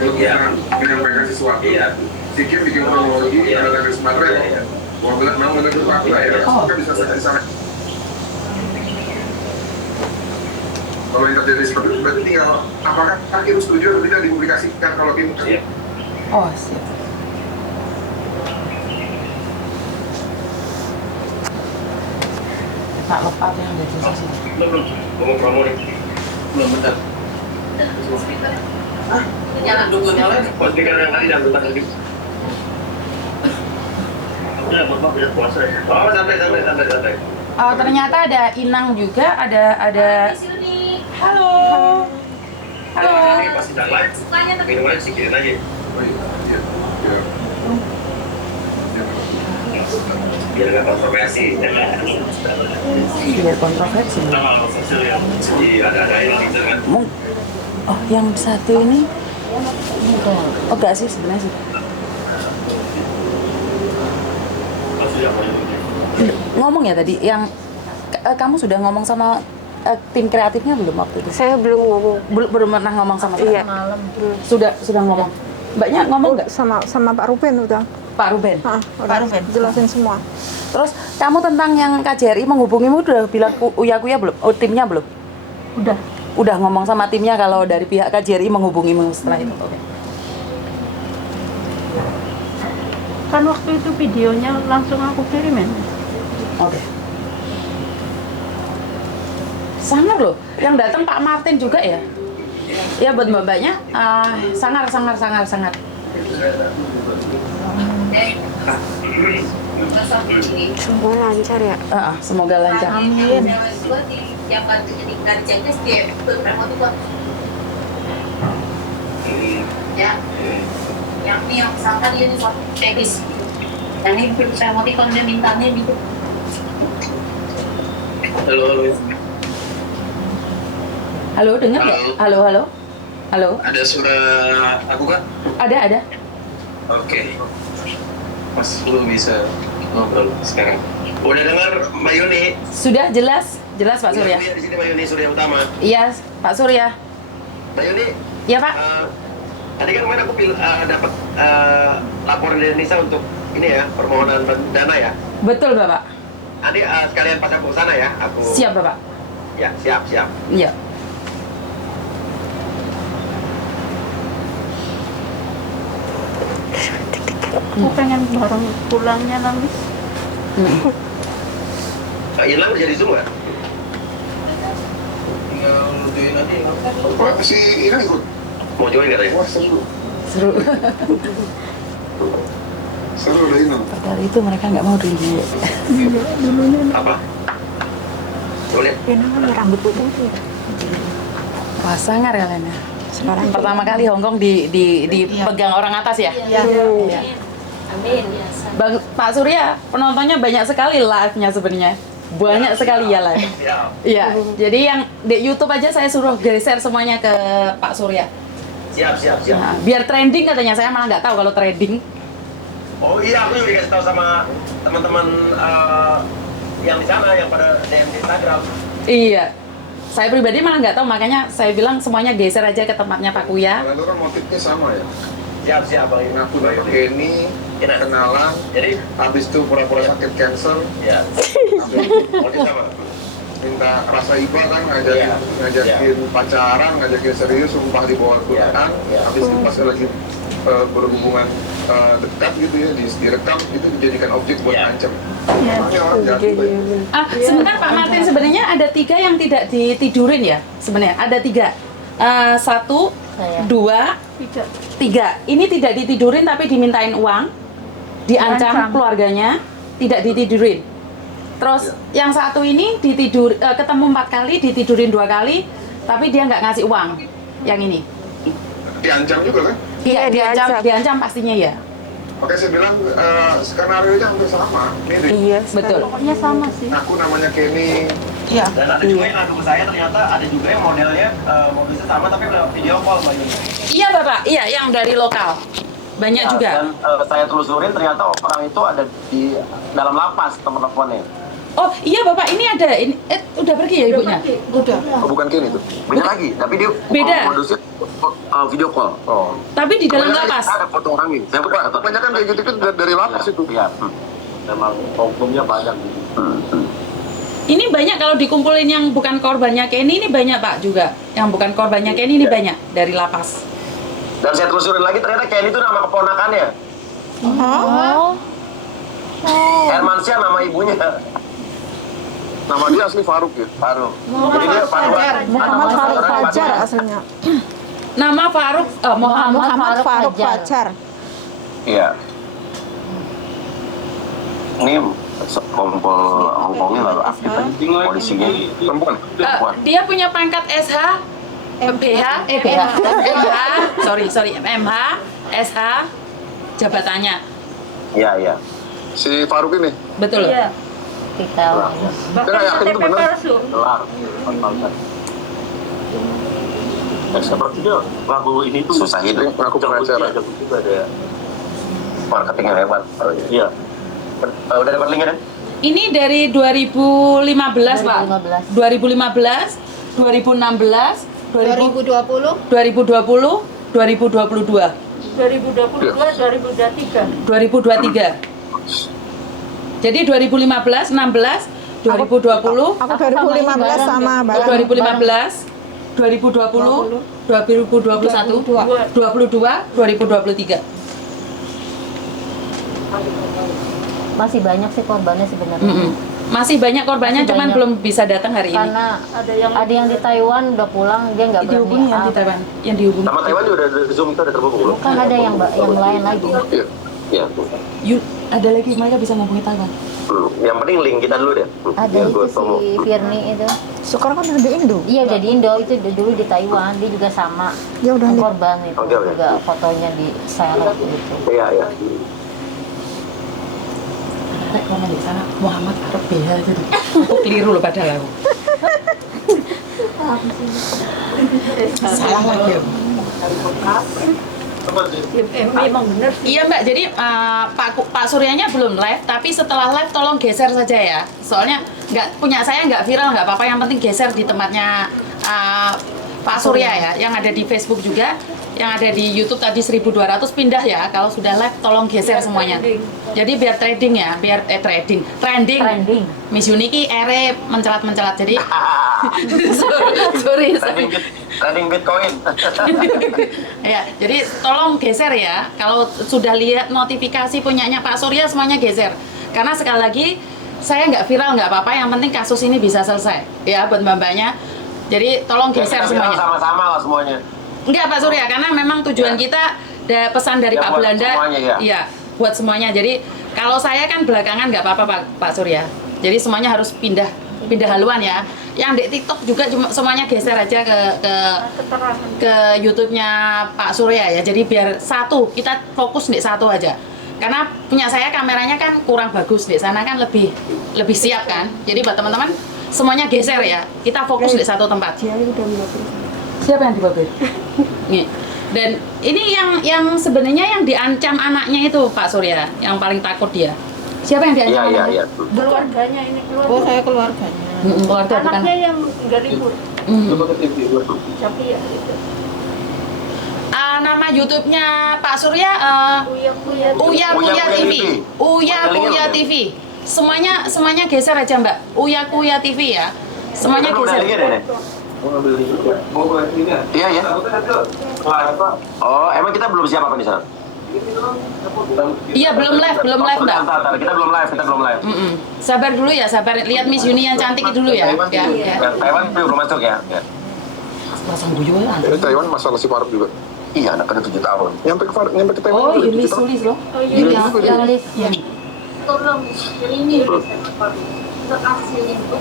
untuk menyampaikan sesuatu. Si Kim bikin kronologi ada dari Sumatera, mau menegur aku lah ya, kan bisa selesai. Kalau yang terjadi seperti itu, berarti tinggal apakah Kim setuju atau tidak dipublikasikan kalau Kim Oh, siap. Pak lepas yang ada di sini. Belum, ngomong promo nih. Belum, bentar. Hah? Nyala dulu, nyala. Postingan yang tadi dan bentar lagi. Udah, Bapak udah puasa ya? Oh, santai. Oh, ternyata ada Inang juga, ada Halo. Halo. Ini pasti dan live. Minumannya singkirin aja. Oh iya. Biar nggak kontroversi. Biar kontroversi. Iya, ada yang gitu kan. Oh, yang satu ini? Oh, enggak sih sebenarnya sih. Ngomong ya tadi, yang kamu sudah ngomong sama tim kreatifnya belum waktu itu? Saya belum ngomong. Belum pernah ngomong sama sekali? Iya. Malam. Sudah ngomong? Mbaknya ngomong nggak? Sama Pak Ruben udah. Pak Ruben? Pak Ruben jelasin semua. Terus kamu tentang yang KJRI menghubungimu udah bilang Uya belum? Oh, timnya belum? Udah ngomong sama timnya kalau dari pihak KJRI menghubungimu setelah itu? Oke. Kan waktu itu videonya langsung aku kirimin. Oke. Sangar loh, yang datang Pak Martin juga ya? Ya buat mbak-mbaknya, sangar. Semoga lancar ya. Semoga lancar. Amin. Yang ini yang misalkan dia nih teknis, yang ini saya mau kalau dia mintanya gitu. Halo, dengar nggak? Halo. Ada suara aku kak? Ada. Oke. Mas lu bisa ngobrol sekarang. Udah dengar Mbak Yuni? Sudah jelas Pak Surya. Iya, di sini Mbak Yuni Surya Utama. Iya, Pak Surya. Mbak Yuni? Iya, Pak. Tadi kan kemarin aku dapat laporan dari Nisa untuk ini ya, permohonan dana ya. Betul, Bapak. Nanti sekalian pas aku kesana ya, aku. Siap, Bapak. Ya, siap. Iya. Aku pengen bareng pulangnya nanti. Kak Ilham jadi Zoom nggak? Tinggal join nanti. Apa si Ina ikut? Mau join nggak ya? Wah seru udah Ina. Padahal itu mereka nggak mau dulu. Apa? Boleh. Ini kan rambut putih ya. Wah, sangar ya Lena. Sekarang pertama kali Hongkong dipegang orang atas ya? Iya. Amin. Bang Pak Surya, penontonnya banyak sekali live-nya sebenarnya. Banyak sekali ya live. Iya. Jadi yang di YouTube aja saya suruh geser semuanya ke Pak Surya. Siap. Nah, biar trending katanya, saya malah nggak tahu kalau trending. Oh iya, aku juga dikasih tahu sama teman-teman yang di sana yang pada DM di Instagram. Iya. Saya pribadi malah nggak tahu, makanya saya bilang semuanya geser aja ke tempatnya Pak Kuya. Kalau itu kan motifnya sama ya. Siap, Bang. Ngaku dari Kenny, kenalan, Jadi, habis itu pura-pura sakit cancer, ya. Motif sama. minta rasa iba kan, ngajakin pacaran, ngajakin serius, sumpah di bawah Al-Quran, habis itu pas lagi berhubungan dekat gitu ya, direkam itu dijadikan objek buat ngancem. Makanya orang jahat juga ya. Sebentar Pak Martin, sebenarnya ada 3 yang tidak ditidurin ya sebenarnya, ada 3. 1, 2, 3. Ini tidak ditidurin tapi dimintain uang, diancam keluarganya, tidak ditidurin. Terus yang satu ini ketemu 4 kali, ditidurin 2 kali, tapi dia nggak ngasih uang. Yang ini. Diancam juga kan? Iya, diancam pastinya ya. Makanya saya bilang skenario-nya hampir sama. Iya, Betul. Pokoknya sama sih. Aku namanya Kenny. Iya. Dan ada juga yang ngadu ke saya, ternyata ada juga yang modelnya sama tapi video call Mbak Yuni. Iya Bapak, iya yang dari lokal. Banyak juga. Dan saya telusurin ternyata orang itu ada di dalam lapas teman-temannya. Oh iya Bapak, ini ada ini udah pergi ya ibunya? Udah. Oh, bukan Ken itu. Beda lagi, tapi dia Beda. modusnya video call. Oh. Tapi di dalam Kebanyakan lapas. ada foto orangnya. Saya buka foto. Banyak kan kayak gitu kan dari lapas itu. Iya. Memang hukumnya banyak. Ini banyak kalau dikumpulin yang bukan korbannya Kenny ini banyak Pak juga. Yang bukan korbannya Kenny ini banyak dari lapas. Dan saya telusurin lagi ternyata Kenny itu nama keponakannya. Oh. Hermansyah nama ibunya. Nama dia asli Faruk ya. Faruk. Jadi dia Faruk. Muhammad Faruk Fajar aslinya. Nama Faruk Muhammad Faruk Fajar. Iya. Ini kompol Hongkongnya lalu aktif aja polisinya. Perempuan. dia punya pangkat SH MH MH sorry MH SH jabatannya. Iya, iya. Si Faruk ini. Betul. Iya. Kita. Bahkan Saya yakin itu KTP benar. palsu. Kelar. Sepertinya lagu ini tuh susah hidup. Ngaku pengacara. Juga ada marketingnya hebat. Iya. Udah dapat linknya kan? Ini dari 2015 Pak. 2015, 2016, 2020, 2020, 2022, 2022, 2023. 2023. Jadi 2015, 16, 2020, Aku 2015 sama bareng. 2015, 2020, 2021, 22, 2023. Masih banyak sih korbannya sebenarnya. Masih banyak korbannya, Masih cuman banyak. belum bisa datang hari ini. Karena Ada yang di Taiwan udah pulang, dia nggak Dihubungi berani. yang di Taiwan, yang dihubungi. Sama Taiwan juga udah Zoom itu udah terhubung belum? Kan ada yang lain lagi. Iya. Iya. Ada lagi mereka bisa ngomongin Taiwan. Yang penting link kita dulu deh. Ada Biar itu gua si temu. Firni itu. Sekarang kan udah di Indo. Iya udah di Indo, itu dulu di Taiwan, dia juga sama. Dia udah di Korban itu Oke. juga fotonya di share gitu. Iya, iya. Nek ngomong di sana Muhammad Arab BH itu. Aku keliru loh padahal aku. Salah lagi. memang benar. Iya Mbak, jadi Pak Suryanya belum live, tapi setelah live tolong geser saja ya. Soalnya punya saya nggak viral nggak apa-apa, yang penting geser di tempatnya Pak Surya ya, yang ada di Facebook juga, yang ada di YouTube tadi 1200 pindah ya. Kalau sudah live tolong geser semuanya. Jadi biar trading ya, biar trending. Trending. Miss Yuniki ere mencelat-mencelat. Jadi sorry. Trading Bitcoin. Ya, jadi tolong geser ya. Kalau sudah lihat notifikasi punyanya Pak Surya, semuanya geser. Karena sekali lagi saya nggak viral nggak apa-apa, yang penting kasus ini bisa selesai ya buat mbak-mbaknya. Jadi tolong geser semuanya. Sama-sama lah semuanya. Enggak Pak Surya, karena memang tujuan kita ada pesan dari Ya, Pak buat Belanda. semuanya, ya. Iya, buat semuanya. Jadi kalau saya kan belakangan nggak apa-apa Pak Surya. Jadi semuanya harus pindah haluan ya. Yang di TikTok juga semuanya geser aja ke YouTube-nya Pak Surya ya. Jadi biar satu, kita fokus di satu aja. Karena punya saya kameranya kan kurang bagus, di sana kan lebih siap kan. Jadi buat teman-teman semuanya geser ya. Kita fokus di satu tempat. Siapa yang dibawa? Nih. Dan ini yang sebenarnya yang diancam anaknya itu Pak Surya, yang paling takut dia. Siapa yang diancam? Iya, anaknya? iya. Keluarganya ini keluarga. Oh, saya keluarganya. Keluarga bukan. Anaknya yang nggak ribut. Tapi ya itu. Nama YouTube-nya Pak Surya Uya Uya TV. Uya TV. Semuanya geser aja Mbak. Uya TV ya. Semuanya geser. Iya, ya. Oh, emang kita belum siap apa di sana? Iya, belum live Mbak. Bentar, kita belum live. Sabar dulu ya, sabar. Lihat Miss Yuni yang cantik dulu ya. Ya. Yang Taiwan belum masuk ya? Ya. Pasang guyon lah. Ini Taiwan masalah si Faruk juga. Iya, anak ada 7 tahun. Nyampe ke Taiwan. Oh, juga, Yulis gitu. tulis loh. Oh iya. Yang lift. Iya. Tolong ini berhasil itu.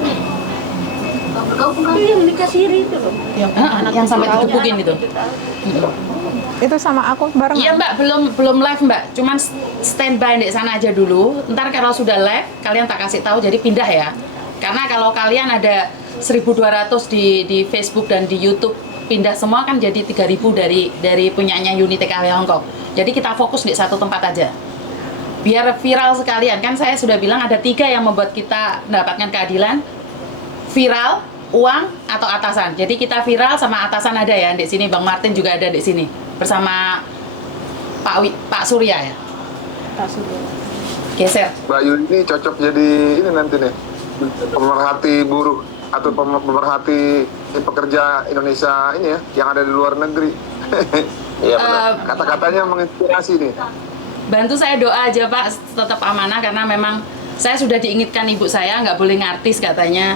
Kau Itu bukan yang dikasih itu loh. Yang sampai digebukin itu. Itu sama aku bareng. Iya Mbak, belum live Mbak. Cuman standby di sana aja dulu. Ntar kalau sudah live, kalian tak kasih tahu. Jadi pindah ya. Karena kalau kalian ada 1.200 di Facebook dan di YouTube, pindah semua kan jadi 3.000 dari punyanya Uni TKW Hongkong. Jadi kita fokus di satu tempat aja. biar viral sekalian. Kan saya sudah bilang ada 3 yang membuat kita mendapatkan keadilan. Viral, uang, atau atasan. Jadi kita viral sama atasan ada ya di sini. Bang Martin juga ada di sini bersama Pak Surya ya. Pak Surya. Geser. Mbak Yu ini cocok jadi ini nanti nih pemerhati buruh atau pemerhati pekerja Indonesia ini ya yang ada di luar negeri. Iya benar. Kata-katanya menginspirasi nih. Bantu saya doa aja Pak, tetap amanah karena memang saya sudah diingatkan ibu saya nggak boleh ngartis katanya.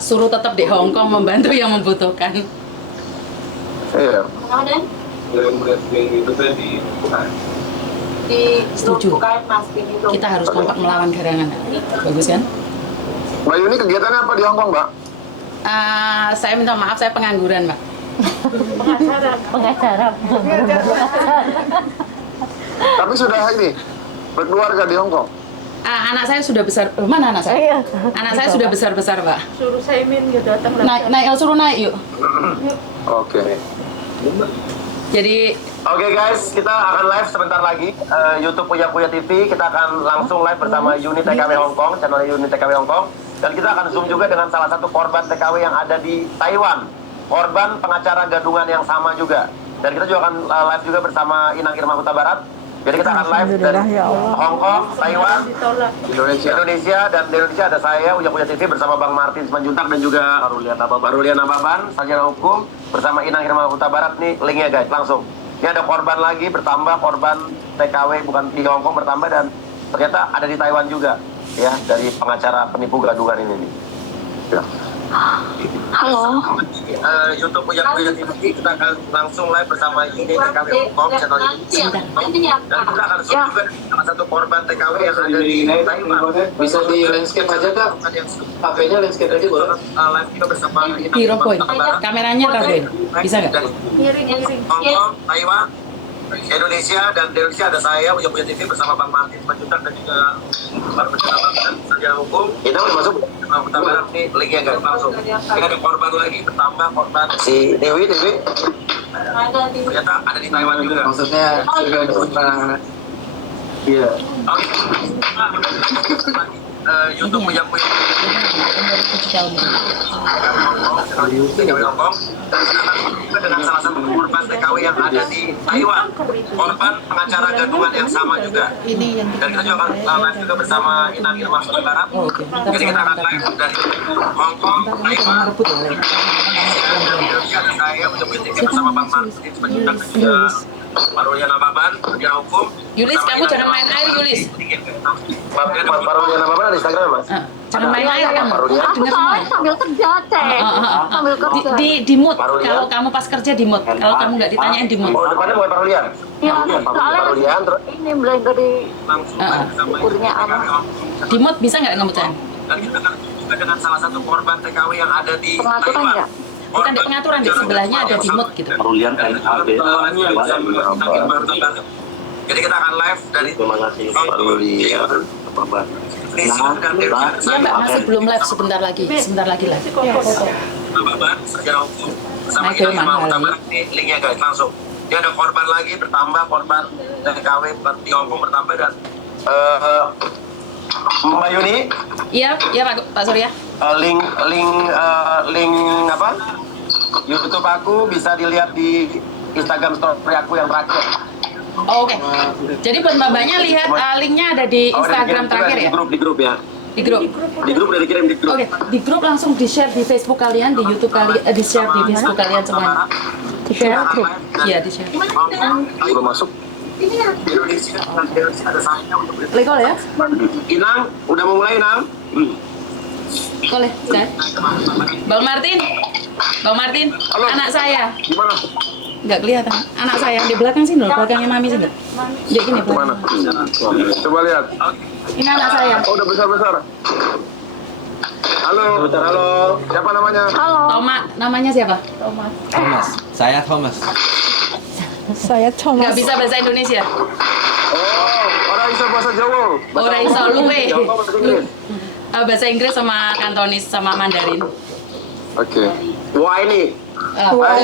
Suruh tetap di Hong Kong membantu yang membutuhkan. Iya. Kemudian di Setuju. bukan masking itu. Kita harus kompak melawan garangan. Bagus kan? Mbak Yu ini kegiatannya apa di Hong Kong, Mbak? Saya minta maaf, saya pengangguran Mbak. Pengacara. Tapi sudah ini berkeluarga di Hong Kong. Anak saya sudah besar. Mana anak saya? Iya. Anak saya sudah besar-besar Pak. Suruh saya gitu datang lah. Naik, suruh naik yuk. Oke. Jadi Oke guys, kita akan live sebentar lagi YouTube Uya TV. Kita akan langsung live bersama Unit TKW Hong Kong, channel Unit TKW Hong Kong. Dan kita akan zoom juga dengan salah satu korban TKW yang ada di Taiwan. Korban pengacara gadungan yang sama juga. Dan kita juga akan live juga bersama Inang Irma Huta Barat. Jadi kita akan live dari Alhamdulillah, ya Allah. Hong Kong, Taiwan, Ditolak. Indonesia. dan di Indonesia ada saya Uya TV bersama Bang Martin Simanjuntak dan juga Barulian Nababan, sarjana hukum bersama Inang Irma Huta Barat nih linknya guys langsung. Ini ada korban lagi bertambah, korban TKW bukan di Hong Kong bertambah dan ternyata ada di Taiwan juga ya dari pengacara penipu gadungan ini nih. Ya. Halo. YouTube Uya TV kita akan langsung live bersama Unit TKW Hong Kong channel ini. Dan kita akan zoom juga salah satu korban TKW yang ada di Taiwan. Bisa di landscape aja Kak? HP-nya landscape aja boleh? Live juga bersama di Ropoin. Kameranya Ropoin. Bisa nggak? Miring-miring. Hong Kong, Taiwan, Indonesia, dan di Indonesia ada saya Uya TV bersama Bang Martin Simanjuntak dan juga Baru dan sarjana hukum. Kita boleh masuk Huta Barat nih linknya guys langsung. Ini ada korban lagi bertambah korban si Dewi ternyata ada di Taiwan juga. Maksudnya iya. Oke. YouTube Uya TV Hong Kong dan kita dengan salah satu korban TKW yang ada di Taiwan, korban pengacara gadungan yang sama juga. Dan kita juga akan live juga bersama Inang Irma Huta Barat. Jadi kita akan live dari Hong Kong, Taiwan, Indonesia, dan saya Uya TV bersama Bang Martin Simanjuntak dan juga Barulian Nababan, sarjana hukum. Yulis, kamu jangan main air Yulis. Barulian Nababan ada Instagram Mas? Jangan main air kamu. Aku Dengar soalnya semua. sambil kerja, Cek. Sambil kerja. Di mood. Kalau kamu pas kerja di mood. Kalau kamu nggak ditanyain di mood. Oh, depannya bukan Barulian. Ya, soalnya Barulian terus ini belajar dari langsung bersama ukurnya apa? Di mood bisa nggak kamu Chan? Dan kita akan juga dengan salah satu korban TKW yang ada di Pengaturan Taiwan. nggak? Bukan di pengaturan, di sebelahnya ada di mood gitu. Barulian KNAB. Jadi kita akan live dari Terima kasih Barulian. Apa Ya Mbak, masih belum live sebentar lagi live. Nababan, sarjana hukum bersama Michael Inang Irma Huta Manhali. Barat nih linknya guys langsung. Ini ada korban lagi bertambah, korban TKW di Hong Kong bertambah dan Mbak Yuni, Iya Pak Surya. link apa? YouTube aku bisa dilihat di Instagram story aku yang terakhir. Oh, oke. Jadi buat mbak-mbaknya lihat linknya ada di Oh, udah Instagram dikirim juga terakhir ya. Di grup ya. Di grup. Di grup udah dikirim di grup. Oke, di grup langsung di-share di Facebook kalian, di YouTube kalian, di-share di Facebook kalian semuanya. Di-share grup. Iya, di-share. Belum masuk. Indonesia ada saya untuk Lekol ya? Inang, udah mau mulai Inang? Boleh, saya. Bang Martin, anak saya. Gimana? Nggak kelihatan. Anak saya di belakang sini loh, belakangnya mami sini. Dia gini Mana? belakang. Coba lihat. Ini anak saya. Oh, udah besar-besar. Halo. Siapa namanya? Halo. Toma, namanya siapa? Thomas. Saya Thomas. Saya Nggak Thomas. bisa bahasa Indonesia. Oh, orang iso bahasa Jawa. Orang iso luwe. Jawa bahasa Inggris. Bahasa Inggris sama Kantonis sama Mandarin. Oke. Wah ini Wah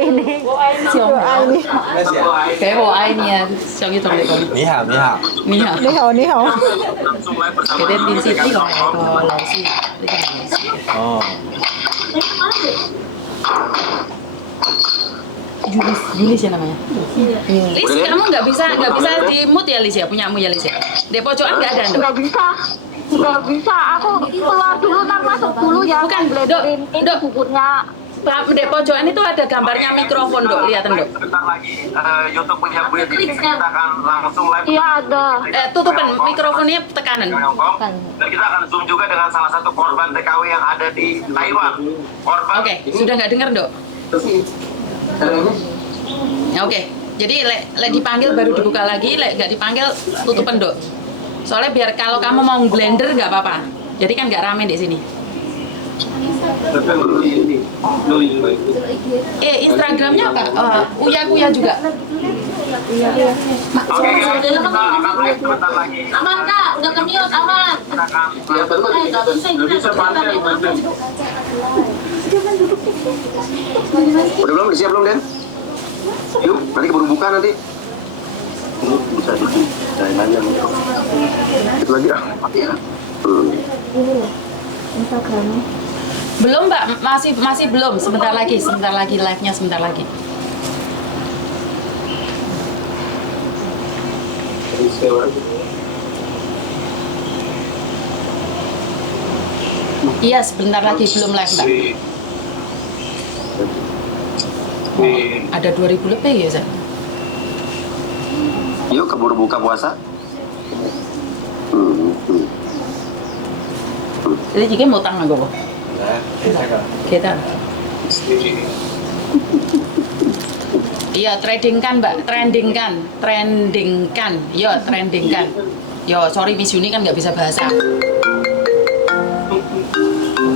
ini. Kayak mau ini ya, siang itu nih. 你好，你好。 Nih ya. 你好，你好。 Kita di sini kalau Lausi. Oh. Julis ya namanya. Lis, kamu nggak bisa di mute ya Lis ya, punyamu ya Lis ya. Di pojokan nggak ada Dok. Nggak bisa, aku keluar dulu, ntar masuk dulu ya. Bukan, Dok. Ini bukunya. Pak, di pojokan itu ada gambarnya mikrofon Dok, lihatin Dok. Sebentar lagi YouTube punya Buya TV kita akan langsung live. Iya ada. Tutupan mikrofonnya tekanan. Dan kita akan zoom juga dengan salah satu korban TKW yang ada di Taiwan. Korban. Oke, sudah nggak dengar Dok? Oke, jadi lek dipanggil baru dibuka lagi, lek nggak dipanggil tutupan Dok. Soalnya biar kalau kamu mau blender nggak apa-apa. Jadi kan nggak rame di sini. Instagramnya apa? Uya juga. Oke, kita akan live sebentar lagi. Aman Kak, udah ke-mute, aman. Ya betul. Bisa pandai. Udah belum? Udah siap belum, Den? Yuk, nanti keburu buka nanti. Bisa di jalanannya. Itu lagi ah. Instagramnya. Belum Mbak, masih belum. Sebentar lagi live-nya sebentar lagi. Iya, sebentar lagi belum live Mbak. Ada 2000 lebih ya, Zan? Yuk, keburu buka puasa. Jadi juga mau tang nggak kok? Kita. Iya, trendingkan Mbak, trendingkan. Yo, trendingkan. Yo, sorry Miss Yuni kan nggak bisa bahasa.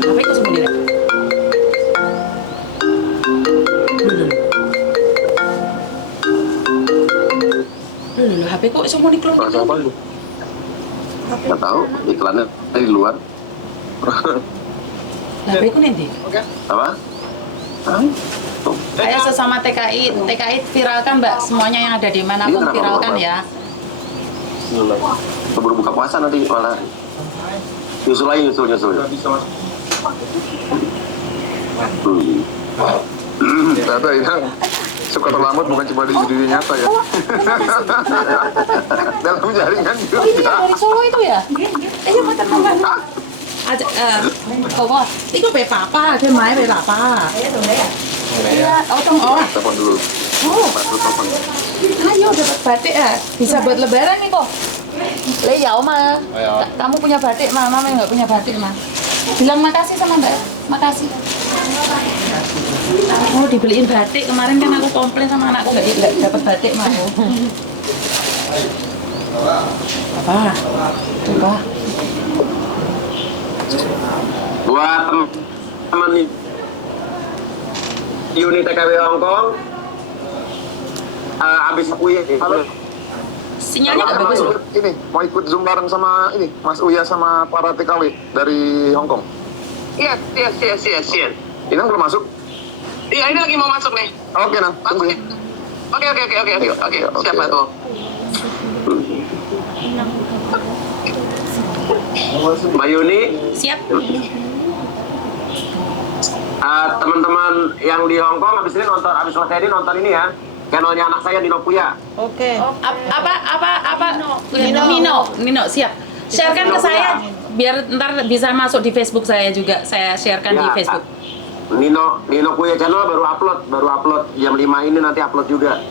Apa itu sebenarnya? Loh, HP kok semua dikelung? Bahasa apa lu? Nggak tahu, iklannya dari luar. HP ku nanti. Apa? Kayak sesama TKI viralkan Mbak, semuanya yang ada di mana pun viralkan ya. Keburu buka puasa nanti malah. Nyusul lagi, nyusul. Ternyata Inang suka terlambat bukan cuma di dunia nyata ya. Dalam jaringan juga. Oh iya, dari Solo itu ya? Iya, makan. Aja, kok itu pe papa, ke mai pe papa. Iya, oh. Telepon dulu. Oh. Ayo dapat batik ya. Bisa buat lebaran nih kok. Leyau mah. Kamu punya batik, mama yang nggak punya batik mah. Bilang makasih sama Mbak. Makasih. Oh, dibeliin batik. Kemarin kan aku komplain sama anakku nggak dapat batik mah. Apa? Buat teman unit TKW Hongkong, abis Uya, Sinyalnya nggak bagus loh. Ini mau ikut zoom bareng sama ini Mas Uya sama para TKW dari Hongkong. Yes. Inang belum masuk? Iya, ini lagi mau masuk nih. Oke, Nang. Tunggu ya. Oke. Siapa tuh? Mbak Yuni, Siap. teman-teman yang di Hongkong abis selesai ini nonton ini ya, channelnya anak saya Nino Puya. Oke. Apa? Nino, siap. Sharekan ke saya biar ntar bisa masuk di Facebook saya juga. Saya sharekan di Facebook. Nino Puya channel baru upload jam 5 ini, nanti upload juga.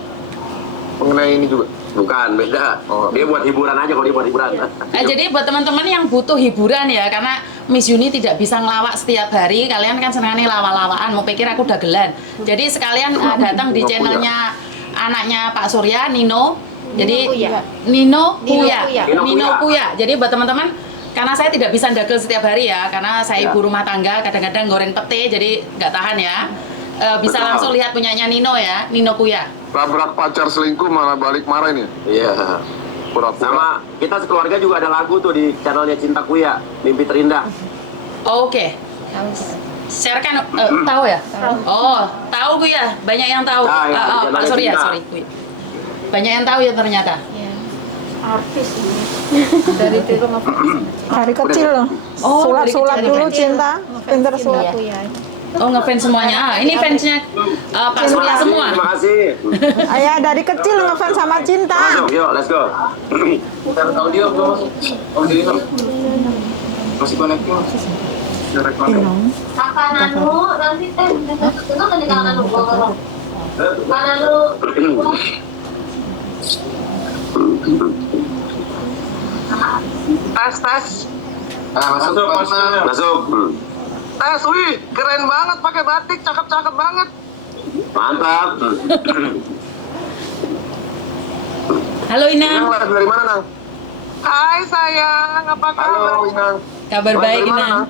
Mengenai ini juga. Bukan, beda. Dia buat hiburan aja kalau dia buat hiburan. Jadi buat teman-teman yang butuh hiburan ya, karena Miss Yuni tidak bisa ngelawak setiap hari. Kalian kan senang nih lawa-lawaan, mau pikir aku dagelan. Jadi sekalian datang di channelnya anaknya Pak Surya, Nino. Jadi Nino Puya. Jadi buat teman-teman, karena saya tidak bisa dagel setiap hari ya, karena saya ibu rumah tangga, kadang-kadang goreng pete, jadi nggak tahan ya. Bisa langsung lihat punyanya Nino ya, Nino Puya. Tabrak pacar selingkuh malah balik marah ini. Iya. Pura-pura. Sama kita sekeluarga juga ada lagu tuh di channelnya Cinta Kuya, Mimpi Terindah. Oke. Sharekan tahu ya? Oh, tahu gue ya. Banyak yang tahu. Pak Surya, sorry. Banyak yang tahu ya ternyata. Artis ini. Dari dulu dari kecil loh. Oh, Sulap-sulap dari dulu kecil. cinta, pinter sulap. Oh, ngefans semuanya. Ini fansnya Pak Surya semua. Terima kasih. Ayah dari kecil ngefans sama cinta. Masuk, yuk, let's go. Audio belum masuk. Audio masih connecting. Makanan lu nanti itu kan di kanan lu kanan lu Tes. Masuk. Masuk. Tes, wih, keren banget pakai batik, cakep-cakep banget. Mantap. Halo Nang, Inang. live dari mana, Nang? Hai sayang, apa kabar? Halo, Inang. Kabar Live baik dari mana, Inang. Nang?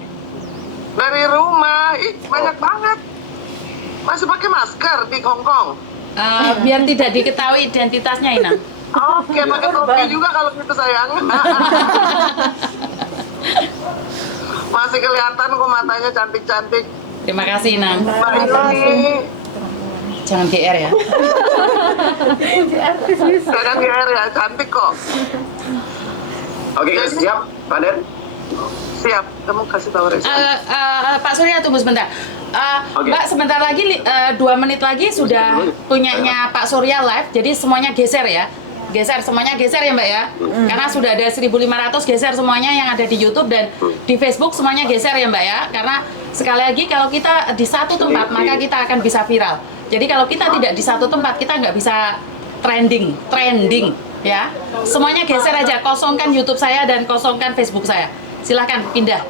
Dari rumah, ih banyak banget. Masih pakai masker di Hongkong. Biar tidak diketahui identitasnya Inang. Oke, pakai topi juga kalau gitu sayang. Masih kelihatan kok matanya cantik-cantik. Terima kasih Inang. Mbak ini Jangan GR ya. kadang GR ya, cantik kok. Oke, guys, siap? Paden? Siap, kamu kasih tahu resep. Pak Surya tunggu sebentar. Oke. Mbak sebentar lagi 2 menit lagi sudah punyanya Pak Surya live. Jadi semuanya geser ya. Semuanya geser ya Mbak ya. Karena sudah ada 1.500 geser semuanya yang ada di YouTube dan di Facebook semuanya geser ya Mbak ya. Karena sekali lagi kalau kita di satu tempat maka kita akan bisa viral. Jadi kalau kita tidak di satu tempat kita nggak bisa trending ya. Semuanya geser aja, kosongkan YouTube saya dan kosongkan Facebook saya. Silahkan pindah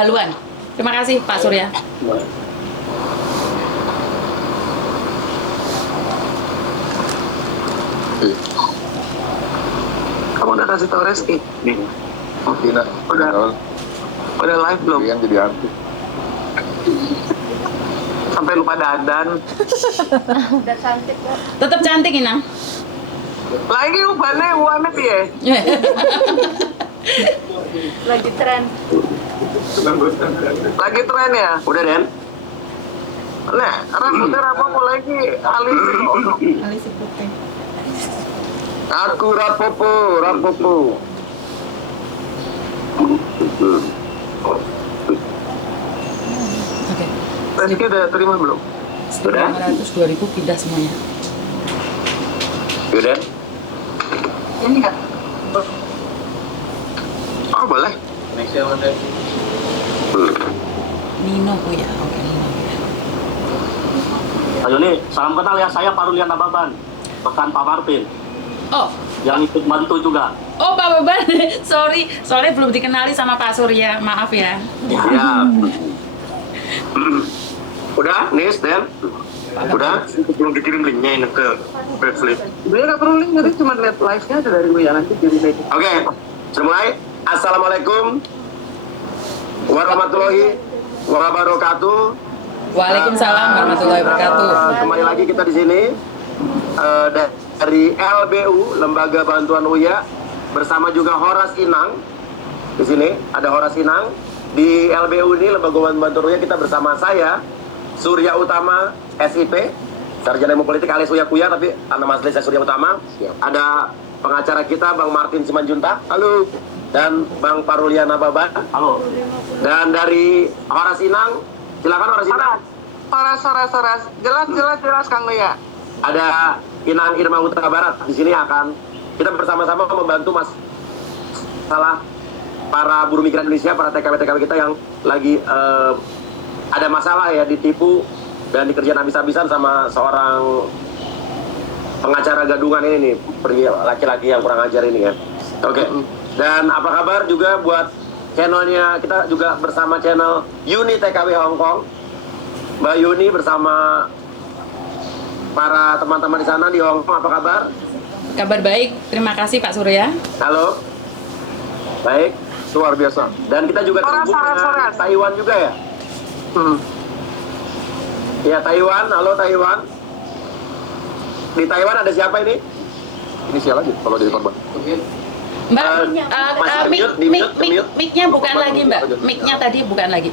haluan. Terima kasih Pak Surya. Kamu udah kasih tahu Reski? Oh, tidak. Udah live belum? Yang jadi artis. Sampai lupa dadan. Udah cantik kok. Tetap cantik Inang. Lagi ubannya piye? Lagi tren. Lagi tren ya? Udah, Den? Nah, rambutnya apa lagi? Alis putih. Aku rapopo. Oke. Reski udah terima belum? Sudah? 500 2.000 pindah semuanya. Udah? Ini enggak? Oh, boleh. Nino Bu ya. Oke Nino. Pak Joni, salam kenal ya, saya Parulian Nababan, rekan Pak Martin, Oh, yang ikut bantu juga. oh Pak Beban. Sorry, soalnya belum dikenali sama Pak Surya. Maaf ya. Ya. Udah, Nis, Den? Udah? Belum dikirim linknya ini ke Netflix. Sebenarnya nggak perlu link, tadi cuma lihat live-nya aja dari gue ya, nanti jadi live. Oke, sudah mulai. Assalamualaikum warahmatullahi wabarakatuh. Waalaikumsalam warahmatullahi wabarakatuh. Kembali lagi kita di sini dari LBU, Lembaga Bantuan Uya, bersama juga Horas Inang. Di sini ada Horas Inang. Di LBU ini, Lembaga Bantuan Uya, kita bersama saya, Surya Utama, SIP, Sarjana Ilmu Politik alias Uya Kuya, tapi nama asli saya Surya Utama. Ada pengacara kita, Bang Martin Simanjuntak. Halo. Dan Bang Parulian Nababan. Halo. Dan dari Horas Inang, silakan Horas Inang. Soras. Jelas Kang Uya. Ada Inang Irma Utara Barat. Di sini akan kita bersama-sama membantu masalah para buruh migran Indonesia, para TKW kita yang lagi ada masalah ya, ditipu dan dikerjain habis-habisan sama seorang pengacara gadungan ini nih, laki-laki yang kurang ajar ini ya. Oke. Dan apa kabar juga buat channelnya, kita juga bersama channel Uni TKW Hong Kong. Mbak Yuni bersama para teman-teman di sana di Hong Kong, apa kabar? Kabar baik, terima kasih Pak Surya. Halo. Baik, Luar biasa. dan kita juga terhubung dengan Taiwan juga ya? Ya, Taiwan. Halo Taiwan. Di Taiwan ada siapa ini? Inisial aja kalau jadi korban. Mbak, Mas, di mute. mic-nya bukan lagi Mbak. Mic-nya tadi bukan lagi.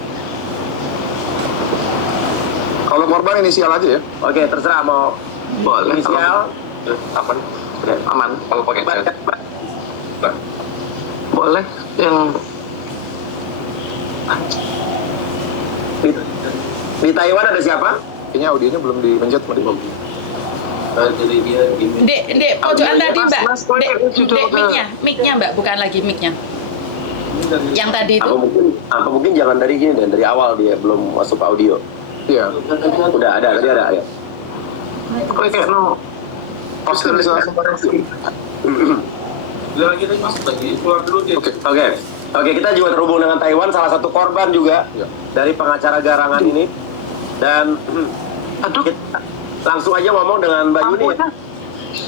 Kalau korban inisial aja ya. Oke, terserah mau Boleh. inisial. Aman. Aman kalau pakai chat. Nah, Boleh. Yang Di Taiwan ada siapa? kayaknya audionya belum dipencet, belum. jadi dia gini. Dek, pojokan tadi Mbak. Mas, Dek, mic-nya Mbak, bukan lagi mic-nya. Yang tadi itu. Apa mungkin jangan dari gini dan dari awal dia belum masuk audio. Iya. Udah ada, tadi ada ya. Kayak no. Pasti bisa langsung koreksi. Lagi masuk lagi. Keluar dulu dia. Oke, kita juga terhubung dengan Taiwan, salah satu korban juga Ya. dari pengacara garangan ini. Dan kita langsung aja ngomong dengan Mbak Yuni.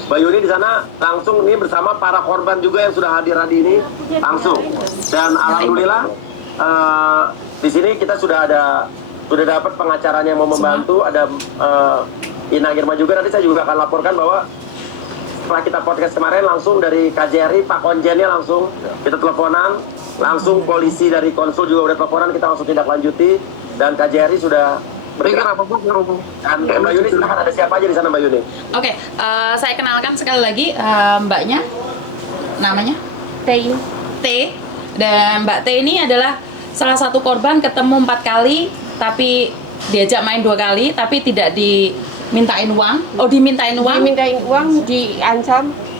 Mbak Yuni di sana langsung ini bersama para korban juga yang sudah hadir hari ini langsung. Dan alhamdulillah di sini kita sudah dapat pengacaranya yang mau membantu. Ada Ina Girma juga. Nanti saya juga akan laporkan bahwa setelah kita podcast kemarin langsung dari KJRI Pak Konjennya langsung kita teleponan, langsung polisi dari konsul juga udah teleponan, kita langsung tindak lanjuti dan KJRI sudah bergerak. Dan Mbak Yuni silahkan, ada siapa aja di sana Mbak Yuni? Oke, saya kenalkan sekali lagi Mbaknya, namanya T. Dan Mbak T ini adalah salah satu korban, ketemu 4 kali, tapi diajak main 2 kali, tapi tidak dimintain uang. Oh, dimintain uang? Dimintain uang,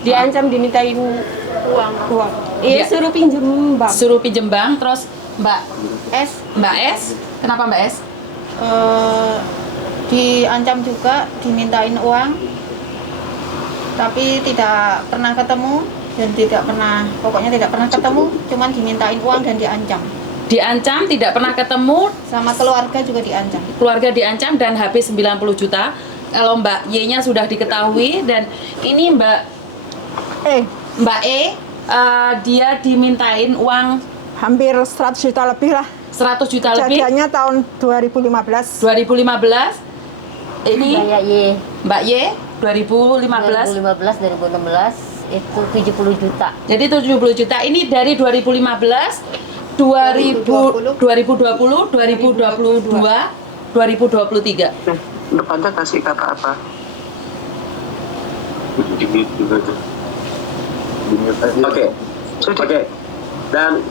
diancam dimintain uang. Iya. Suruh pinjem bank. Suruh pinjem bank, terus Mbak S, kenapa Mbak S? Diancam juga, dimintain uang, tapi tidak pernah ketemu dan pokoknya tidak pernah ketemu, cuman dimintain uang dan diancam. Diancam, tidak pernah ketemu, Sama keluarga juga diancam. keluarga diancam dan habis 90 juta. Kalau Mbak Y-nya sudah diketahui, dan ini Mbak E, dia dimintain uang Hampir 100 juta lebih lah. 100 juta lebih. Kejadiannya tahun 2015. 2015. Ini Mbak Y, Mbak Y 2015. 2016 itu 70 juta. Jadi 70 juta ini dari 2015, 2020, 2022, 2023. Depannya kasih kata apa? Oke. Dan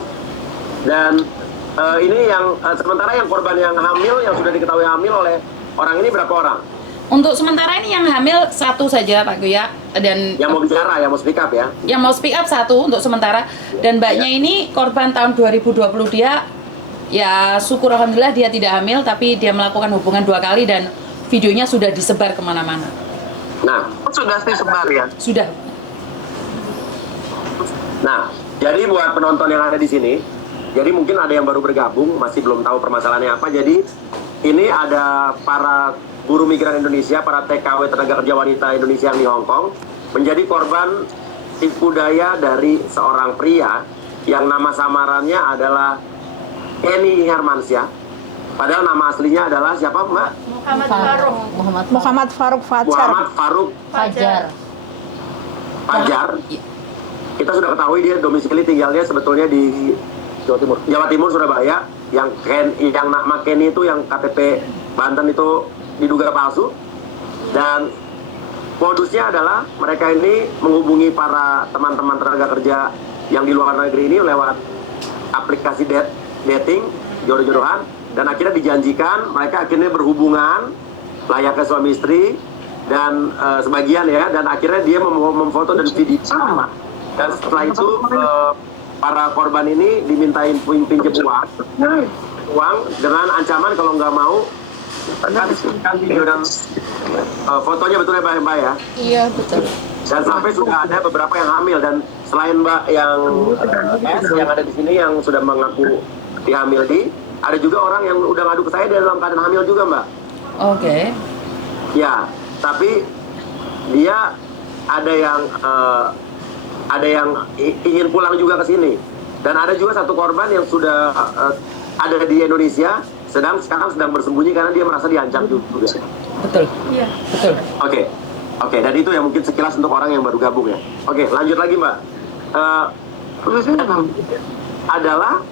ini yang sementara yang korban yang hamil yang sudah diketahui hamil oleh orang ini berapa orang? Untuk sementara ini yang hamil 1 saja Pak Guya, dan Yang mau bicara, yang mau speak up ya? yang mau speak up 1 untuk sementara, dan Mbaknya ini korban tahun 2020, dia ya syukur alhamdulillah dia tidak hamil, tapi dia melakukan hubungan 2 kali dan videonya sudah disebar kemana-mana. Nah, Sudah disebar ya? Sudah. Nah, jadi buat penonton yang ada di sini, jadi mungkin ada yang baru bergabung, masih belum tahu permasalahannya apa. Jadi ini ada para buruh migran Indonesia, para TKW tenaga kerja wanita Indonesia yang di Hong Kong, menjadi korban tipu daya dari seorang pria yang nama samarannya adalah Kenny Hermansyah. Padahal nama aslinya adalah siapa Mbak? Muhammad Faruk Fajar. Muhammad Faruk Fajar. Kita sudah ketahui dia domisili tinggalnya sebetulnya di Jawa Timur Surabaya. Yang nama Kenny itu yang KTP Banten itu diduga palsu. Dan modusnya adalah mereka ini menghubungi para teman-teman tenaga kerja yang di luar negeri ini lewat aplikasi dating, jodoh-jodohan, dan akhirnya dijanjikan mereka akhirnya berhubungan layaknya suami istri, dan sebagian ya, dan akhirnya dia memfoto dan video sama. Dan setelah itu para korban ini dimintain pinjam uang dengan ancaman kalau nggak mau kan video dan fotonya betulnya Mbak ya? Iya, betul. Dan sampai sudah ada beberapa yang hamil, dan selain Mbak yang S yang ada di sini yang sudah mengaku dihamil ada juga orang yang udah ngadu ke saya dia dalam keadaan hamil juga Mbak. Oke. Ya, tapi dia ada yang ingin pulang juga ke sini, dan ada juga satu korban yang sudah ada di Indonesia sekarang sedang bersembunyi karena dia merasa diancam juga. Betul. Iya. Betul. Oke, dan itu yang mungkin sekilas untuk orang yang baru gabung ya. Oke, lanjut lagi Mbak. Adalah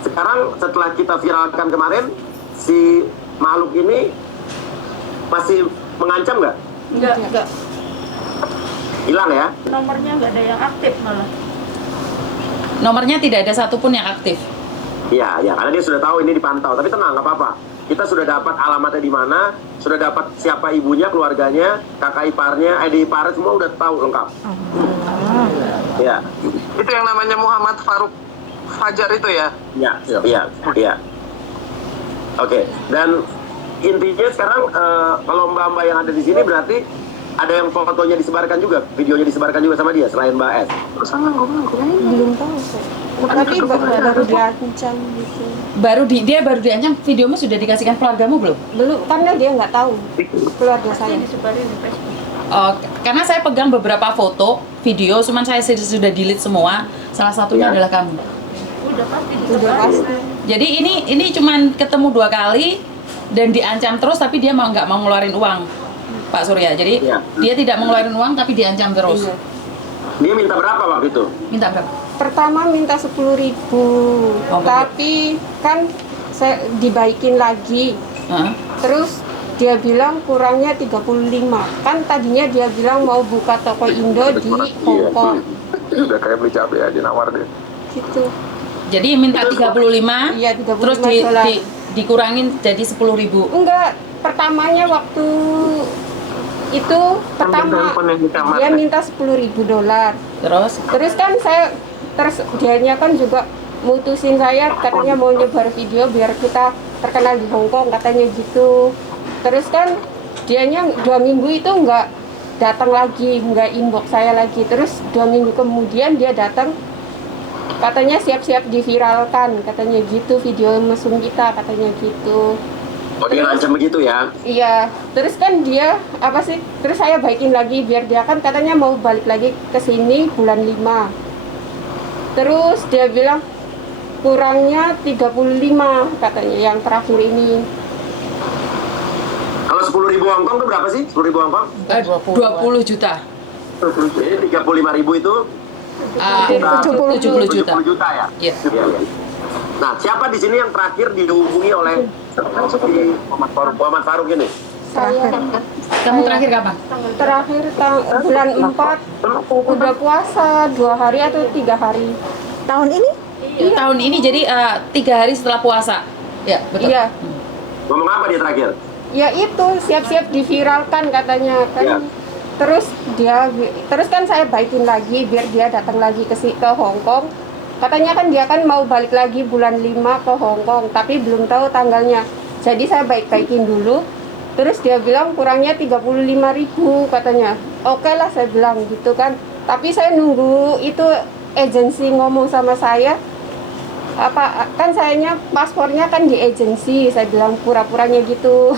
sekarang setelah kita viralkan kemarin, si makhluk ini masih mengancam nggak? Enggak. Hilang ya? Nomornya nggak ada yang aktif malah. Nomornya tidak ada satupun yang aktif. Iya, ya, karena dia sudah tahu ini dipantau. Tapi tenang, nggak apa-apa. Kita sudah dapat alamatnya di mana, sudah dapat siapa ibunya, keluarganya, kakak iparnya, adik iparnya, semua udah tahu lengkap. Ya. Itu yang namanya Muhammad Faruk Fajar itu ya? Iya. Oke, dan intinya sekarang kalau mbak-mbak yang ada di sini berarti ada yang fotonya disebarkan juga, videonya disebarkan juga sama dia selain Mbak S. Belum tahu sih. Tapi baru diancam gitu. Dia baru diancam, videomu sudah dikasihkan keluargamu belum? Belum, karena dia nggak tahu keluarga saya. Disebarin di Facebook. Oh, karena saya pegang beberapa foto, video, cuman saya sudah delete semua. Salah satunya adalah kamu. Udah pasti Udah disebarin. pasti. Jadi ini cuman ketemu 2 kali dan diancam terus, tapi dia nggak mau ngeluarin uang, Pak Surya. Jadi dia tidak mau ngeluarin uang, tapi diancam terus. Iya. Dia minta berapa waktu itu? Minta berapa? Pertama minta 10.000, tapi kan saya dibaikin lagi. Terus dia bilang kurangnya 35. Kan tadinya dia bilang mau buka toko Indo di Hongkong. Udah kayak beli cabai aja nawar deh. Gitu. Jadi minta 35, Iya, 35 terus dolar. dikurangin jadi 10.000. Enggak, pertamanya waktu itu pertama dia minta 10.000 dolar. Terus kan dianya kan juga mutusin saya, katanya mau nyebar video biar kita terkenal di Hongkong, katanya gitu. Terus kan dianya 2 minggu itu nggak datang lagi, nggak inbox saya lagi. Terus 2 minggu kemudian dia datang, katanya siap-siap diviralkan, katanya gitu video mesum kita, katanya gitu. Oh, dia ngancam begitu ya? Iya, terus kan dia terus saya baikin lagi biar dia kan katanya mau balik lagi ke sini bulan 5. Terus dia bilang kurangnya 35 katanya yang terakhir ini. Kalau 10.000 Hongkong itu berapa sih? 10.000 Hongkong? 20 juta. Jadi 35.000 itu 70 juta. 70 juta ya? Iya. Nah, siapa di sini yang terakhir dihubungi oleh Muhammad Faruk ini? Saya. Kamu terakhir kapan? Terakhir bulan 4 udah puasa 2 hari atau 3 hari. Tahun ini? Iya. Tahun ini jadi 3 hari setelah puasa. Ya, betul. Iya. Ngomong apa dia terakhir? Ya itu siap-siap diviralkan katanya kan. Ya. Terus kan saya baikin lagi biar dia datang lagi ke Hongkong. Katanya kan dia kan mau balik lagi bulan 5 ke Hongkong, tapi belum tahu tanggalnya. Jadi saya baikin dulu. Terus dia bilang kurangnya 35.000 katanya. Oke lah saya bilang gitu kan. Tapi saya nunggu itu agensi ngomong sama saya. Kan sayanya paspornya kan di agensi, saya bilang pura-puranya gitu.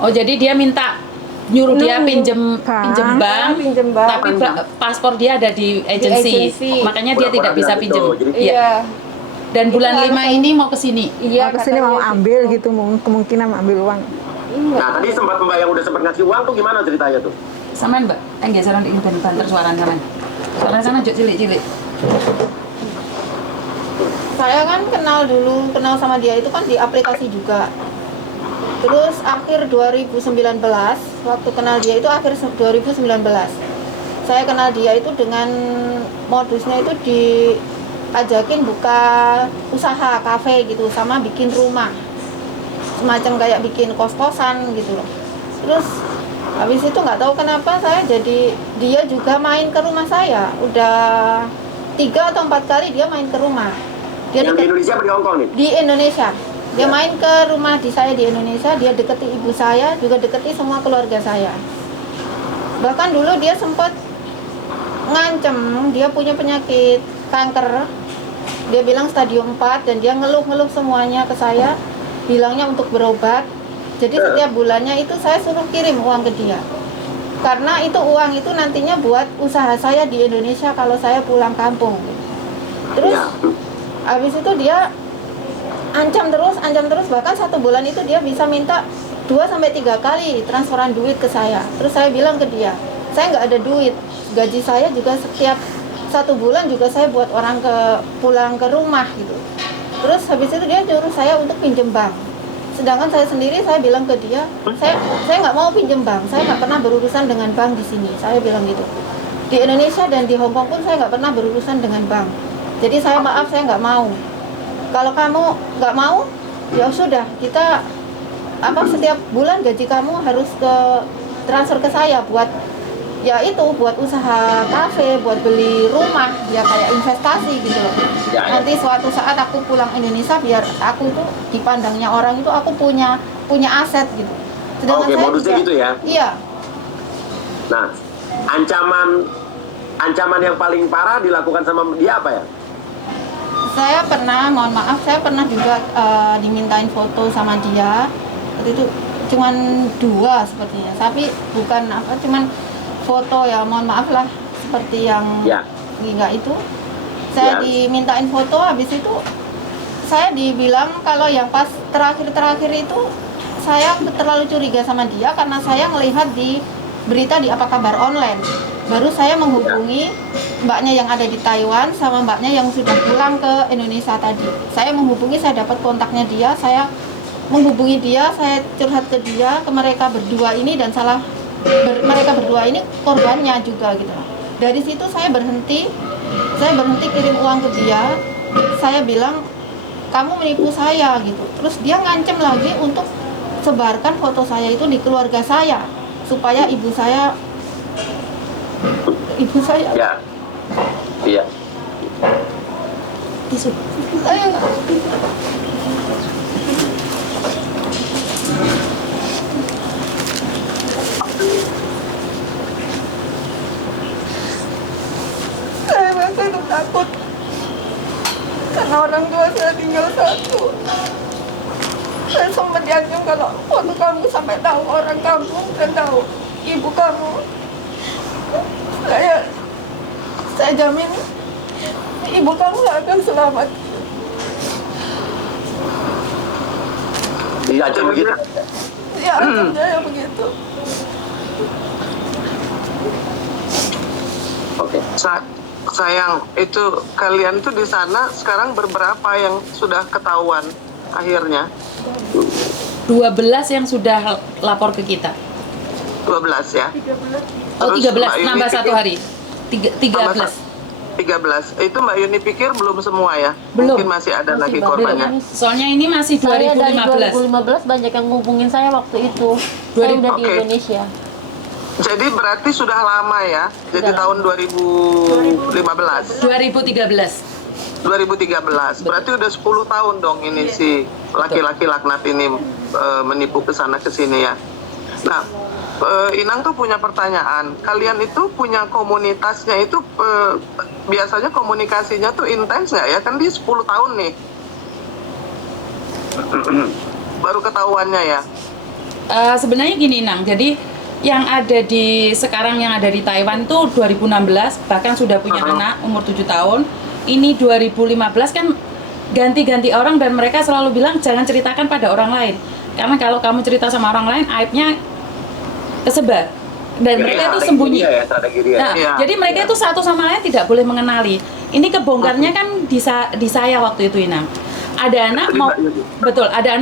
Oh, jadi dia minta nyuruh dia pinjem bank, tapi paspor dia ada di agensi. Makanya dia tidak bisa pinjem. Iya. Dan bulan 5 ini mau ke sini. Iya, mau kesini mau ambil gitu, kemungkinan mau ambil uang. Nah, tadi Mbak yang udah sempat ngasih uang tuh gimana ceritanya tuh? Saman, Mbak. Geseran ini banter suaraan saman. Suaraan sana cilik-cilik. Saya kan kenal sama dia itu kan di aplikasi juga. Terus akhir 2019, waktu kenal dia itu akhir 2019. Saya kenal dia itu dengan modusnya itu diajakin buka usaha kafe gitu, sama bikin rumah. Semacam kayak bikin kos-kosan gitu loh. Terus habis itu nggak tahu kenapa dia juga main ke rumah saya. Udah 3 atau 4 kali dia main ke rumah. Dia yang di Indonesia apa di Hongkong nih? Di Indonesia. Dia main ke rumah saya di Indonesia, dia deketi ibu saya, juga deketi semua keluarga saya. Bahkan dulu dia sempat ngancem, dia punya penyakit kanker. Dia bilang stadium 4 dan dia ngeluh-ngeluh semuanya ke saya, bilangnya untuk berobat. Jadi setiap bulannya itu saya suruh kirim uang ke dia. Karena itu uang itu nantinya buat usaha saya di Indonesia kalau saya pulang kampung. Terus habis itu dia ancam terus, bahkan 1 bulan itu dia bisa minta 2-3 kali transferan duit ke saya. Terus saya bilang ke dia, saya nggak ada duit, gaji saya juga setiap 1 bulan juga saya buat orang pulang ke rumah gitu. Terus habis itu dia nyuruh saya untuk pinjem bank. Sedangkan saya sendiri, saya bilang ke dia, saya nggak mau pinjem bank, saya nggak pernah berurusan dengan bank di sini, saya bilang gitu. Di Indonesia dan di Hong Kong pun saya nggak pernah berurusan dengan bank. Jadi saya maaf, saya nggak mau. Kalau kamu nggak mau, ya sudah, kita setiap bulan gaji kamu harus transfer ke saya buat buat usaha kafe, buat beli rumah, ya kayak investasi gitu loh. Nanti suatu saat aku pulang Indonesia, biar aku tuh dipandangnya orang itu aku punya aset gitu. Sedangkan Oke, saya modusnya juga, gitu ya? Iya. Nah, ancaman yang paling parah dilakukan sama dia apa ya? Saya pernah, mohon maaf, saya pernah juga dimintain foto sama dia. Waktu itu cuman 2 sepertinya, tapi bukan cuman foto ya, mohon maaf lah, seperti yang enggak itu. Saya dimintain foto, habis itu saya dibilang kalau yang pas terakhir itu saya terlalu curiga sama dia karena saya melihat di berita di Apa Kabar Online. Baru saya menghubungi mbaknya yang ada di Taiwan sama mbaknya yang sudah pulang ke Indonesia tadi. Saya menghubungi, saya dapat kontaknya dia, saya menghubungi dia, saya curhat ke dia, ke mereka berdua ini, dan mereka berdua ini korbannya juga gitu. Dari situ saya berhenti kirim uang ke dia. Saya bilang, kamu menipu saya gitu. Terus dia ngancem lagi untuk sebarkan foto saya itu di keluarga saya supaya ibu saya ya. Iya. Tisu. Saya merasa takut karena orang tua saya tinggal 1. Saya sempat yakin kalau waktu kamu sampai tahu orang kampung dan tahu ibu kamu, saya jamin ibu kamu gak akan selamat. Diancam begitu? Ya, ancam saya begitu. Oke. Sayang, itu kalian tuh di sana sekarang berberapa yang sudah ketahuan akhirnya? 12 yang sudah lapor ke kita. 12 ya? Oh, 13, Mbak Yuni nambah 1 hari. 13. 13. Itu Mbak Yuni pikir belum semua ya? Belum. Mungkin masih ada lagi banyak. korbannya. Soalnya ini masih Saya dari 2015. 2015 banyak yang ngubungin saya waktu itu. Saya udah di Indonesia. Jadi berarti sudah lama ya? Jadi tahun 2015. 2013. Berarti udah 10 tahun dong ini si laki-laki laknat ini menipu ke sana ke sini ya. Nah, Inang tuh punya pertanyaan. Kalian itu punya komunitasnya itu biasanya komunikasinya tuh intens nggak ya? Kan dia 10 tahun nih. Baru ketahuannya ya. Sebenarnya gini Nang, jadi yang ada sekarang yang ada di Taiwan tuh 2016, bahkan sudah punya anak umur 7 tahun. Ini 2015 kan ganti-ganti orang, dan mereka selalu bilang jangan ceritakan pada orang lain. Karena kalau kamu cerita sama orang lain, aibnya kesebar. Dan mereka itu sembunyi. Jadi mereka itu satu sama lain tidak boleh mengenali. Ini kebongkarnya kan di saya waktu itu, Inang. Ada anak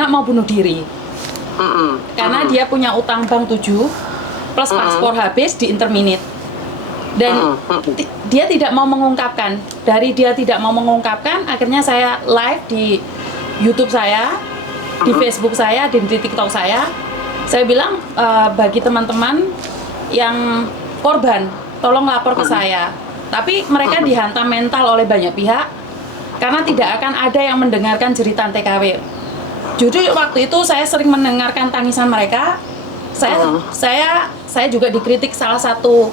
mau bunuh diri. Karena dia punya utang bank 7 plus paspor habis di interminit, dan dia tidak mau mengungkapkan. Dari dia tidak mau mengungkapkan, akhirnya saya live di YouTube saya, di Facebook saya, di TikTok saya. Saya bilang bagi teman-teman yang korban, tolong lapor ke saya. Tapi mereka dihantam mental oleh banyak pihak karena tidak akan ada yang mendengarkan jeritan TKW. Jujur waktu itu saya sering mendengarkan tangisan mereka. Saya juga dikritik salah satu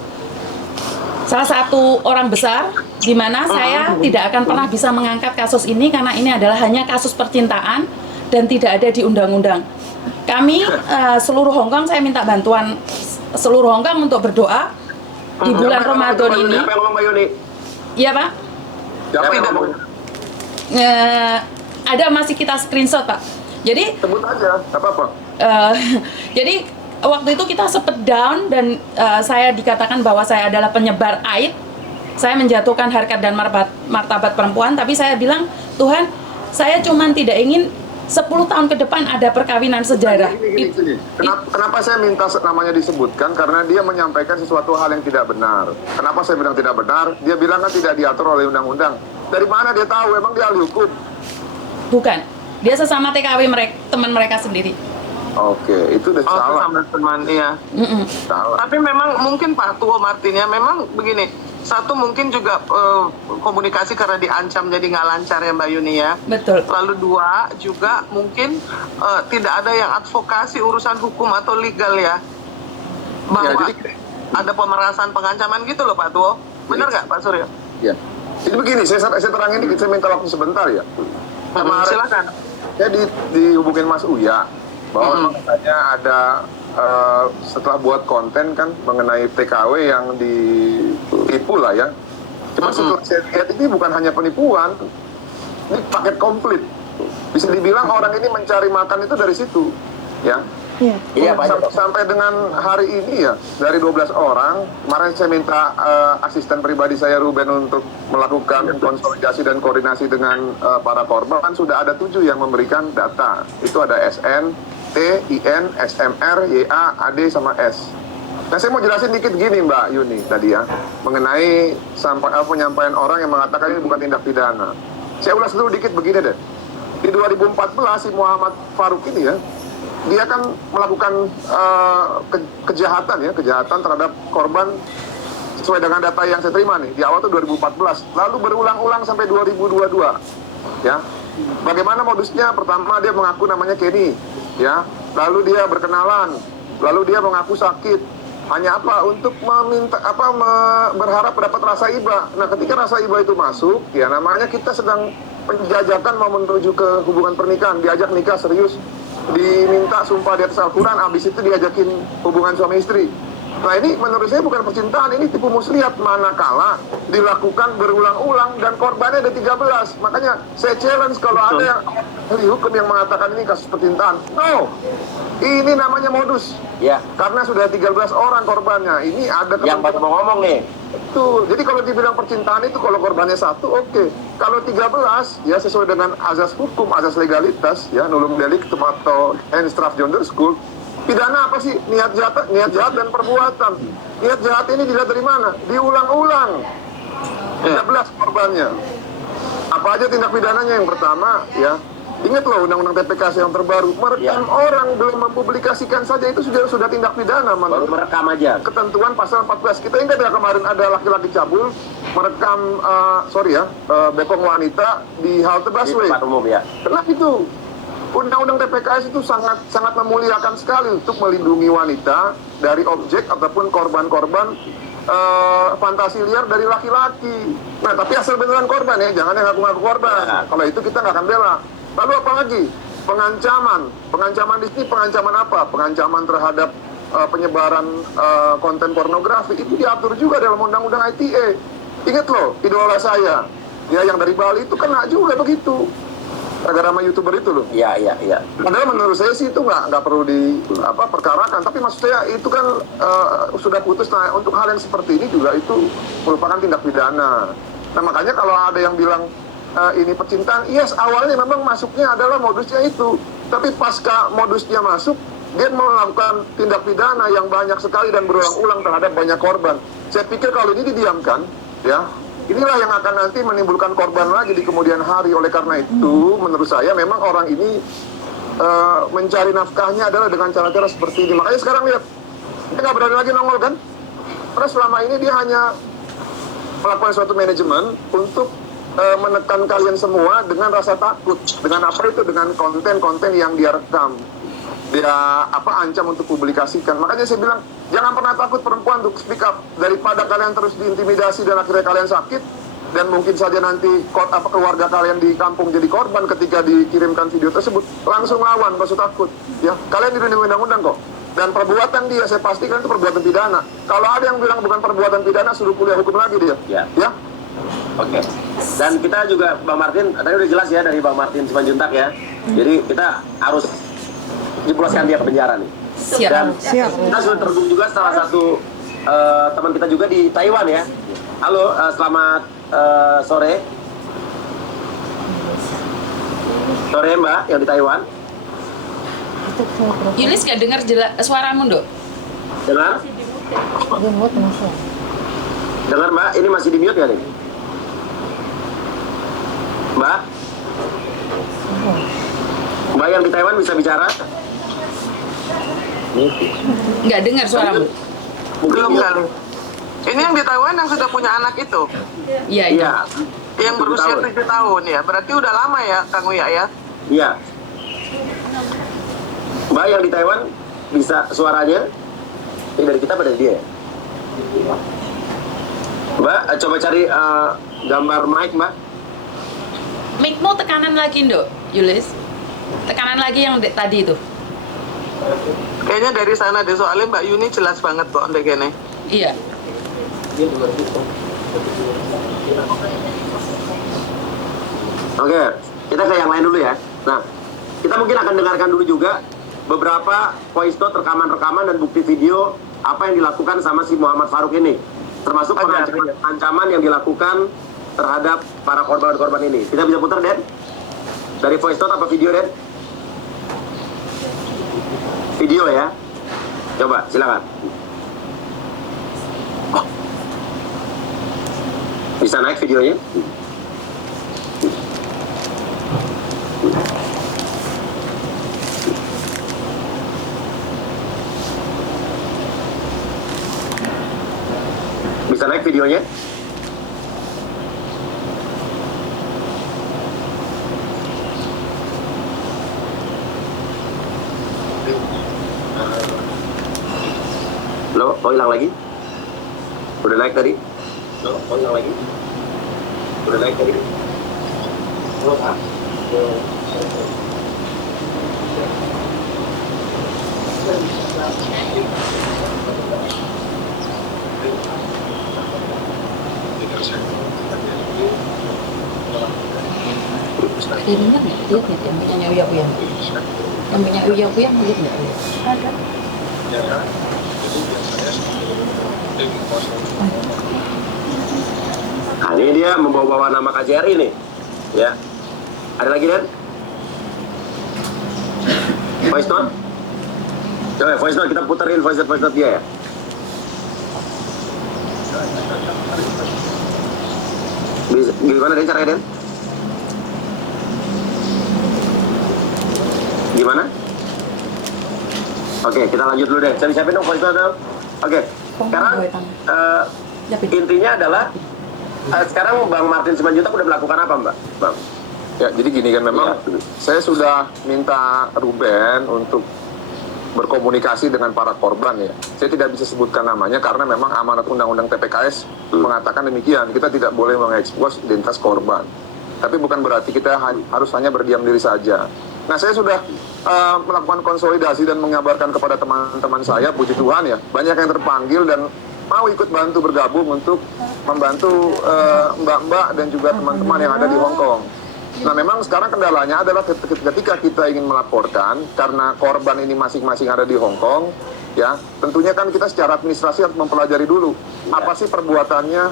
orang besar, di mana saya tidak akan pernah bisa mengangkat kasus ini karena ini adalah hanya kasus percintaan dan tidak ada di undang-undang. Kami seluruh Hong Kong, saya minta bantuan seluruh Hong Kong untuk berdoa di bulan Ramadan ini. Iya Pak? Ada masih kita screenshot Pak. Jadi sebut aja, apa-apa. Jadi waktu itu kita sempat down, dan saya dikatakan bahwa saya adalah penyebar aib. Saya menjatuhkan harkat dan martabat perempuan, tapi saya bilang, Tuhan, saya cuman tidak ingin 10 tahun ke depan ada perkawinan sejarah. Gini. Kenapa saya minta namanya disebutkan? Karena dia menyampaikan sesuatu hal yang tidak benar. Kenapa saya bilang tidak benar? Dia bilang kan tidak diatur oleh undang-undang. Dari mana dia tahu? Emang dia ahli hukum? Bukan. Dia sesama TKW mereka, teman mereka sendiri. Oke, itu udah salah. Sama teman, iya. Salah. Tapi memang mungkin Pak Tuo Martin ya, memang begini. Satu mungkin juga komunikasi karena diancam jadi nggak lancar ya Mbak Yuni ya. Betul. Lalu dua juga mungkin tidak ada yang advokasi urusan hukum atau legal ya. Bahwa Ya, jadi, ada pemerasan pengancaman gitu loh Pak Tuo. Benar nggak Pak Suryo? ya. Jadi begini, saya terangin dikit, saya minta waktu sebentar ya. Kemarin Silakan. saya dihubungin Mas Uya bahwa katanya ada setelah buat konten kan mengenai TKW yang ditipu lah ya. Cuma setelah saya lihat ini bukan hanya penipuan, ini paket komplit. Bisa dibilang orang ini mencari makan itu dari situ, ya. Iya, Pak. Sampai dengan hari ini ya, dari 12 orang, kemarin saya minta asisten pribadi saya Ruben untuk melakukan konsolidasi dan koordinasi dengan para korban. Sudah ada 7 yang memberikan data. Itu ada SN, T, IN, SMR, YA, AD, sama S. Nah, saya mau jelasin dikit gini Mbak Yuni tadi ya, mengenai penyampaian orang yang mengatakan ini bukan tindak pidana. Saya ulas dulu dikit begini deh. Di 2014 si Muhammad Faruk ini ya, dia kan melakukan kejahatan terhadap korban sesuai dengan data yang saya terima nih. Di awal tuh 2014, lalu berulang-ulang sampai 2022. Ya, bagaimana modusnya? Pertama dia mengaku namanya Kenny, ya. Lalu dia berkenalan, lalu dia mengaku sakit. Hanya apa? Untuk meminta berharap dapat rasa iba. Nah, ketika rasa iba itu masuk, ya namanya kita sedang penjajakan mau menuju ke hubungan pernikahan, diajak nikah serius. Diminta sumpah di atas Al-Quran, habis itu diajakin hubungan suami istri. Nah ini menurut saya bukan percintaan, ini tipu muslihat manakala dilakukan berulang-ulang dan korbannya ada 13. Makanya saya challenge kalau ada yang ahli hukum yang mengatakan ini kasus percintaan. No, ini namanya modus. Ya. Karena sudah 13 orang korbannya. Ini ada yang baru mau ngomong nih. Betul. Jadi kalau dibilang percintaan itu kalau korbannya 1, oke. Kalau 13 ya sesuai dengan azas hukum, azas legalitas ya, nulung delictum atau enstraf gender school. Pidana apa sih? Niat jahat dan perbuatan. Niat jahat ini dilihat dari mana? Diulang-ulang. 13 korbannya. Apa aja tindak pidananya? Yang pertama ya, ingat loh undang-undang TPKS yang terbaru, merekam orang belum mempublikasikan saja itu sudah tindak pidana. Baru merekam aja. Ketentuan pasal 14. Kita ingat ya kemarin ada laki-laki cabul merekam bekong wanita di halte busway. Di tempat umum ya. Karena itu undang-undang TPKS itu sangat memuliakan sekali untuk melindungi wanita dari objek ataupun korban-korban fantasi liar dari laki-laki. Nah, tapi asal beneran korban ya, jangan yang ngaku-ngaku korban. Kalau itu kita nggak akan bela. Lalu apa lagi? Pengancaman. Pengancaman di sini pengancaman apa? Pengancaman terhadap penyebaran konten pornografi itu diatur juga dalam undang-undang ITE. Ingat loh, idola saya, ya yang dari Bali itu kena juga begitu. Gara-gara YouTuber itu loh. Iya. Padahal menurut saya sih itu nggak perlu perkarakan. Tapi maksud saya itu kan sudah putus. Nah, untuk hal yang seperti ini juga itu merupakan tindak pidana. Nah, makanya kalau ada yang bilang ini percintaan, yes, awalnya memang masuknya adalah modusnya itu. Tapi pasca modusnya masuk, dia melakukan tindak pidana yang banyak sekali dan berulang-ulang terhadap banyak korban. Saya pikir kalau ini didiamkan, ya, inilah yang akan nanti menimbulkan korban lagi di kemudian hari. Oleh karena itu, menurut saya memang orang ini mencari nafkahnya adalah dengan cara-cara seperti ini. Makanya sekarang lihat, dia nggak berani lagi nongol kan? Karena selama ini dia hanya melakukan suatu manajemen untuk menekan kalian semua dengan rasa takut. Dengan apa itu? Dengan konten-konten yang dia rekam. Dia ancam untuk publikasikan. Makanya saya bilang, jangan pernah takut perempuan untuk speak up. Daripada kalian terus diintimidasi dan akhirnya kalian sakit, dan mungkin saja nanti keluarga kalian di kampung jadi korban ketika dikirimkan video tersebut, langsung lawan, gak usah takut. Ya, kalian dilindungi undang-undang kok. Dan perbuatan dia, saya pastikan itu perbuatan pidana. Kalau ada yang bilang bukan perbuatan pidana, suruh kuliah hukum lagi dia. Ya? Oke. Dan kita juga, Bang Martin, tadi udah jelas ya dari Bang Martin Simanjuntak ya. Jadi kita harus jebloskan dia ke penjara nih. Dan kita sudah terhubung juga salah satu teman kita juga di Taiwan ya. Halo, selamat sore. Sore Mbak, yang di Taiwan. Yulis nggak dengar suaramu, Dok? Dengar? Remote masuk. Dengar Mbak, ini masih di mute ya nih? Mbak? Mbak yang di Taiwan bisa bicara? Nggak dengar suaramu. Belum kali. Ini yang di Taiwan yang sudah punya anak itu? Iya, iya. Iya. Yang berusia 7 tahun ya? Berarti udah lama ya Kang Uya ya? Iya. Mbak yang di Taiwan bisa suaranya? Ini dari kita apa dari dia? Mbak, coba cari gambar mic Mbak. Mic-mu tekanan lagi, Dok, Yulis. Tekanan lagi yang tadi itu. Kayaknya dari sana deh, soalnya Mbak Yuni jelas banget kok ndek kene. Iya. Oke, kita ke yang lain dulu ya. Nah, kita mungkin akan dengarkan dulu juga beberapa voice note, rekaman-rekaman dan bukti video apa yang dilakukan sama si Muhammad Faruk ini. Termasuk ancaman yang dilakukan terhadap para korban-korban ini. Kita bisa putar, Den? Dari voice note apa video, Den? Video ya. Coba, silakan. Bisa naik videonya? Bisa naik videonya? Lo, oh hilang lagi? Udah naik tadi? Lo, oh hilang lagi? Udah naik tadi? Lo, Dia dengar nggak? Lihat nggak yang punya Uya Puyang? Yang punya Uya Puyang lihat nggak? Ada. Nah, ini dia membawa-bawa nama KJRI nih. Ya. Ada lagi, Dan? Voice note? Coba voice note, kita puterin voice note dia ya. Gimana Den caranya, Den? Gimana? Oke, kita lanjut dulu deh. Siapin dong voice note dong. Oke, sekarang intinya adalah sekarang Bang Martin Simanjuntak udah melakukan apa, Mbak? Bang? Ya, jadi gini kan memang saya sudah minta Ruben untuk berkomunikasi dengan para korban ya. Saya tidak bisa sebutkan namanya karena memang amanat Undang-Undang TPKS mengatakan demikian. Kita tidak boleh mengekspos identitas korban. Tapi bukan berarti kita harus hanya berdiam diri saja. Nah, saya sudah melakukan konsolidasi dan mengabarkan kepada teman-teman saya, puji Tuhan ya, banyak yang terpanggil dan mau ikut bantu bergabung untuk membantu mbak-mbak dan juga teman-teman yang ada di Hong Kong. Nah, memang sekarang kendalanya adalah ketika kita ingin melaporkan, karena korban ini masing-masing ada di Hong Kong, ya, tentunya kan kita secara administrasi harus mempelajari dulu, apa sih perbuatannya,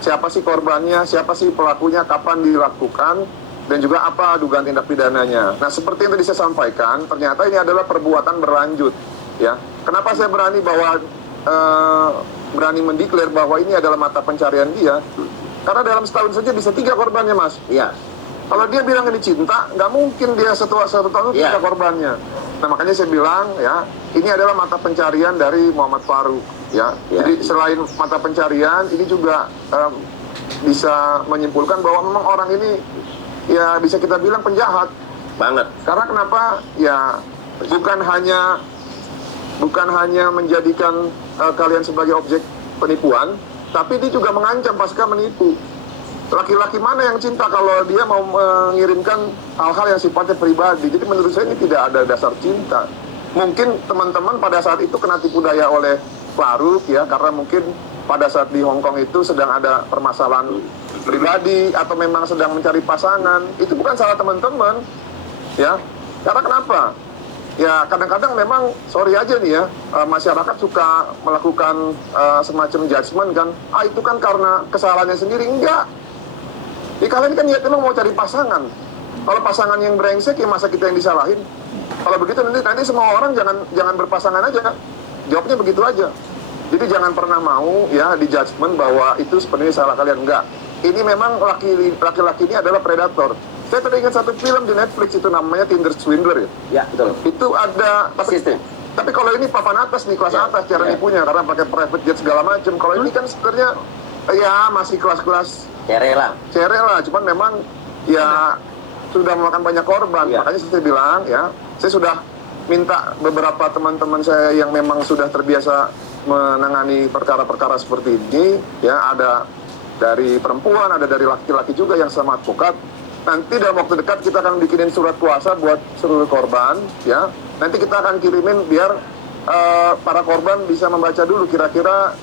siapa sih korbannya, siapa sih pelakunya, kapan dilakukan, dan juga apa dugaan tindak pidananya. Nah, seperti yang tadi saya sampaikan, ternyata ini adalah perbuatan berlanjut, ya. Kenapa saya berani mendeklar bahwa ini adalah mata pencarian dia? Karena dalam setahun saja bisa 3 korbannya, Mas. Iya. Kalau dia bilang ini cinta, nggak mungkin dia satu tahun 3 korbannya. Nah, makanya saya bilang ya, ini adalah mata pencarian dari Muhammad Faruk. Ya, jadi selain mata pencarian, ini juga bisa menyimpulkan bahwa memang orang ini ya bisa kita bilang penjahat banget. Karena kenapa? Ya bukan hanya menjadikan kalian sebagai objek penipuan, tapi dia juga mengancam pasca menipu. Laki-laki mana yang cinta kalau dia mau mengirimkan hal-hal yang sifatnya pribadi? Jadi menurut saya ini tidak ada dasar cinta. Mungkin teman-teman pada saat itu kena tipu daya oleh Faruk ya, karena mungkin pada saat di Hong Kong itu sedang ada permasalahan pribadi atau memang sedang mencari pasangan. Itu bukan salah teman-teman ya. Karena kenapa? Ya kadang-kadang memang sorry aja nih ya, masyarakat suka melakukan semacam judgement kan. Itu kan karena kesalahannya sendiri. Enggak. Kalian kan niat memang mau cari pasangan. Kalau pasangan yang brengsek, ya masa kita yang disalahin? Kalau begitu nanti semua orang jangan berpasangan aja. Jawabnya begitu aja. Jadi jangan pernah mau ya di judgement bahwa itu sebenarnya salah kalian. Enggak. Ini memang laki-laki ini adalah predator. Saya teringat satu film di Netflix itu namanya Tinder Swindler ya. Ya, betul. Itu ada tapi kalau ini papan atas nih, kelas atas cara nipunya karena pakai private jet segala macam. Kalau ini kan sebenarnya ya masih kelas-kelas cere lah, cuman memang ya sudah memakan banyak korban. Makanya saya bilang ya, saya sudah minta beberapa teman-teman saya yang memang sudah terbiasa menangani perkara-perkara seperti ini, ya ada dari perempuan, ada dari laki-laki juga yang sama advokat. Nanti dalam waktu dekat kita akan bikinin surat kuasa buat seluruh korban, ya. Nanti kita akan kirimin biar para korban bisa membaca dulu kira-kira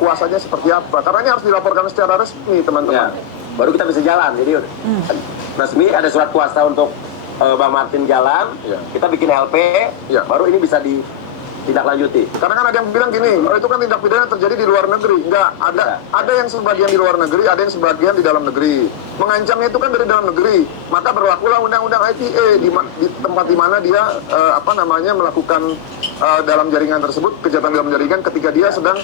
kuasanya seperti apa. Karena ini harus dilaporkan secara resmi, teman-teman. Ya, baru kita bisa jalan. Jadi resmi ada surat kuasa untuk Bang Martin jalan, kita bikin LP, baru ini bisa ditindaklanjuti. Karena kan ada yang bilang gini, oh itu kan tindak pidana terjadi di luar negeri. Enggak, ada yang sebagian di luar negeri, ada yang sebagian di dalam negeri. Mengancamnya itu kan dari dalam negeri. Maka berlakulah undang-undang ITE di tempat di mana dia melakukan dalam jaringan tersebut, kejahatan dalam jaringan ketika dia sedang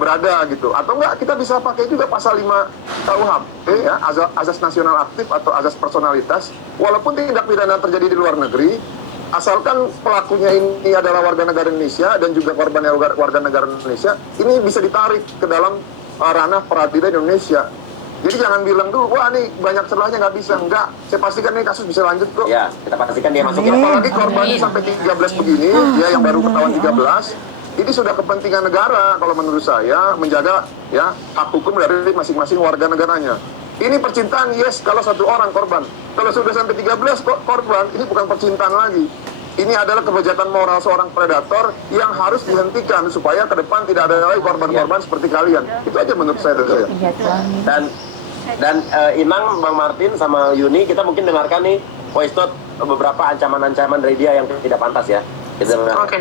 berada gitu. Atau enggak, kita bisa pakai juga pasal 5 KUHP, ya, azas nasional aktif atau azas personalitas. Walaupun tindak pidana terjadi di luar negeri, asalkan pelakunya ini adalah warga negara Indonesia dan juga korbannya warga negara Indonesia, ini bisa ditarik ke dalam ranah peradilan Indonesia. Jadi jangan bilang dulu, wah ini banyak celahnya nggak bisa. Enggak, saya pastikan ini kasus bisa lanjut kok. Ya, kita pastikan dia masuk. Apalagi korbannya sampai 13 begini, ya yang baru ketahuan 13, ini sudah kepentingan negara kalau menurut saya menjaga ya hak hukum dari masing-masing warga negaranya. Ini percintaan, yes, kalau satu orang korban. Kalau sudah sampai 13 korban, ini bukan percintaan lagi. Ini adalah kebejatan moral seorang predator yang harus dihentikan supaya ke depan tidak ada lagi korban-korban seperti kalian. Itu aja menurut saya. Dan Inang, Bang Martin, sama Yuni, kita mungkin dengarkan nih voice note beberapa ancaman-ancaman dari dia yang tidak pantas ya. Kita dengarkan. Oke.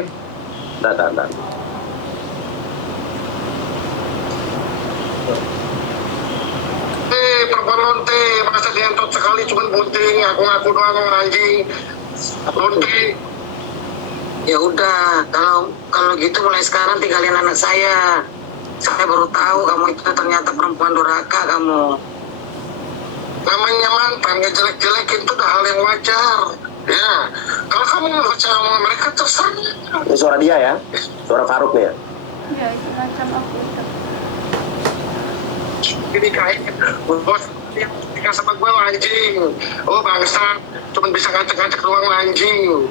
Dan. Perempuan lonte, masa dientot sekali cuman bunting, ngaku-ngaku doang anjing. Lonte. Ya udah, kalau gitu mulai sekarang tinggalin anak saya. Saya baru tahu kamu itu ternyata perempuan durhaka kamu. Namanya mantan, ngejelek-jelekin itu udah hal yang wajar. Ya, kalau kamu mau percaya sama mereka terserah. Ini suara dia ya, suara Faruk nih ya. Ya, itu macam aku. Ini kayak bos yang nikah sama gue anjing. Oh bangsa, cuma bisa ngacak-ngacak doang anjing.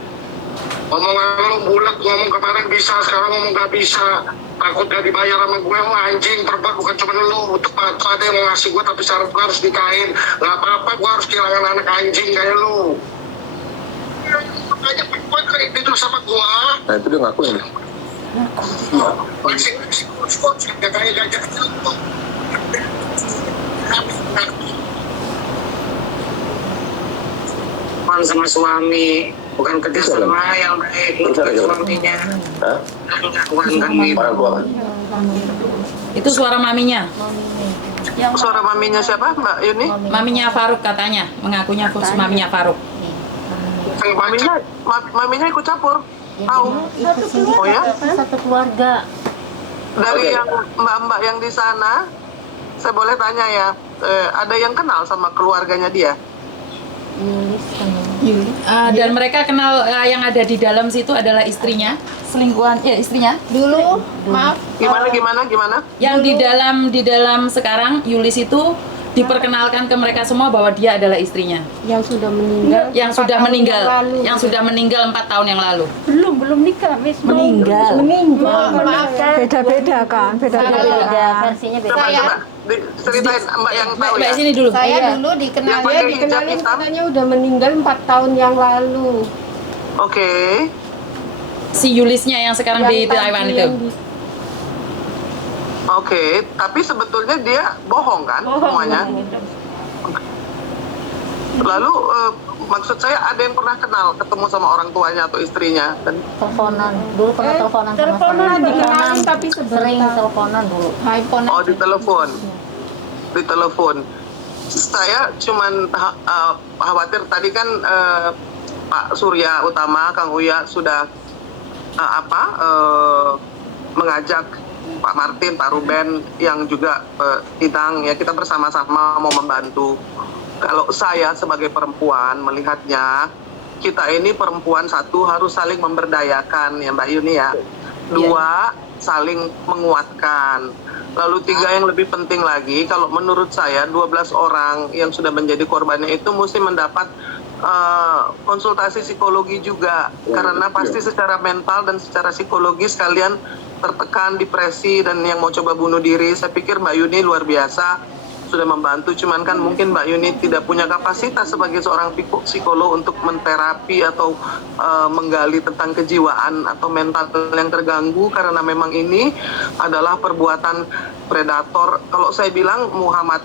Omongan lu bulat, ngomong kemarin bisa, sekarang ngomong gak bisa. Takut gak dibayar sama gue, anjing. Perempuan bukan cuma lu, tepat ada yang mau ngasih gue tapi syarat gue harus nikahin. Gak apa-apa, gue harus kehilangan anak anjing kayak lu. Banyak perempuan kayak gitu sama gue. Nah itu dia ngaku ya. Masih kurus-kurus, gak kayak gajah kecil. Sama suami, bukan kerja sama yang baik untuk suaminya. Orang tua kan? Itu suara maminya. Suara maminya siapa, Mbak Yuni? Maminya Faruk katanya, mengakunya maminya Faruk. Maminya ikut campur. Tahu? Oh ya? Satu keluarga. Dari yang mbak-mbak yang di sana, saya boleh tanya ya, ada yang kenal sama keluarganya dia? Dan mereka kenal yang ada di dalam situ adalah istrinya, selingkuhan ya istrinya. Dulu, maaf. Gimana? Yang di dalam sekarang Yulis itu diperkenalkan ke mereka semua bahwa dia adalah istrinya. Yang sudah meninggal. Yang sudah meninggal 4 tahun yang lalu. Belum nikah, Miss. Meninggal. Maaf. Beda-beda kan, beda-beda. Versinya beda. Coba ceritain Mbak yang tahu Mbak ya. sini dulu. Saya dulu dikenalin katanya udah meninggal 4 tahun yang lalu. Oke. Si Yulisnya yang sekarang di Taiwan itu. Oke, tapi sebetulnya dia bohong kan semuanya. Lalu maksud saya ada yang pernah kenal ketemu sama orang tuanya atau istrinya kan? Teleponan. Dulu pernah teleponan sama Teleponan dikenalin tapi sering teleponan dulu. Oh, di telepon. Saya cuman khawatir tadi kan Pak Surya Utama, Kang Uya sudah mengajak Pak Martin, Pak Ruben yang juga Inang, ya kita bersama-sama mau membantu. Kalau saya sebagai perempuan melihatnya, kita ini perempuan satu harus saling memberdayakan ya Mbak Yuni ya. Dua, saling menguatkan. Lalu tiga, yang lebih penting lagi, kalau menurut saya 12 orang yang sudah menjadi korbannya itu mesti mendapat konsultasi psikologi juga, karena pasti secara mental dan secara psikologis kalian tertekan, depresi, dan yang mau coba bunuh diri. Saya pikir Mbak Yuni luar biasa sudah membantu, cuman kan mungkin Mbak Yuni tidak punya kapasitas sebagai seorang psikolog untuk menterapi atau menggali tentang kejiwaan atau mental yang terganggu, karena memang ini adalah perbuatan predator. Kalau saya bilang Muhammad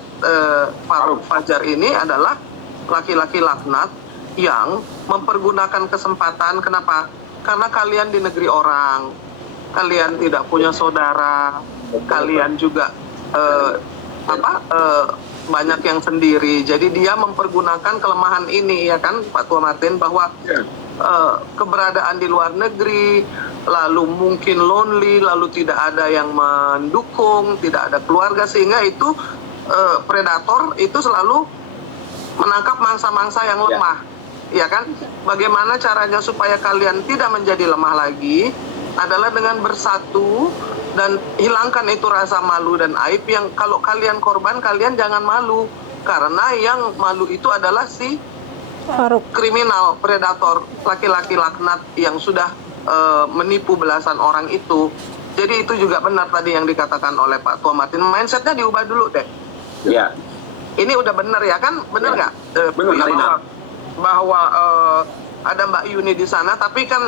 Faruk Fajar ini adalah laki-laki laknat yang mempergunakan kesempatan. Kenapa? Karena kalian di negeri orang, kalian tidak punya saudara, kalian juga banyak yang sendiri. Jadi dia mempergunakan kelemahan ini, ya kan Pak Tua Martin, bahwa keberadaan di luar negeri, lalu mungkin lonely, lalu tidak ada yang mendukung, tidak ada keluarga, sehingga itu predator itu selalu menangkap mangsa-mangsa yang lemah, ya kan? Bagaimana caranya supaya kalian tidak menjadi lemah lagi adalah dengan bersatu dan hilangkan itu rasa malu dan aib. Yang kalau kalian korban, kalian jangan malu, karena yang malu itu adalah si kriminal, predator, laki-laki laknat yang sudah menipu belasan orang itu. Jadi itu juga benar tadi yang dikatakan oleh Pak Tua Martin, mindsetnya diubah dulu deh. Ya. Ini udah benar ya kan? Benar nggak? Benar. Bahwa ada Mbak Yuni di sana, tapi kan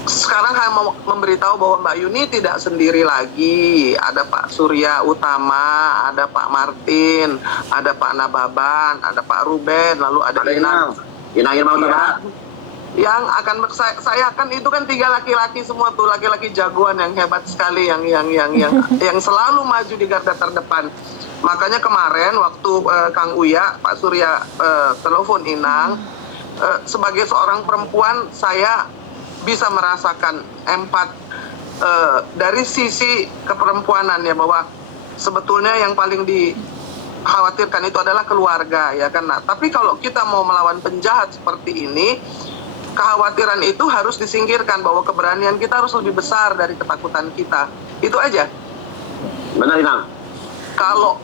sekarang saya mau memberitahu bahwa Mbak Yuni tidak sendiri lagi. Ada Pak Surya Utama, ada Pak Martin, ada Pak Nababan, ada Pak Ruben, lalu ada Inang. Yang akan saya akan itu kan 3 laki-laki semua tuh, laki-laki jagoan yang hebat sekali, yang selalu maju di garda terdepan. Makanya kemarin waktu Kang Uya, Pak Surya telepon Inang, sebagai seorang perempuan saya bisa merasakan dari sisi keperempuanan ya, bahwa sebetulnya yang paling dikhawatirkan itu adalah keluarga, ya kan. Nah, tapi kalau kita mau melawan penjahat seperti ini, kekhawatiran itu harus disingkirkan, bahwa keberanian kita harus lebih besar dari ketakutan kita. Itu aja. Benar, Inang. Kalau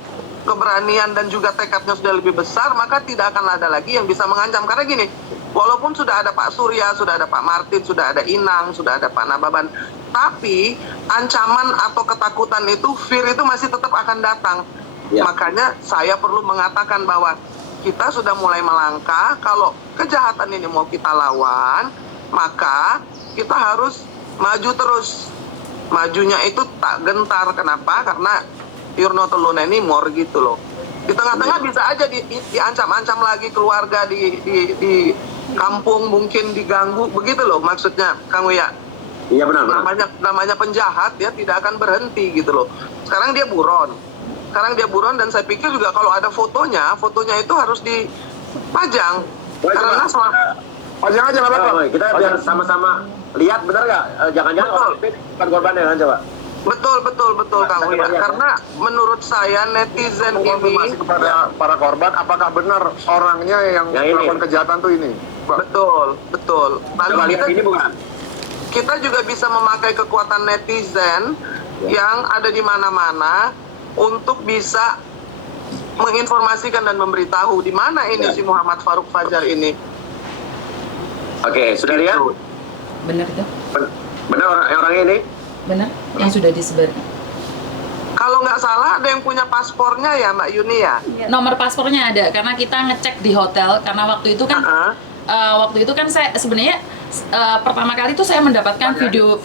keberanian dan juga tekadnya sudah lebih besar, maka tidak akan ada lagi yang bisa mengancam. Karena gini, walaupun sudah ada Pak Surya, sudah ada Pak Martin, sudah ada Inang, sudah ada Pak Nababan, tapi ancaman atau ketakutan itu, fear itu masih tetap akan datang. Ya. Makanya saya perlu mengatakan bahwa kita sudah mulai melangkah. Kalau kejahatan ini mau kita lawan, maka kita harus maju terus. Majunya itu tak gentar. Kenapa? Karena you're not alone anymore gitu loh. Di tengah-tengah bisa aja diancam-ancam lagi keluarga, di kampung mungkin diganggu, begitu loh maksudnya Kang Uya. Iya benar. Namanya penjahat ya tidak akan berhenti gitu loh. Sekarang dia buron. Dan saya pikir juga kalau ada fotonya itu harus dipajang. Karena pajang aja nggak apa-apa. Kita biar sama-sama lihat, benar nggak? Jangan-jangan orang itu bukan korbannya kan, coba. Betul Kang Uya. Karena menurut saya netizen ini kepada para korban, apakah benar orangnya yang melakukan kejahatan tuh ini? Betul. Lalu kita juga bisa memakai kekuatan netizen yang ada di mana-mana untuk bisa menginformasikan dan memberitahu di mana ini si Muhammad Faruk Fajar ini. Oke, sudah lihat? Benar itu? Benar orang ini? Benar, yang sudah disebar. Kalau nggak salah ada yang punya paspornya ya Mbak Yuni ya? Nomor paspornya ada, karena kita ngecek di hotel. Karena waktu itu kan saya sebenarnya pertama kali itu saya mendapatkan video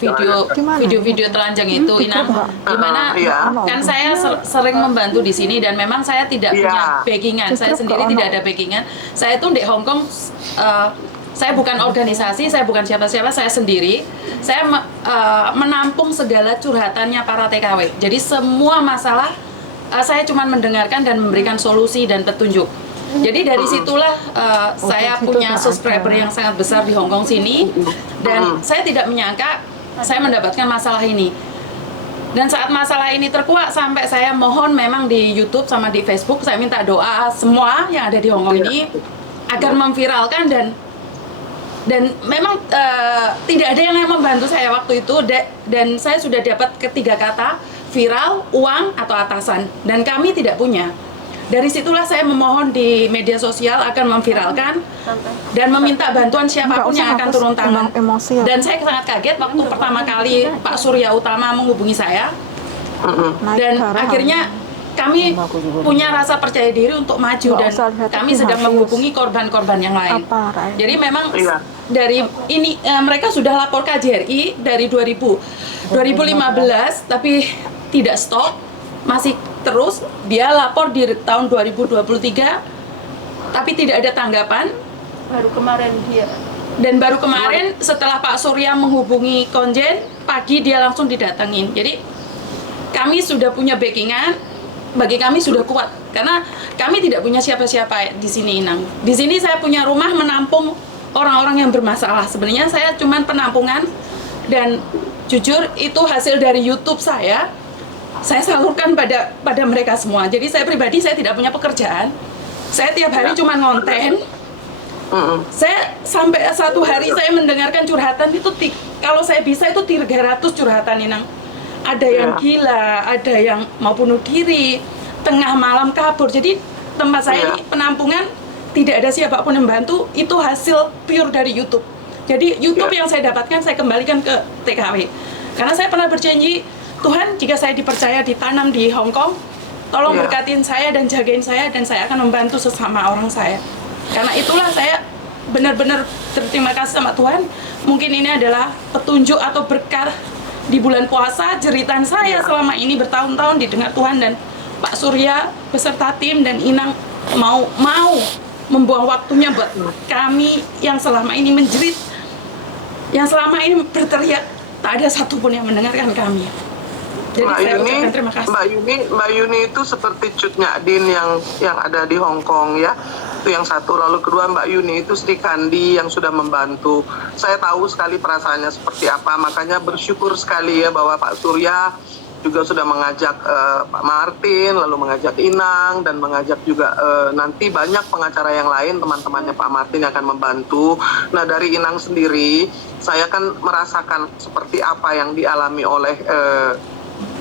telanjang itu, Inang, dimana kan saya sering membantu di sini dan memang saya tidak punya backingan, saya sendiri tidak ada backingan. Saya itu di Hong Kong, saya bukan organisasi, saya bukan siapa-siapa, saya sendiri. Saya menampung segala curhatannya para TKW. Jadi semua masalah saya cuma mendengarkan dan memberikan solusi dan petunjuk. Jadi dari situlah saya punya subscriber yang sangat besar di Hong Kong sini, dan saya tidak menyangka saya mendapatkan masalah ini. Dan saat masalah ini terkuak sampai saya mohon memang di YouTube sama di Facebook, saya minta doa semua yang ada di Hong Kong ini agar memviralkan, dan memang tidak ada yang membantu saya waktu itu, dan saya sudah dapat ketiga kata, viral, uang, atau atasan, dan kami tidak punya. Dari situlah saya memohon di media sosial akan memviralkan dan meminta bantuan siapapun yang akan turun tangan. Dan saya sangat kaget waktu pertama kali Pak Surya Utama menghubungi saya, dan akhirnya kami punya rasa percaya diri untuk maju, dan kami sedang menghubungi korban-korban yang lain. Jadi memang dari ini mereka sudah lapor KJRI dari 2015, tapi tidak stop, masih terus. Dia lapor di tahun 2023, tapi tidak ada tanggapan. Baru kemarin setelah Pak Surya menghubungi Konjen, pagi dia langsung didatengin. Jadi kami sudah punya backingan, bagi kami sudah kuat, karena kami tidak punya siapa-siapa di sini, Inang. Di sini saya punya rumah menampung orang-orang yang bermasalah. Sebenarnya saya cuma penampungan, dan jujur itu hasil dari YouTube saya salurkan pada mereka semua. Jadi saya pribadi, saya tidak punya pekerjaan. Saya tiap hari cuma ngonten. Saya sampai satu hari saya mendengarkan curhatan itu, kalau saya bisa itu 300 curhatan, Inang. Ada yang gila, ada yang mau bunuh diri, tengah malam kabur. Jadi tempat saya ini penampungan, tidak ada siapapun yang bantu. Itu hasil pure dari YouTube. Jadi YouTube yang saya dapatkan saya kembalikan ke TKW. Karena saya pernah berjanji, Tuhan, jika saya dipercaya ditanam di Hong Kong, tolong berkatin saya dan jagain saya, dan saya akan membantu sesama orang saya. Karena itulah saya benar-benar berterima kasih sama Tuhan. Mungkin ini adalah petunjuk atau berkah di bulan puasa, jeritan saya selama ini bertahun-tahun didengar Tuhan, dan Pak Surya beserta tim dan Inang mau membuang waktunya buat kami yang selama ini menjerit, yang selama ini berteriak, tak ada satupun yang mendengarkan kami. Jadi saya ucapkan terima kasih. Mbak Yuni itu seperti Cut Nyadin yang ada di Hong Kong ya. Itu yang satu. Lalu kedua, Mbak Yuni itu Sri Kandi yang sudah membantu. Saya tahu sekali perasaannya seperti apa. Makanya bersyukur sekali ya bahwa Pak Surya juga sudah mengajak Pak Martin, lalu mengajak Inang, dan mengajak juga nanti banyak pengacara yang lain, teman-temannya Pak Martin yang akan membantu. Nah, dari Inang sendiri, saya kan merasakan seperti apa yang dialami oleh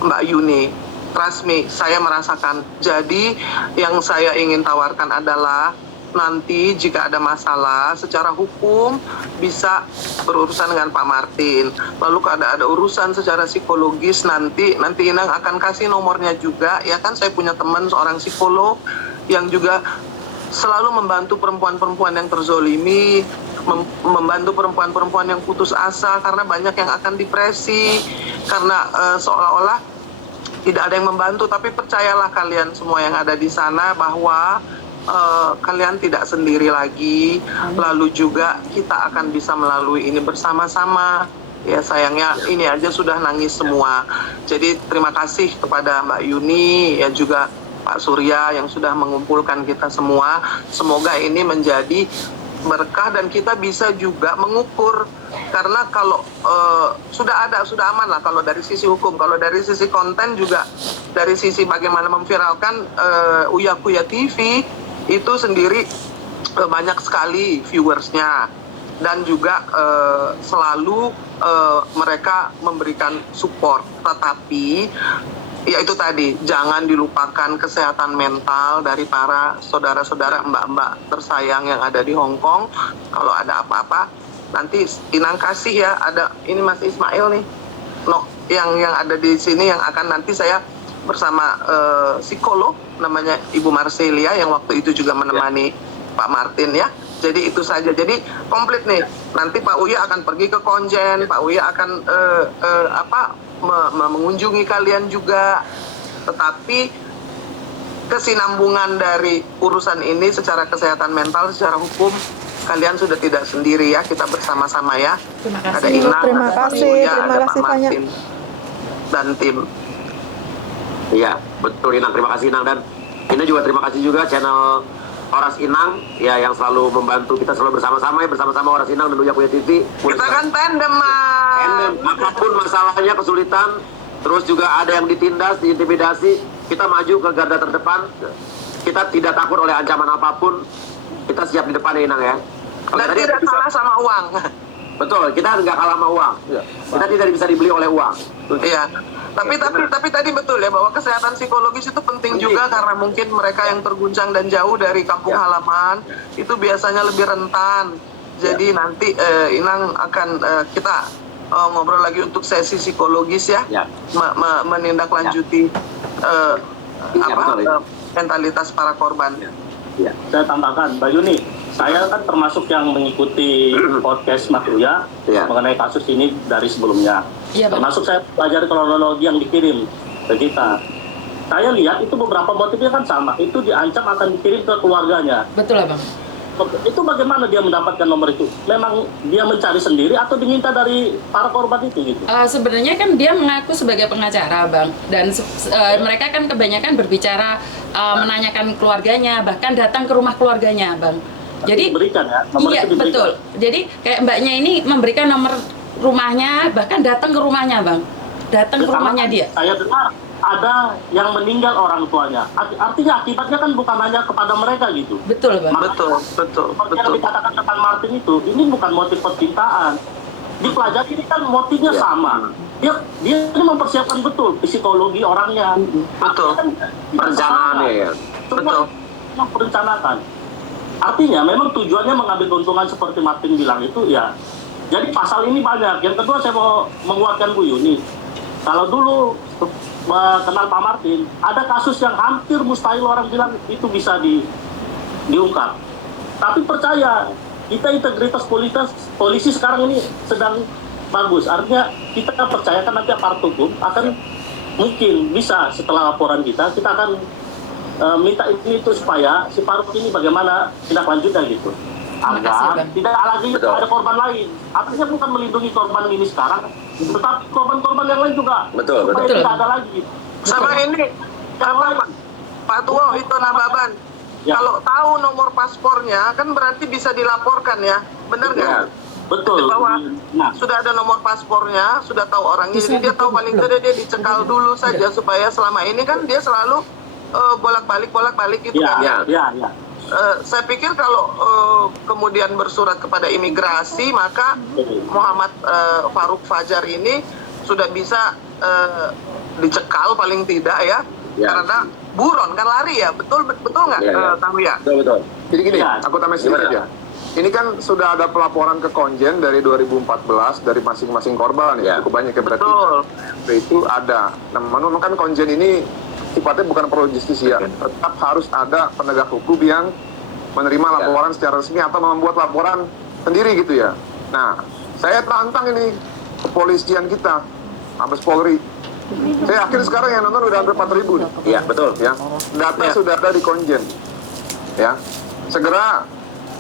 Mbak Yuni. Trust me, saya merasakan. Jadi yang saya ingin tawarkan adalah nanti jika ada masalah secara hukum bisa berurusan dengan Pak Martin. Lalu kalau ada urusan secara psikologis nanti Inang akan kasih nomornya juga. Ya kan, saya punya teman seorang psikolog yang juga selalu membantu perempuan-perempuan yang terzolimi, membantu perempuan-perempuan yang putus asa karena banyak yang akan depresi, karena seolah-olah tidak ada yang membantu. Tapi percayalah kalian semua yang ada di sana bahwa kalian tidak sendiri lagi. Lalu juga kita akan bisa melalui ini bersama-sama. Ya, sayangnya ini aja sudah nangis semua. Jadi terima kasih kepada Mbak Yuni, ya juga Pak Surya yang sudah mengumpulkan kita semua. Semoga ini menjadi berkah dan kita bisa juga mengukur, karena kalau sudah aman lah kalau dari sisi hukum. Kalau dari sisi konten juga, dari sisi bagaimana memviralkan Uya Kuya TV itu sendiri banyak sekali viewersnya, dan juga selalu mereka memberikan support. Tetapi ya itu tadi, jangan dilupakan kesehatan mental dari para saudara-saudara, mbak-mbak tersayang yang ada di Hong Kong. Kalau ada apa-apa, nanti Inang kasih ya, ada ini Mas Ismail nih, yang ada di sini yang akan nanti saya bersama psikolog namanya Ibu Marcelia yang waktu itu juga menemani Pak Martin ya. Jadi itu saja, jadi komplit nih. Nanti Pak Uya akan pergi ke Konjen, Pak Uya akan mengunjungi kalian juga. Tetapi kesinambungan dari urusan ini secara kesehatan mental, secara hukum, kalian sudah tidak sendiri ya, kita bersama-sama ya. Terima kasih. Ada Inang, Terima ada Pak kasih, Uya, terima ada kasih Pak banyak. Martin dan tim. Iya, betul Inang. Terima kasih Inang, dan ini juga terima kasih juga channel Oras Inang ya yang selalu membantu kita, selalu bersama-sama Oras Inang dan Uya Kuya TV. Kita kan tandem, Mas. Tandem, apapun masalahnya, kesulitan, terus juga ada yang ditindas, diintimidasi, kita maju ke garda terdepan. Kita tidak takut oleh ancaman apapun. Kita siap di depan ya Inang ya. Dan tidak kalah sama uang. Betul, kita nggak kalah sama uang. Kita tidak bisa dibeli oleh uang. Iya. Tapi tadi betul ya bahwa kesehatan psikologis itu penting juga karena mungkin mereka yang terguncang dan jauh dari kampung halaman itu biasanya lebih rentan. Jadi nanti Inang akan kita ngobrol lagi untuk sesi psikologis ya, menindaklanjuti mentalitas para korban. Ya, saya tambahkan, Mbak Yuni, saya kan termasuk yang mengikuti podcast Mas Uya mengenai kasus ini dari sebelumnya. Ya, termasuk saya pelajari kronologi yang dikirim ke kita. Saya lihat itu beberapa motifnya kan sama, itu diancam akan dikirim ke keluarganya. Betul Bang. Itu bagaimana dia mendapatkan nomor itu? Memang dia mencari sendiri atau diminta dari para korban itu gitu? Sebenarnya kan dia mengaku sebagai pengacara Bang, dan mereka kan kebanyakan berbicara menanyakan keluarganya, bahkan datang ke rumah keluarganya Bang. Jadi diberikan ya? Iya betul. Jadi kayak mbaknya ini memberikan nomor rumahnya, bahkan datang ke rumahnya Bang, datang ke rumahnya dia. Saya dengar ada yang meninggal orang tuanya. Artinya akibatnya kan bukan hanya kepada mereka gitu. Betul Bang. Betul. Yang dikatakan Kang Martin itu, ini bukan motif percintaan. Dipelajari ini kan motifnya sama. Dia ini mempersiapkan betul psikologi orangnya. Betul. Kan, perencanaannya ya. Betul. Yang perencanakan. Artinya memang tujuannya mengambil keuntungan seperti Martin bilang itu ya. Jadi pasal ini banyak. Yang kedua saya mau menguatkan Bu Yuni. Kalau dulu kenal Pak Martin, ada kasus yang hampir mustahil orang bilang itu bisa diungkap. Tapi percaya, kita integritas polisi sekarang ini sedang bagus. Artinya kita percayakan nanti aparat hukum akan mungkin bisa setelah laporan kita akan minta ini itu supaya si Faruk ini bagaimana tindak lanjutnya gitu. Agar tidak lagi ada korban lain. Artinya bukan melindungi korban ini sekarang, tetapi korban-korban yang lain juga. Supaya tidak ada lagi. Sama ini, karena Pak Tuwo itu Nababan, kalau tahu nomor paspornya kan berarti bisa dilaporkan ya, benar nggak? Betul. Bahwa sudah ada nomor paspornya, sudah tahu orangnya, jadi dia tahu paling tidak dia dicekal dulu saja supaya selama ini kan dia selalu bolak-balik gitu kan. Saya pikir kalau kemudian bersurat kepada imigrasi, maka Muhammad Faruk Fajar ini sudah bisa dicekal paling tidak ya, karena buron kan lari ya, betul nggak Kang Uya? Betul. Jadi gini, aku tambah sedikit ya. Ini kan sudah ada pelaporan ke Konjen dari 2014 dari masing-masing korban ya, cukup banyak ya berarti. Betul. Itu ada. Namun kan Konjen ini sifatnya bukan pro justisia, tetap harus ada penegak hukum yang menerima laporan secara resmi atau membuat laporan sendiri gitu ya. Nah, saya tantang ini kepolisian kita, Mabes Polri. Saya yakin sekarang yang nonton udah hampir 4.000 nih. Iya, betul. Ya, data sudah ada di Konjen. Ya, segera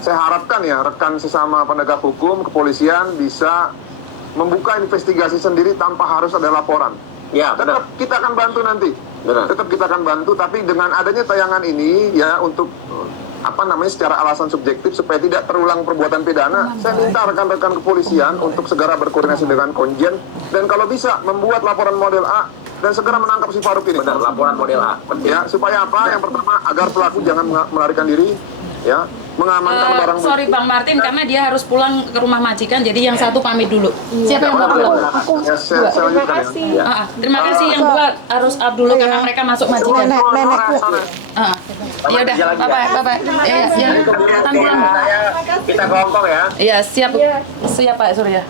saya harapkan ya rekan sesama penegak hukum, kepolisian bisa membuka investigasi sendiri tanpa harus ada laporan. Ya, tetap kita akan bantu nanti. Tetap kita akan bantu, tapi dengan adanya tayangan ini ya untuk secara alasan subjektif supaya tidak terulang perbuatan pidana, saya minta rekan-rekan kepolisian untuk segera berkoordinasi dengan Konjen dan kalau bisa membuat laporan model A dan segera menangkap si Faruk ini. Benar, laporan model A. Ya, supaya apa? Yang pertama agar pelaku jangan melarikan diri, ya, mengamankan barang bukti. Sorry Bang Martin, karena dia harus pulang ke rumah majikan, jadi yang satu pamit dulu. Siapa yang mau pulang? Terima kasih. Terima kasih yang dua harus up dulu karena mereka masuk majikan. Nenekku. Ya udah, bye-bye. Ya, pulang. Kita ke Hongkong ya. Iya, siap Pak Surya.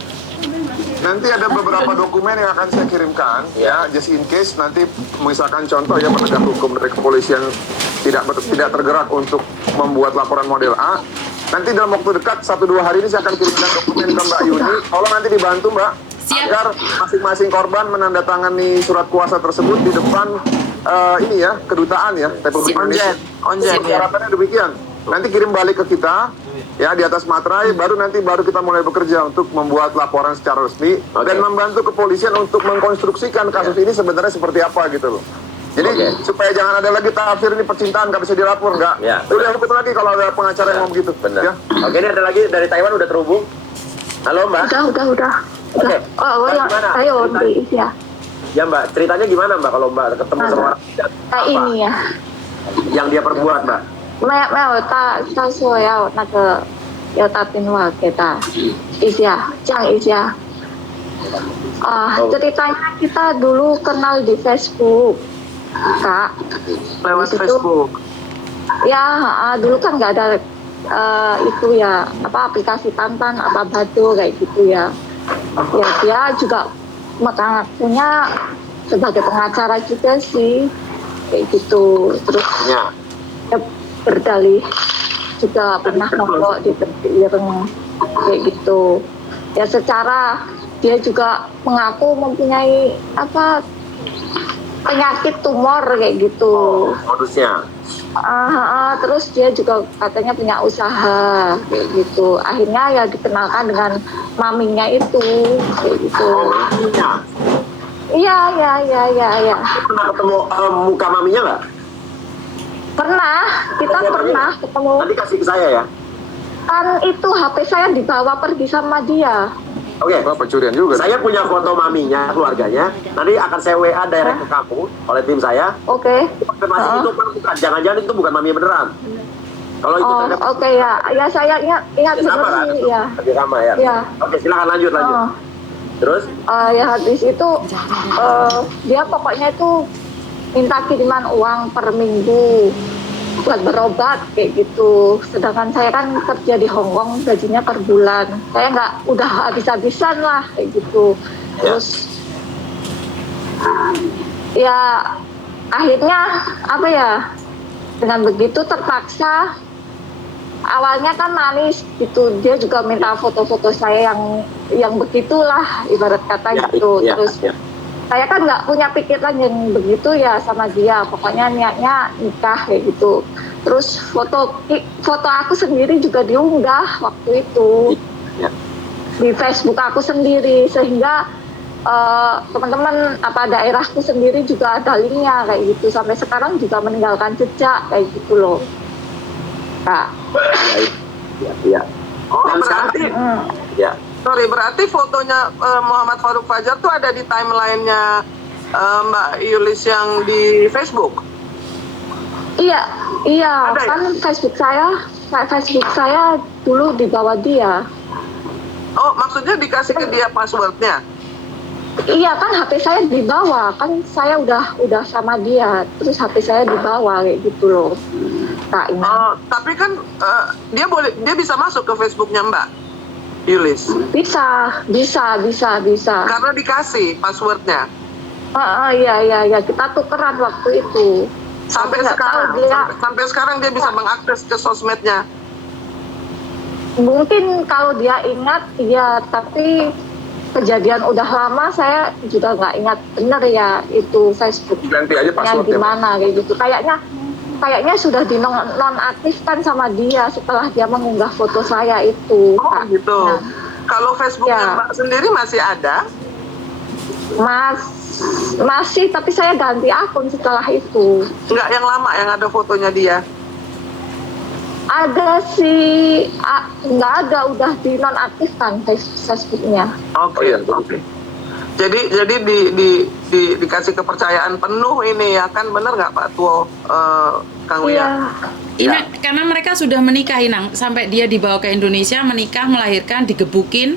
Nanti ada beberapa dokumen yang akan saya kirimkan, ya, just in case nanti misalkan contoh ya penegak hukum dari kepolisian tidak tergerak untuk membuat laporan model A. Nanti dalam waktu dekat 1-2 hari ini saya akan kirimkan dokumen ke Mbak Yuni. Tolong nanti dibantu Mbak, agar masing-masing korban menandatangani surat kuasa tersebut di depan kedutaan ya Republik Indonesia. Harapannya demikian. Nanti kirim balik ke kita ya di atas materai, baru kita mulai bekerja untuk membuat laporan secara resmi dan membantu kepolisian untuk mengkonstruksikan kasus ini sebenarnya seperti apa gitu loh. Jadi supaya jangan ada lagi tafsir ini percintaan nggak bisa dilapor nggak. Ya, udah betul lagi kalau ada pengacara yang ngomong gitu. Benar. Ya. Oke, ini ada lagi dari Taiwan udah terhubung. Halo Mbak. Udah. Oke. Yang ayo ya. Ya Mbak, ceritanya gimana Mbak kalau Mbak ketemu sama orang kayak ini ya. yang dia perbuat Mbak? 没有他说要那个要打电话给他一下，讲一下。ceritanya kita dulu kenal di Facebook, Kak. Lewat Facebook. Ya, dulu kan nggak ada itu ya, aplikasi Tantan, Badu kayak gitu ya. Ya dia juga punya sebagai pengacara juga sih, kayak gitu. Terus ya, berdalih juga pernah ngomong di kayak gitu. Ya secara dia juga mengaku mempunyai penyakit tumor kayak gitu. Modusnya. Terus dia juga katanya punya usaha kayak gitu. Akhirnya ya dikenalkan dengan maminya itu kayak gitu. Maminya? Iya. Pernah ketemu muka maminya nggak? Pernah, kita pernah ketemu. Nanti kasih ke saya ya. Kan itu HP saya dibawa pergi sama dia. Oke. Pencurian juga. Saya punya foto maminya, keluarganya. Nanti akan saya WA direct ke kamu oleh tim saya. Oke. Konfirmasi itu bukan, jangan-jangan itu bukan mami beneran. Kalau itu oke ya. Ya saya ingat benar sih ya. Sama ya. Ya. Oke, silakan lanjut. Terus? Ya habis itu dia pokoknya itu minta kiriman uang per minggu buat berobat kayak gitu. Sedangkan saya kan kerja di Hong Kong, gajinya per bulan. Saya udah habis-habisan lah kayak gitu. Terus ya akhirnya dengan begitu terpaksa. Awalnya kan manis gitu, dia juga minta foto-foto saya yang begitulah ibarat kata gitu. Terus saya kan nggak punya pikiran yang begitu ya sama dia, pokoknya niatnya nikah kayak gitu. Terus foto aku sendiri juga diunggah waktu itu di Facebook aku sendiri, sehingga teman-teman daerahku sendiri juga ada linknya kayak gitu. Sampai sekarang juga meninggalkan jejak kayak gitu loh, Kak. Iya. Berarti sorry, berarti fotonya Muhammad Farouk Fajar tuh ada di timelinenya Mbak Yulis yang di Facebook? Iya, kan Facebook saya dulu dibawa dia. Oh, maksudnya dikasih ke dia passwordnya? Iya, kan HP saya dibawa, kan saya udah sama dia, terus HP saya dibawa kayak gitu loh. Tapi kan dia bisa masuk ke Facebooknya Mbak Yulis? Bisa. Karena dikasih passwordnya? Iya, kita tukeran waktu itu. Sampai sekarang dia bisa mengakses ke sosmednya? Mungkin kalau dia ingat, ya, tapi kejadian udah lama, saya juga nggak ingat bener ya itu Facebook. Ganti aja passwordnya. Gimana kayak gitu. Kayaknya sudah dinonaktifkan sama dia setelah dia mengunggah foto saya itu. Oh gitu. Kalau Facebooknya Mbak sendiri masih ada? Masih, tapi saya ganti akun setelah itu. Enggak yang lama yang ada fotonya dia? Ada sih, nggak ada, udah dinonaktifkan Facebooknya. Oke. Jadi dikasih kepercayaan penuh ini ya kan, bener nggak Pak Tuo, Kang Wia? Iya. Karena mereka sudah menikah, Inang, sampai dia dibawa ke Indonesia, menikah, melahirkan, digebukin.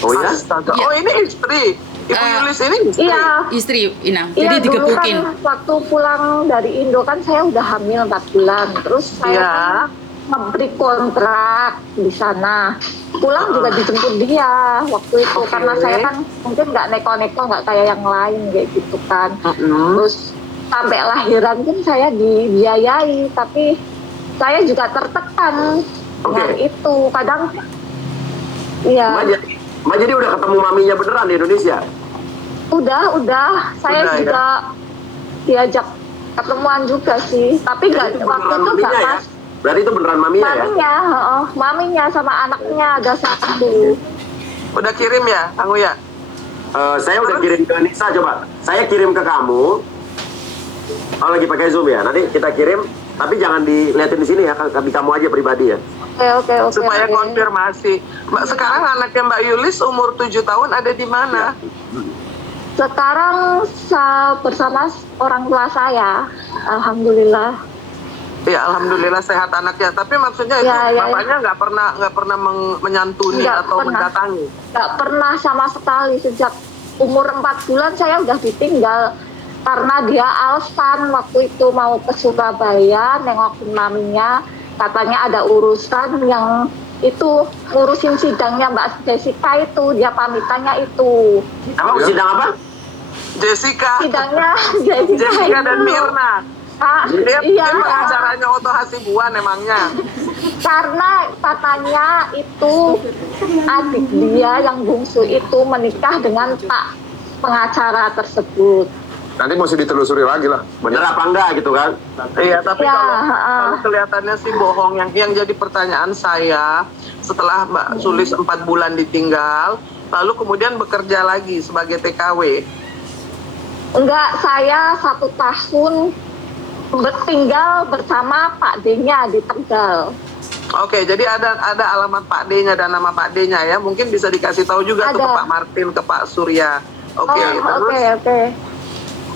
Oh ya? Oh ini istri, Ibu Yulis ini istri? Iya. Istri, Inang. Iya, jadi digebukin. Dulu kan waktu pulang dari Indo kan saya udah hamil 4 bulan, terus saya memberi kontrak di sana. Pulang juga dijemput dia waktu itu, karena saya kan mungkin nggak neko-neko, nggak kayak yang lain kayak gitu kan. Terus sampai lahiran pun saya dibiayai, tapi saya juga tertekan dengan itu. Kadang Mbak jadi udah ketemu maminya beneran di Indonesia? Udah. Saya juga diajak ketemuan juga sih, tapi waktu itu nggak pas. Berarti itu beneran maminya ya? Maminya sama anaknya ada 1. Udah kirim ya, Kang Uya? Saya udah kirim ke Nisa, coba. Saya kirim ke kamu. Oh, lagi pakai Zoom ya? Nanti kita kirim, tapi jangan dilihatin di sini ya, di kamu aja pribadi ya. Oke. Supaya konfirmasi. Mbak, sekarang anaknya Mbak Yulis umur 7 tahun ada di mana? Sekarang bersama orang tua saya, alhamdulillah. Ya, alhamdulillah sehat anaknya. Tapi maksudnya itu bapaknya nggak pernah menyantuni atau mendatangi. Nggak pernah sama sekali. Sejak umur 4 bulan saya udah ditinggal karena dia alasan waktu itu mau ke Surabaya nengokin maminya, katanya ada urusan yang itu ngurusin sidangnya Mbak Jessica itu, dia pamitannya itu. Apa sidang apa? Jessica. Sidangnya Jessica dan Mirna. Dia pengacaranya Otto Hasibuan emangnya. Karena katanya itu adik dia yang bungsu itu menikah dengan Pak pengacara tersebut. Nanti mesti ditelusuri lagi lah, bener apa enggak gitu kan? Iya, tapi kalau kelihatannya sih bohong. Yang jadi pertanyaan saya, setelah Mbak Sulis 4 bulan ditinggal, lalu kemudian bekerja lagi sebagai TKW. Enggak, saya 1 tahun tinggal bersama Pak D-nya di Tegal. Oke, jadi ada alamat Pak D-nya dan nama Pak D-nya ya. Mungkin bisa dikasih tahu juga tuh ke Pak Martin, ke Pak Surya. Oke.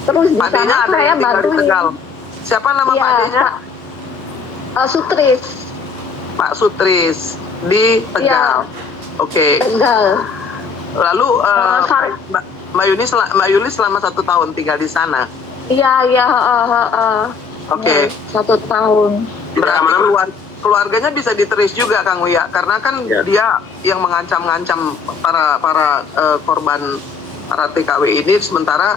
Terus di Pak sana D-nya ada saya yang tinggal di bantuin. Tegal. Siapa nama Pak D-nya? Sutris. Pak Sutris di Tegal. Oke. Tegal. Lalu Mbak Yulis selama 1 tahun tinggal di sana. Iya. Oke. 1 tahun. Berarti keluarganya bisa diteris juga Kang Uya, karena kan dia yang mengancam-ngancam para korban para TKW ini. Sementara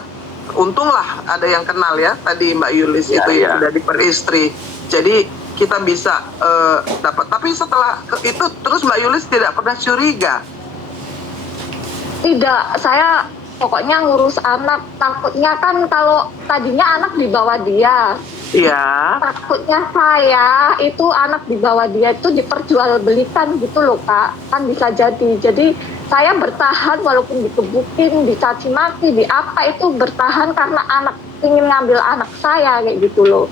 untunglah ada yang kenal ya tadi Mbak Yulis itu yang sudah diperistri. Jadi kita bisa dapat. Tapi setelah itu terus Mbak Yulis tidak pernah curiga? Tidak, saya pokoknya ngurus anak. Takutnya kan kalau tadinya anak dibawa dia. Iya. Takutnya saya itu anak dibawa dia itu diperjualbelikan gitu loh Kak. Kan bisa jadi. Jadi saya bertahan walaupun dikebukin, dicaci maki, di apa itu bertahan karena anak ingin ngambil anak saya kayak gitu loh.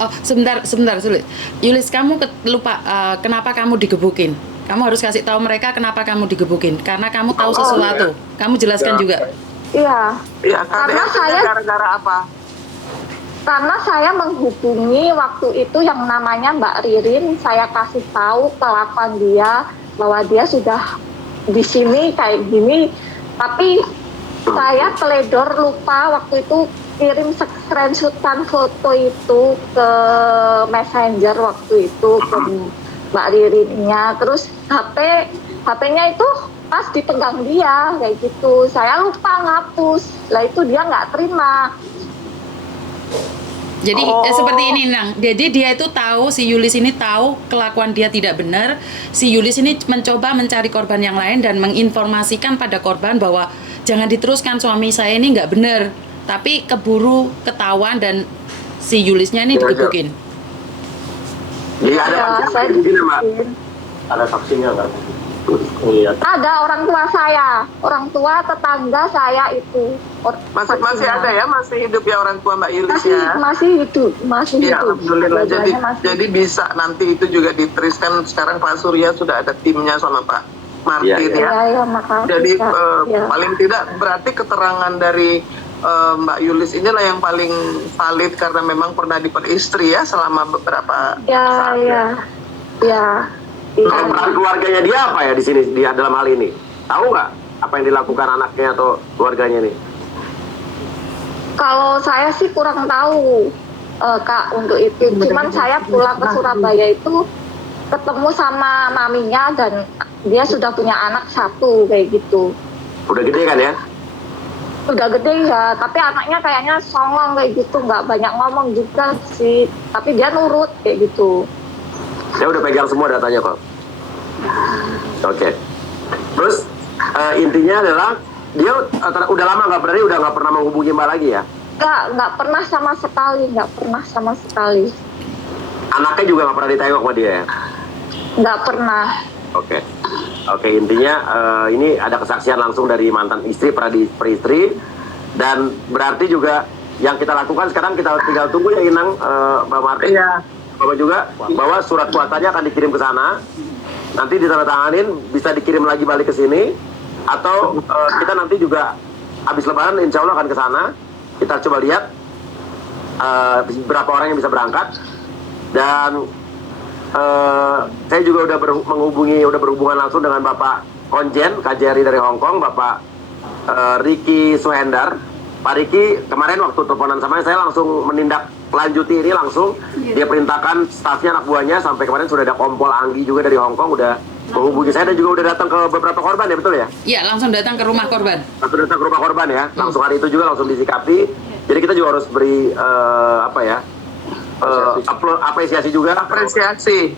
Oh, sebentar Sulit. Yulis, kamu lupa kenapa kamu digebukin? Kamu harus kasih tahu mereka kenapa kamu digebukin. Karena kamu tahu sesuatu. Kamu jelaskan juga. Iya. Iya, karena saya gara-gara apa? Karena saya menghubungi waktu itu yang namanya Mbak Ririn, saya kasih tahu kelakuan dia bahwa dia sudah di sini kayak gini, tapi saya teledor lupa waktu itu kirim screenshotan foto itu ke Messenger waktu itu ke Mbak Ririnnya, terus HP-nya itu pas dipegang dia kayak gitu, saya lupa ngapus, lah itu dia nggak terima. Jadi seperti ini Nang, jadi dia itu tahu, si Yulis ini tahu kelakuan dia tidak benar. Si Yulis ini mencoba mencari korban yang lain dan menginformasikan pada korban bahwa jangan diteruskan, suami saya ini nggak benar. Tapi keburu ketahuan dan si Yulisnya ini digebukin. Jadi ada Ada saksinya nggak? Ada orang tua saya, orang tua tetangga saya itu. Masih ada ya, masih hidup ya orang tua Mbak Yulis ya? Masih hidup. Ya, alhamdulillah. Jadi bisa nanti itu juga diteriskan. Sekarang Pak Surya sudah ada timnya sama Pak Martin ya. Jadi paling tidak berarti keterangan dari Mbak Yulis inilah yang paling valid karena memang pernah diperistri ya selama beberapa saat. Ya. Kalau peran keluarganya dia apa ya di sini dia dalam hal ini? Tahu nggak apa yang dilakukan anaknya atau keluarganya nih? Kalau saya sih kurang tahu Kak untuk itu. Cuman saya pulang ke Surabaya itu ketemu sama maminya dan dia sudah punya anak 1 kayak gitu. Udah gede kan ya? Udah gede ya, tapi anaknya kayaknya songong kayak gitu, nggak banyak ngomong juga sih. Tapi dia nurut kayak gitu. Saya udah pegang semua datanya kok. Oke. Terus intinya adalah dia udah lama nggak pernah menghubungi Mbak lagi ya? Nggak pernah sama sekali. Anaknya juga nggak pernah ditengok sama dia ya? Nggak pernah. Oke, intinya ini ada kesaksian langsung dari mantan istri, peristri, dan berarti juga yang kita lakukan sekarang kita tinggal tunggu ya Inang, Mbak Martin, Bapak juga, bahwa surat kuasanya akan dikirim ke sana, nanti ditandatanganin, bisa dikirim lagi balik ke sini, atau kita nanti juga habis Lebaran insya Allah akan ke sana, kita coba lihat berapa orang yang bisa berangkat, dan saya juga udah berhubungan langsung dengan Bapak Konjen KJRI dari Hong Kong, Bapak Ricky Suhendar. Pak Ricky kemarin waktu teleponan sama saya langsung menindaklanjuti ini langsung. Dia perintahkan stafnya, anak buahnya, sampai kemarin sudah ada Kompol Anggi juga dari Hong Kong udah menghubungi saya, dan juga udah datang ke beberapa korban ya, betul ya? Iya, langsung datang ke rumah korban. Langsung datang ke rumah korban ya, langsung hari itu juga langsung disikapi. Jadi kita juga harus beri apresiasi juga. Apresiasi.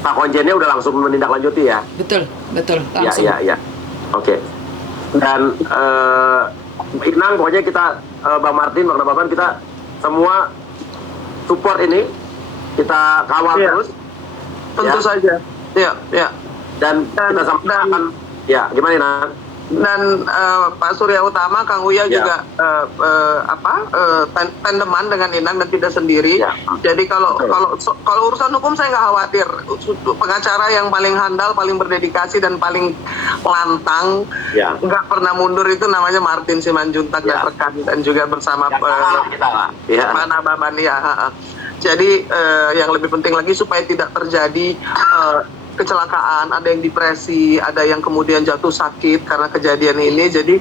Pak Konjennya udah langsung menindaklanjuti ya. Betul langsung. Ya. Oke. Dan Inang, pokoknya kita Bang Martin, Bang Nababan, kita semua support ini, kita kawal terus. Tentu saja. Ya. Dan kita sama-sama. Ya, gimana Inang? Dan Pak Surya Utama, Kang Uya juga tandeman dengan Inang dan tidak sendiri. Jadi kalau urusan hukum saya nggak khawatir. Pengacara yang paling handal, paling berdedikasi dan paling lantang, nggak pernah mundur itu namanya Martin Simanjuntak dan rekan, dan juga bersama Pak Nababan ya. Jadi yang lebih penting lagi supaya tidak terjadi kecelakaan, ada yang depresi, ada yang kemudian jatuh sakit karena kejadian ini. Jadi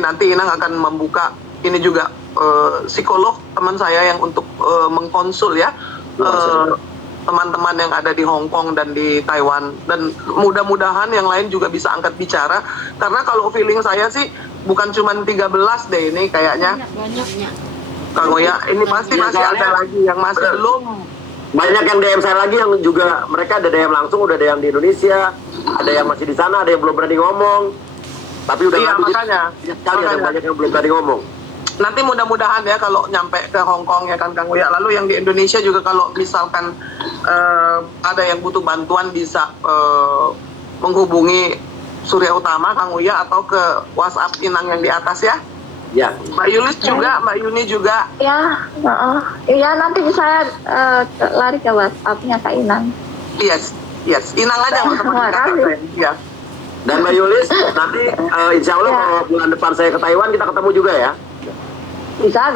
nanti Inang akan membuka ini juga psikolog teman saya yang untuk mengkonsul ya teman-teman yang ada di Hong Kong dan di Taiwan, dan mudah-mudahan yang lain juga bisa angkat bicara, karena kalau feeling saya sih bukan cuma 13 deh ini kayaknya. Kalau ya ini pasti masih ada lagi yang masih belum. Banyak yang DM saya lagi yang juga mereka ada DM langsung, udah ada yang di Indonesia, ada yang masih di sana, ada yang belum berani ngomong. Tapi udah makanya ada banyak yang belum berani ngomong. Nanti mudah-mudahan ya kalau nyampe ke Hong Kong ya kan Kang Uya. Lalu yang di Indonesia juga kalau misalkan ada yang butuh bantuan bisa menghubungi Surya Utama, Kang Uya, atau ke WhatsApp Inang yang di atas ya. Ya. Mbak Yulis juga, Mbak Yuni juga. Ya, iya nanti saya lari ke WhatsApp-nya Kak Inang. Yes. Inang aja ya. Dan Mbak Yulis, nanti insya Allah kalau bulan depan saya ke Taiwan, kita ketemu juga ya. Bisa.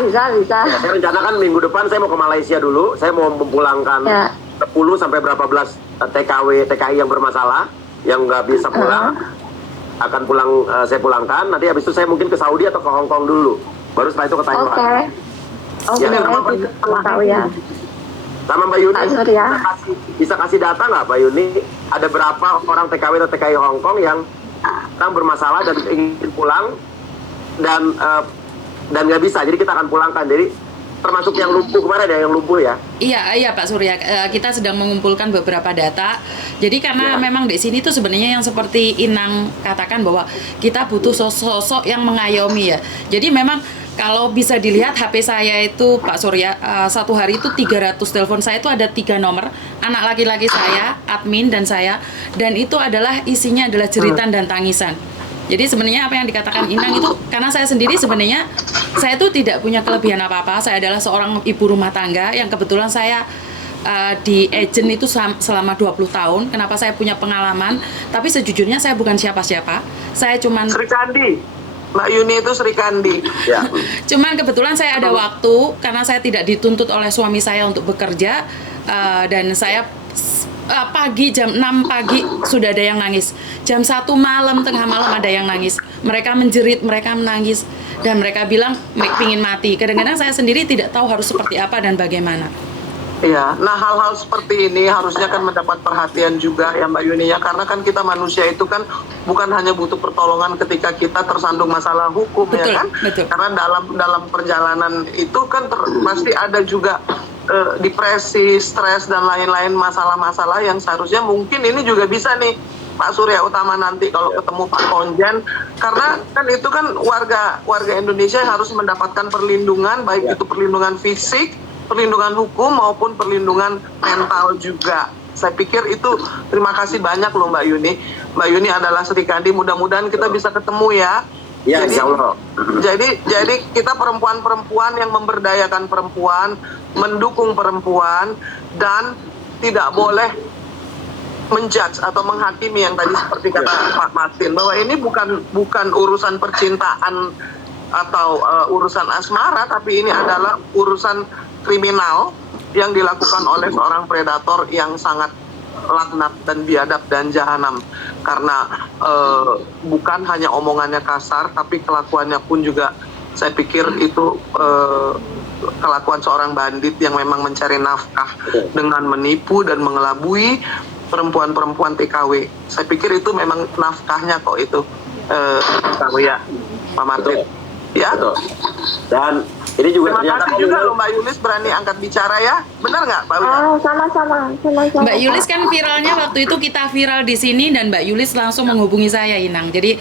Saya rencanakan minggu depan saya mau ke Malaysia dulu. Saya mau memulangkan 10 sampai berapa belas TKI yang bermasalah, yang nggak bisa pulang. Akan pulang, saya pulangkan. Nanti habis itu saya mungkin ke Saudi atau ke Hong Kong dulu. Baru setelah itu ke Taiwan. Sama Mbak Yuni, bisa kasih data nggak Mbak Yuni? Ada berapa orang TKW atau TKI Hong Kong yang sedang bermasalah dan ingin pulang dan nggak bisa, jadi kita akan pulangkan. Jadi termasuk yang lumpuh kemarin ya, yang lumpuh ya. Iya Pak Surya, kita sedang mengumpulkan beberapa data. Jadi karena memang di sini tuh sebenarnya yang seperti Inang katakan bahwa kita butuh sosok yang mengayomi ya. Jadi memang kalau bisa dilihat HP saya itu Pak Surya, satu hari itu 300 telepon saya itu ada 3 nomor, anak laki-laki saya, admin dan saya, dan itu adalah isinya adalah jeritan dan tangisan. Jadi sebenarnya apa yang dikatakan Inang itu, karena saya sendiri sebenarnya saya tuh tidak punya kelebihan apa-apa. Saya adalah seorang ibu rumah tangga yang kebetulan saya di agent itu selama 20 tahun. Kenapa saya punya pengalaman? Tapi sejujurnya saya bukan siapa-siapa. Saya cuman Sri Kandi. Mbak Yuni itu Sri Kandi. Ya. Cuman kebetulan saya ada waktu karena saya tidak dituntut oleh suami saya untuk bekerja, dan saya pagi jam 6 pagi sudah ada yang nangis, jam 1 malam, tengah malam ada yang nangis, mereka menjerit, mereka menangis, dan mereka bilang pingin mati. Kadang-kadang saya sendiri tidak tahu harus seperti apa dan bagaimana. Iya, nah hal-hal seperti ini harusnya kan mendapat perhatian juga ya Mbak Yuni ya, karena kan kita manusia itu kan bukan hanya butuh pertolongan ketika kita tersandung masalah hukum. Betul, ya kan? Betul. Karena dalam perjalanan itu kan pasti ada juga depresi, stres dan lain-lain masalah-masalah yang seharusnya mungkin ini juga bisa nih Pak Surya Utama nanti kalau ketemu Pak Konjen, karena kan itu kan warga Indonesia harus mendapatkan perlindungan, baik itu perlindungan fisik, perlindungan hukum maupun perlindungan mental juga. Saya pikir itu, terima kasih banyak loh Mbak Yuni. Mbak Yuni adalah Sri Kandi, mudah-mudahan kita bisa ketemu ya. Ya, insya Allah. Jadi kita perempuan-perempuan yang memberdayakan perempuan, mendukung perempuan, dan tidak boleh menjudge atau menghakimi yang tadi seperti kata Pak Martin, bahwa ini bukan urusan percintaan atau urusan asmara, tapi ini adalah urusan kriminal yang dilakukan oleh seorang predator yang sangat laknat dan biadab dan jahanam, karena bukan hanya omongannya kasar, tapi kelakuannya pun juga saya pikir itu kelakuan seorang bandit yang memang mencari nafkah dengan menipu dan mengelabui perempuan-perempuan TKW. Saya pikir itu memang nafkahnya kok itu, TKW ya, Pak Martin. Ya. Dan ini juga terima kasih juga loh Mbak Yulis berani angkat bicara ya, benar nggak Mbak Yulis? Sama-sama. Mbak Yulis kan viralnya waktu itu kita viral di sini dan Mbak Yulis langsung menghubungi saya, Inang. Jadi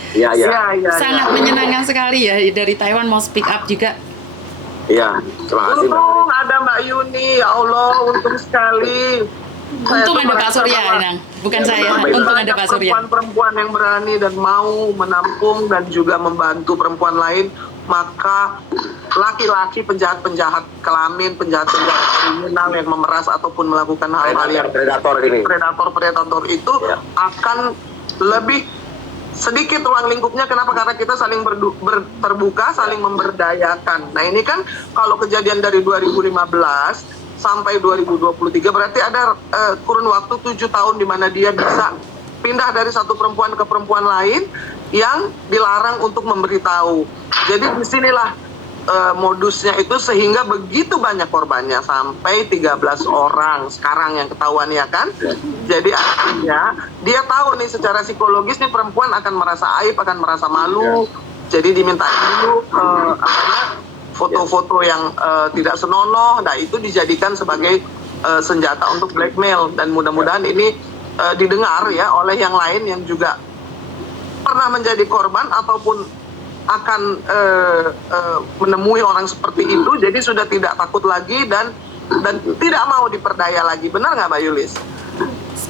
sangat menyenangkan sekali ya, dari Taiwan mau speak up juga. Iya, terima kasih. Untung ada Mbak Yuni, ya Allah, untung sekali. Untung ada Pak Surya, Inang. Bukan saya, untung ada Pak Surya. Perempuan-perempuan yang berani dan mau menampung dan juga membantu perempuan lain, maka laki-laki penjahat-penjahat kelamin, penjahat-penjahat kriminal yang memeras ataupun melakukan hal-hal yang predator itu akan lebih sedikit ruang lingkupnya. Kenapa? Karena kita saling terbuka, saling memberdayakan. Nah ini kan kalau kejadian dari 2015 sampai 2023 berarti ada kurun waktu 7 tahun di mana dia bisa pindah dari satu perempuan ke perempuan lain yang dilarang untuk memberitahu. Jadi disinilah modusnya itu, sehingga begitu banyak korbannya sampai 13 orang sekarang yang ketahuan ya kan. Jadi artinya dia tahu nih secara psikologis nih perempuan akan merasa aib, akan merasa malu. Jadi diminta dulu foto-foto yang tidak senonoh. Nah itu dijadikan sebagai senjata untuk blackmail, dan mudah-mudahan ini didengar ya oleh yang lain yang juga pernah menjadi korban ataupun akan menemui orang seperti itu, jadi sudah tidak takut lagi dan tidak mau diperdaya lagi. Benar nggak Mbak Yulis?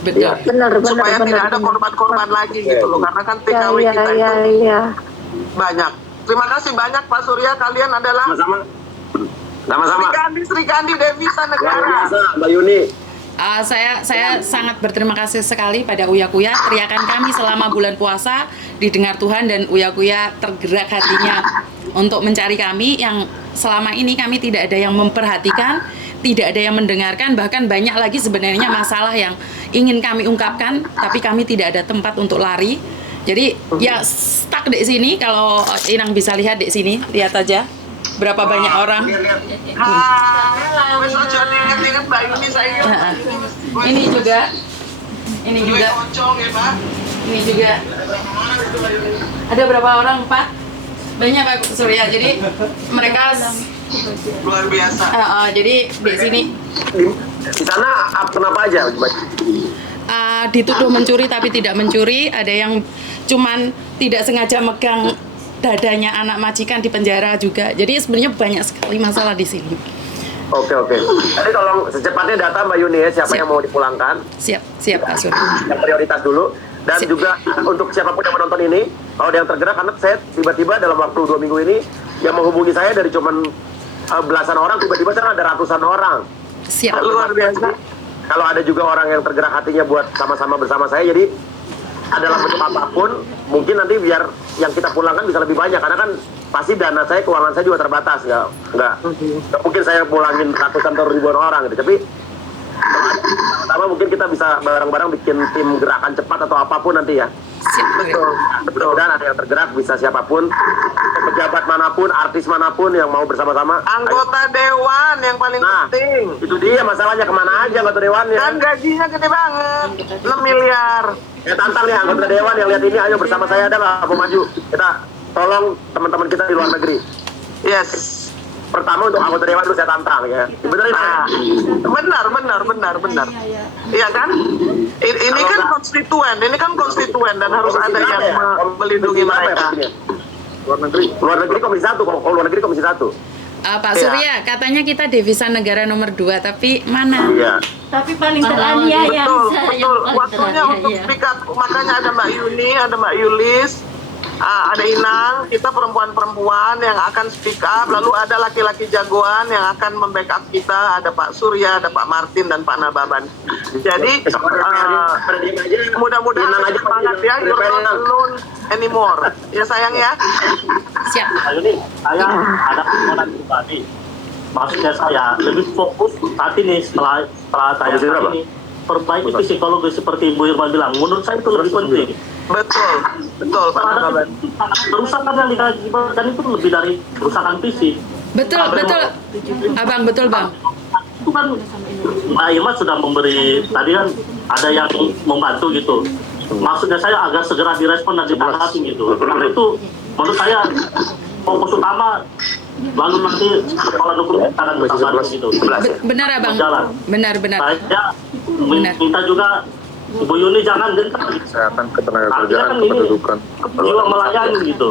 Benar. Supaya tidak ada korban-korban lagi gitu loh, karena kan TKW kita itu banyak. Terima kasih banyak Pak Surya, kalian adalah sama-sama. Sri Kandi Devisa Negara. Mbak Yuni. Saya sangat berterima kasih sekali pada Uya Kuya. Teriakan kami selama bulan puasa didengar Tuhan, dan Uya Kuya tergerak hatinya untuk mencari kami yang selama ini kami tidak ada yang memperhatikan, tidak ada yang mendengarkan, bahkan banyak lagi sebenarnya masalah yang ingin kami ungkapkan, tapi kami tidak ada tempat untuk lari. Jadi ya stuck di sini. Kalau Inang bisa lihat di sini, lihat aja berapa banyak orang. Ini juga. Ada berapa orang? 4? Banyak Pak Surya. Jadi mereka luar biasa. Jadi di sini. Di sana kenapa aja? Dituduh mencuri tapi tidak mencuri. Ada yang cuman tidak sengaja megang dadanya anak majikan di penjara juga. Jadi sebenarnya banyak sekali masalah di sini. Oke. Jadi tolong secepatnya data Mbak Yuni ya, siapa yang mau dipulangkan. Siap Pak Surya. Yang prioritas dulu. Dan juga untuk siapapun yang menonton ini, kalau ada yang tergerak, karena saya tiba-tiba dalam waktu 2 minggu ini yang menghubungi saya dari cuman belasan orang, tiba-tiba saya ada ratusan orang. Siap. Luar biasa. Kalau ada juga orang yang tergerak hatinya buat sama-sama bersama saya, jadi adalah bentuk apapun, mungkin nanti biar yang kita pulangkan bisa lebih banyak, karena kan pasti dana saya, keuangan saya juga terbatas, nggak mungkin saya pulangin ratusan atau ribuan orang gitu. Tapi pertama mungkin kita bisa bareng-bareng bikin tim gerakan cepat atau apapun nanti ya. Betul. Dan ada yang tergerak, bisa siapapun, pejabat manapun, artis manapun yang mau bersama-sama. Anggota dewan yang paling penting. Itu dia masalahnya, kemana aja anggota dewannya? Dan gajinya gede banget, 6 miliar. Ya tantang nih anggota dewan yang lihat ini, ayo bersama saya, ada nggak mau maju? Kita tolong teman-teman kita di luar negeri. Yes. Pertama untuk anggota dewan dulu saya tantang ya. Benar ini? Benar. Iya kan? Ini kan konstituen, dan harus ada yang melindungi mereka. Luar negeri komisi 1, kalau luar negeri komisi 1. Pak Surya, katanya kita devisa negara nomor 2, tapi mana? Iya. Tapi paling teraniaya. Betul. Waktunya untuk speak up. Makanya ada Mbak Yuni, ada Mbak Yulis. Ada Inang, kita perempuan-perempuan yang akan speak up, lalu ada laki-laki jagoan yang akan membackup kita, ada Pak Surya, ada Pak Martin, dan Pak Nababan. Jadi mudah-mudahan semangat ya, you're not alone anymore. Ya sayang ya. Siap. Ini saya ada permohonan pribadi. Maksudnya saya lebih fokus saat ini setelah tanya ini perbaiki psikologi seperti Ibu Irma bilang. Menurut saya itu lebih penting. Betul Pak Nababan. Kerusakan yang diakibatkan itu lebih dari kerusakan fisik. Betul, Abang, betul Bang. Itu kan Mbak Irma sudah memberi, tadi kan ada yang membantu gitu. Maksudnya saya agar segera direspon dan ditanggapi gitu. Karena itu menurut saya fokus utama, lalu nanti sekolah hukum akan bertambah gitu. Benar Abang. Benar. Saya minta juga Ibu Yuni jangan gentar. Kesehatan, ketenagakerjaan, Artinya kan ini kependudukan. jiwa melayani gitu.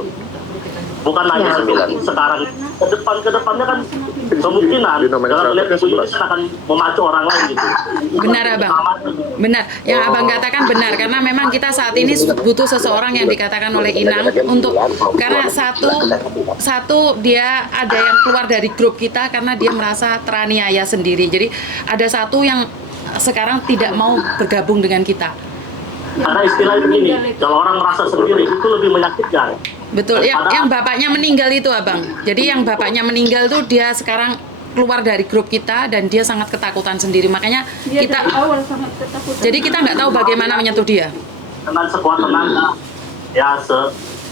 Bukan hanya sekarang, ke depannya kan kemungkinan dalam melihat Ibu Yuni akan memacu orang lain gitu. Benar Abang. Benar. Yang Abang katakan benar, karena memang kita saat ini butuh seseorang yang dikatakan oleh Inang untuk, karena satu dia ada yang keluar dari grup kita karena dia merasa teraniaya sendiri. Jadi ada satu yang sekarang tidak mau bergabung dengan kita. Karena istilah begini, kalau orang merasa sendiri itu lebih menyakitkan. Betul, yang bapaknya meninggal itu Abang. Jadi yang bapaknya meninggal tuh dia sekarang keluar dari grup kita dan dia sangat ketakutan sendiri. Makanya kita jadi kita nggak tahu bagaimana menyentuh dia. Dengan sekuat tenaga, ya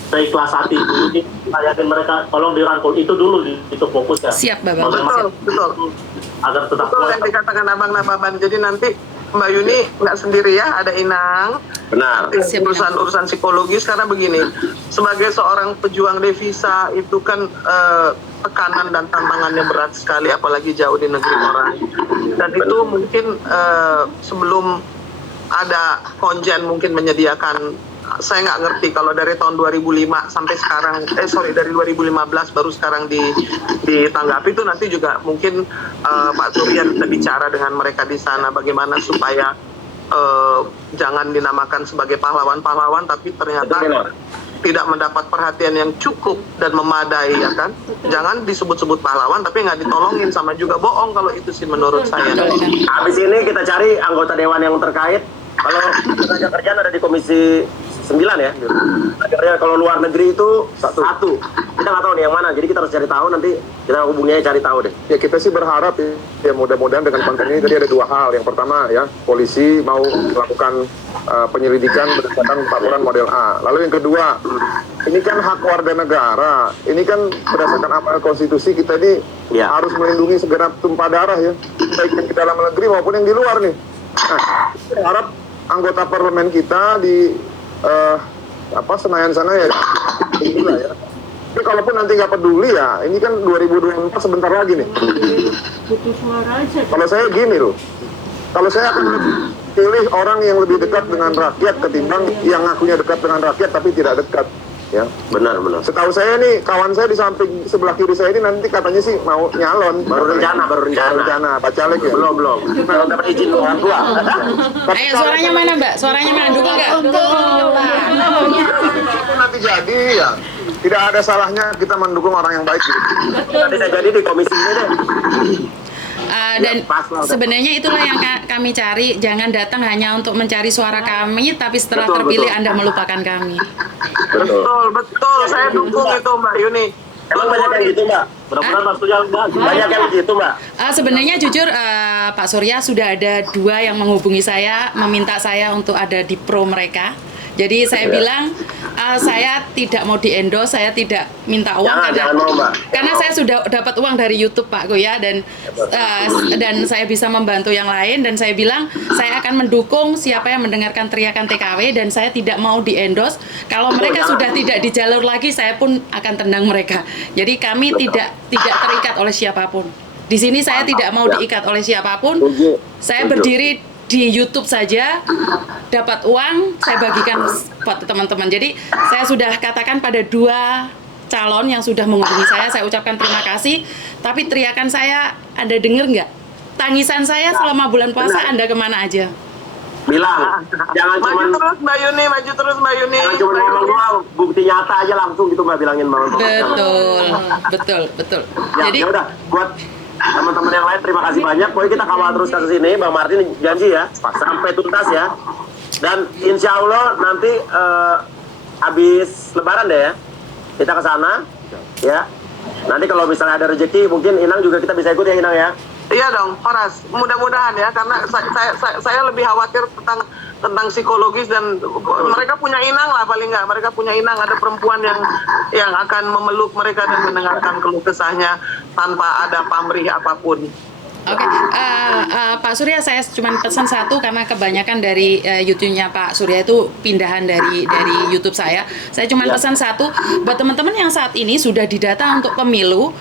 seikhlas hati dulu, kita yakin mereka tolong dirangkul itu dulu, itu fokus ya. Siap Bapak. Betul. Agar tetap betul yang dikatakan Abang Nababan. Jadi nanti Mbak Yuni nggak sendiri ya, ada Inang. Benar. Urusan psikologis, karena begini, sebagai seorang pejuang devisa itu kan tekanan dan tantangannya berat sekali, apalagi jauh di negeri orang. Dan itu mungkin sebelum ada konjen mungkin menyediakan, saya nggak ngerti kalau dari tahun 2005 sampai sekarang, dari 2015 baru sekarang ditanggapi, itu nanti juga mungkin Pak Surya bisa bicara dengan mereka di sana bagaimana supaya jangan dinamakan sebagai pahlawan-pahlawan tapi ternyata tidak mendapat perhatian yang cukup dan memadai, ya kan? Jangan disebut-sebut pahlawan tapi nggak ditolongin, sama juga bohong kalau itu sih menurut saya. Habis ini kita cari anggota dewan yang terkait. Kalau tenaga kerjaan ada di Komisi 9 ya. Akhirnya kalau luar negeri itu satu. Kita nggak tahu nih yang mana. Jadi kita harus cari tahu, nanti kita hubunginya cari tahu deh. Ya kita sih berharap ya mudah-mudahan dengan konten ini tadi ada dua hal. Yang pertama ya, polisi mau melakukan penyelidikan berdasarkan laporan model A. Lalu yang kedua, ini kan hak warga negara. Ini kan berdasarkan amanat konstitusi kita ini harus melindungi segenap tumpah darah ya, baik yang di dalam negeri maupun yang di luar nih. Nah, kita harap anggota parlemen kita di Senayan sana ya, ya. Tapi kalaupun nanti nggak peduli ya, ini kan 2024 sebentar lagi nih. Kalau saya gini loh, kalau saya akan pilih orang yang lebih dekat dengan rakyat ketimbang yang ngakunya dekat dengan rakyat tapi tidak dekat. Ya, benar. Setahu saya nih, kawan saya di samping sebelah kiri saya ini nanti katanya sih mau nyalon. Baru rencana. Pak Caleg ya? Belum. Belum dapat izin orang tua. Ayo suaranya mana Mbak? Suaranya mana? Dukung nggak? Kalau nanti jadi ya, tidak ada salahnya kita mendukung orang yang baik gitu. Nanti saya jadi di komisi ini deh. Dan sebenarnya itulah yang kami cari. Jangan datang hanya untuk mencari suara kami, tapi setelah terpilih Anda melupakan kami. Betul. Saya dukung itu Mbak Yuni. Emang banyak yang gitu Mbak? Mudah-mudahan Pak Surya banyak yang gitu Mbak. Sebenarnya jujur Pak Surya sudah ada 2 yang menghubungi saya, meminta saya untuk ada di pro mereka. Jadi saya bilang saya tidak mau di-endorse, saya tidak minta uang karena saya sudah dapat uang dari YouTube Pak Goya, dan saya bisa membantu yang lain, dan saya bilang saya akan mendukung siapa yang mendengarkan teriakan TKW, dan saya tidak mau di-endorse. Kalau mereka sudah tidak di jalur lagi, saya pun akan tendang mereka. Jadi kami tidak terikat oleh siapapun. Di sini saya tidak mau diikat oleh siapapun. Saya berdiri di YouTube saja, dapat uang, saya bagikan buat teman-teman. Jadi saya sudah katakan pada 2 calon yang sudah menghubungi saya ucapkan terima kasih. Tapi teriakan saya, Anda dengar nggak? Tangisan saya selama bulan puasa Anda kemana aja? bilang jangan maju cuma terus Mbak Yuni, maju terus Mbak Yuni. jangan cuma ngomong doang, bukti nyata aja langsung gitu Mbak bilangin Mbak. Betul. Ya, Jadi ya udah buat teman-teman yang lain terima kasih banyak. Pokoknya kita kawal terus ke sini, Bang Martin janji ya sampai tuntas ya. Dan insya Allah nanti habis Lebaran deh ya kita ke sana ya. Nanti kalau misalnya ada rezeki mungkin Inang juga kita bisa ikut ya Inang ya. Iya dong, Horas. Mudah-mudahan ya, karena saya lebih khawatir tentang psikologis dan mereka punya Inang lah paling nggak. Mereka punya Inang, ada perempuan yang akan memeluk mereka dan mendengarkan keluh kesahnya tanpa ada pamrih apapun. Oke, Pak Surya, saya cuma pesan satu karena kebanyakan dari YouTube-nya Pak Surya itu pindahan dari YouTube saya. Saya cuma pesan satu buat teman-teman yang saat ini sudah didata untuk pemilu.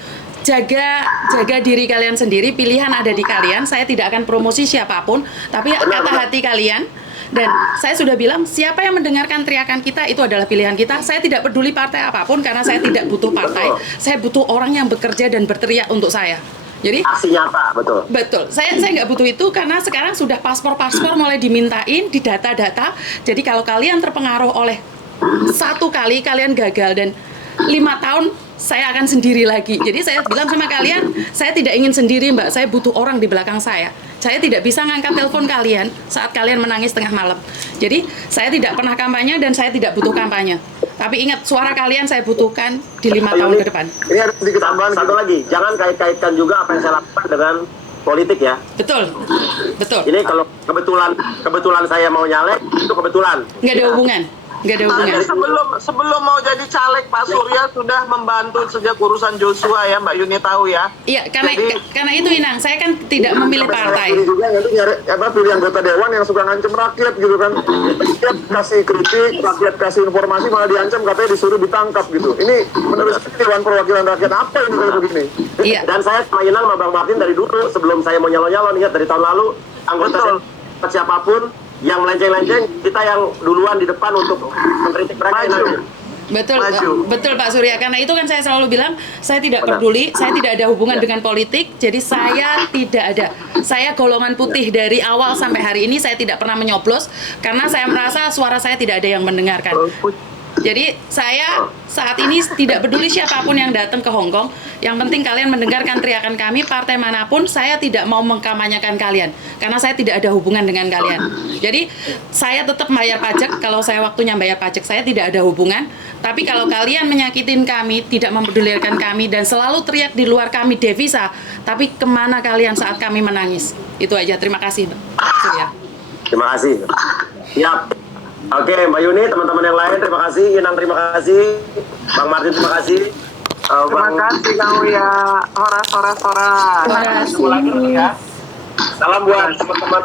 Jaga diri kalian sendiri, pilihan ada di kalian. Saya tidak akan promosi siapapun, tapi kata hati kalian. Dan saya sudah bilang, siapa yang mendengarkan teriakan kita, itu adalah pilihan kita. Saya tidak peduli partai apapun, karena saya tidak butuh partai. Saya butuh orang yang bekerja dan berteriak untuk saya. Jadi aksi nyata, betul. Saya nggak butuh itu karena sekarang sudah paspor mulai dimintain, di data-data. Jadi kalau kalian terpengaruh oleh satu kali kalian gagal dan 5 tahun saya akan sendiri lagi. Jadi saya bilang sama kalian, saya tidak ingin sendiri Mbak, saya butuh orang di belakang saya. Saya tidak bisa ngangkat telepon kalian saat kalian menangis tengah malam. Jadi saya tidak pernah kampanye dan saya tidak butuh kampanye. Tapi ingat, suara kalian saya butuhkan di 5 tahun ke depan. Ini ada sedikit tambahan satu lagi, jangan kait-kaitkan juga apa yang saya lakukan dengan politik ya. Betul. Ini kalau kebetulan saya mau nyalek, itu kebetulan. Nggak ada hubungan. Tapi sebelum mau jadi caleg Pak Surya sudah membantu sejak urusan Joshua ya Mbak Yuni tahu ya. Iya, karena itu Inang, saya kan tidak memilih partai. Nanti pilih anggota dewan yang suka ngancem rakyat gitu kan. Rakyat kasih kritik, rakyat kasih informasi malah diancam katanya disuruh ditangkap gitu. Ini menurut saya Dewan Perwakilan Rakyat apa ini kalau begini? Iya. Dan saya sama Inang sama Bang Martin dari dulu sebelum saya mau nyalon-nyalon, ingat dari tahun lalu anggota siapapun yang melenceng-lenceng, kita yang duluan di depan untuk mengkritik mereka. Betul Pak Surya, karena itu kan saya selalu bilang saya tidak peduli, saya tidak ada hubungan dengan politik, jadi saya tidak ada. Saya golongan putih dari awal sampai hari ini, saya tidak pernah menyoblos karena saya merasa suara saya tidak ada yang mendengarkan. Jadi saya saat ini tidak peduli siapapun yang datang ke Hong Kong. Yang penting kalian mendengarkan teriakan kami, partai manapun. Saya tidak mau mengkampanyekan kalian karena saya tidak ada hubungan dengan kalian. Jadi saya tetap bayar pajak. Kalau saya waktunya bayar pajak, saya tidak ada hubungan. Tapi kalau kalian menyakitin kami, tidak mempedulikan kami, dan selalu teriak di luar kami devisa, tapi kemana kalian saat kami menangis? Itu aja. Terima kasih, Pak Surya. Terima kasih. Siap. Oke, Mbak Yuni, teman-teman yang lain, terima kasih. Inang, terima kasih. Bang Martin, terima kasih. Terima kasih Kang Uya. Horas. Ya. Salam buat teman-teman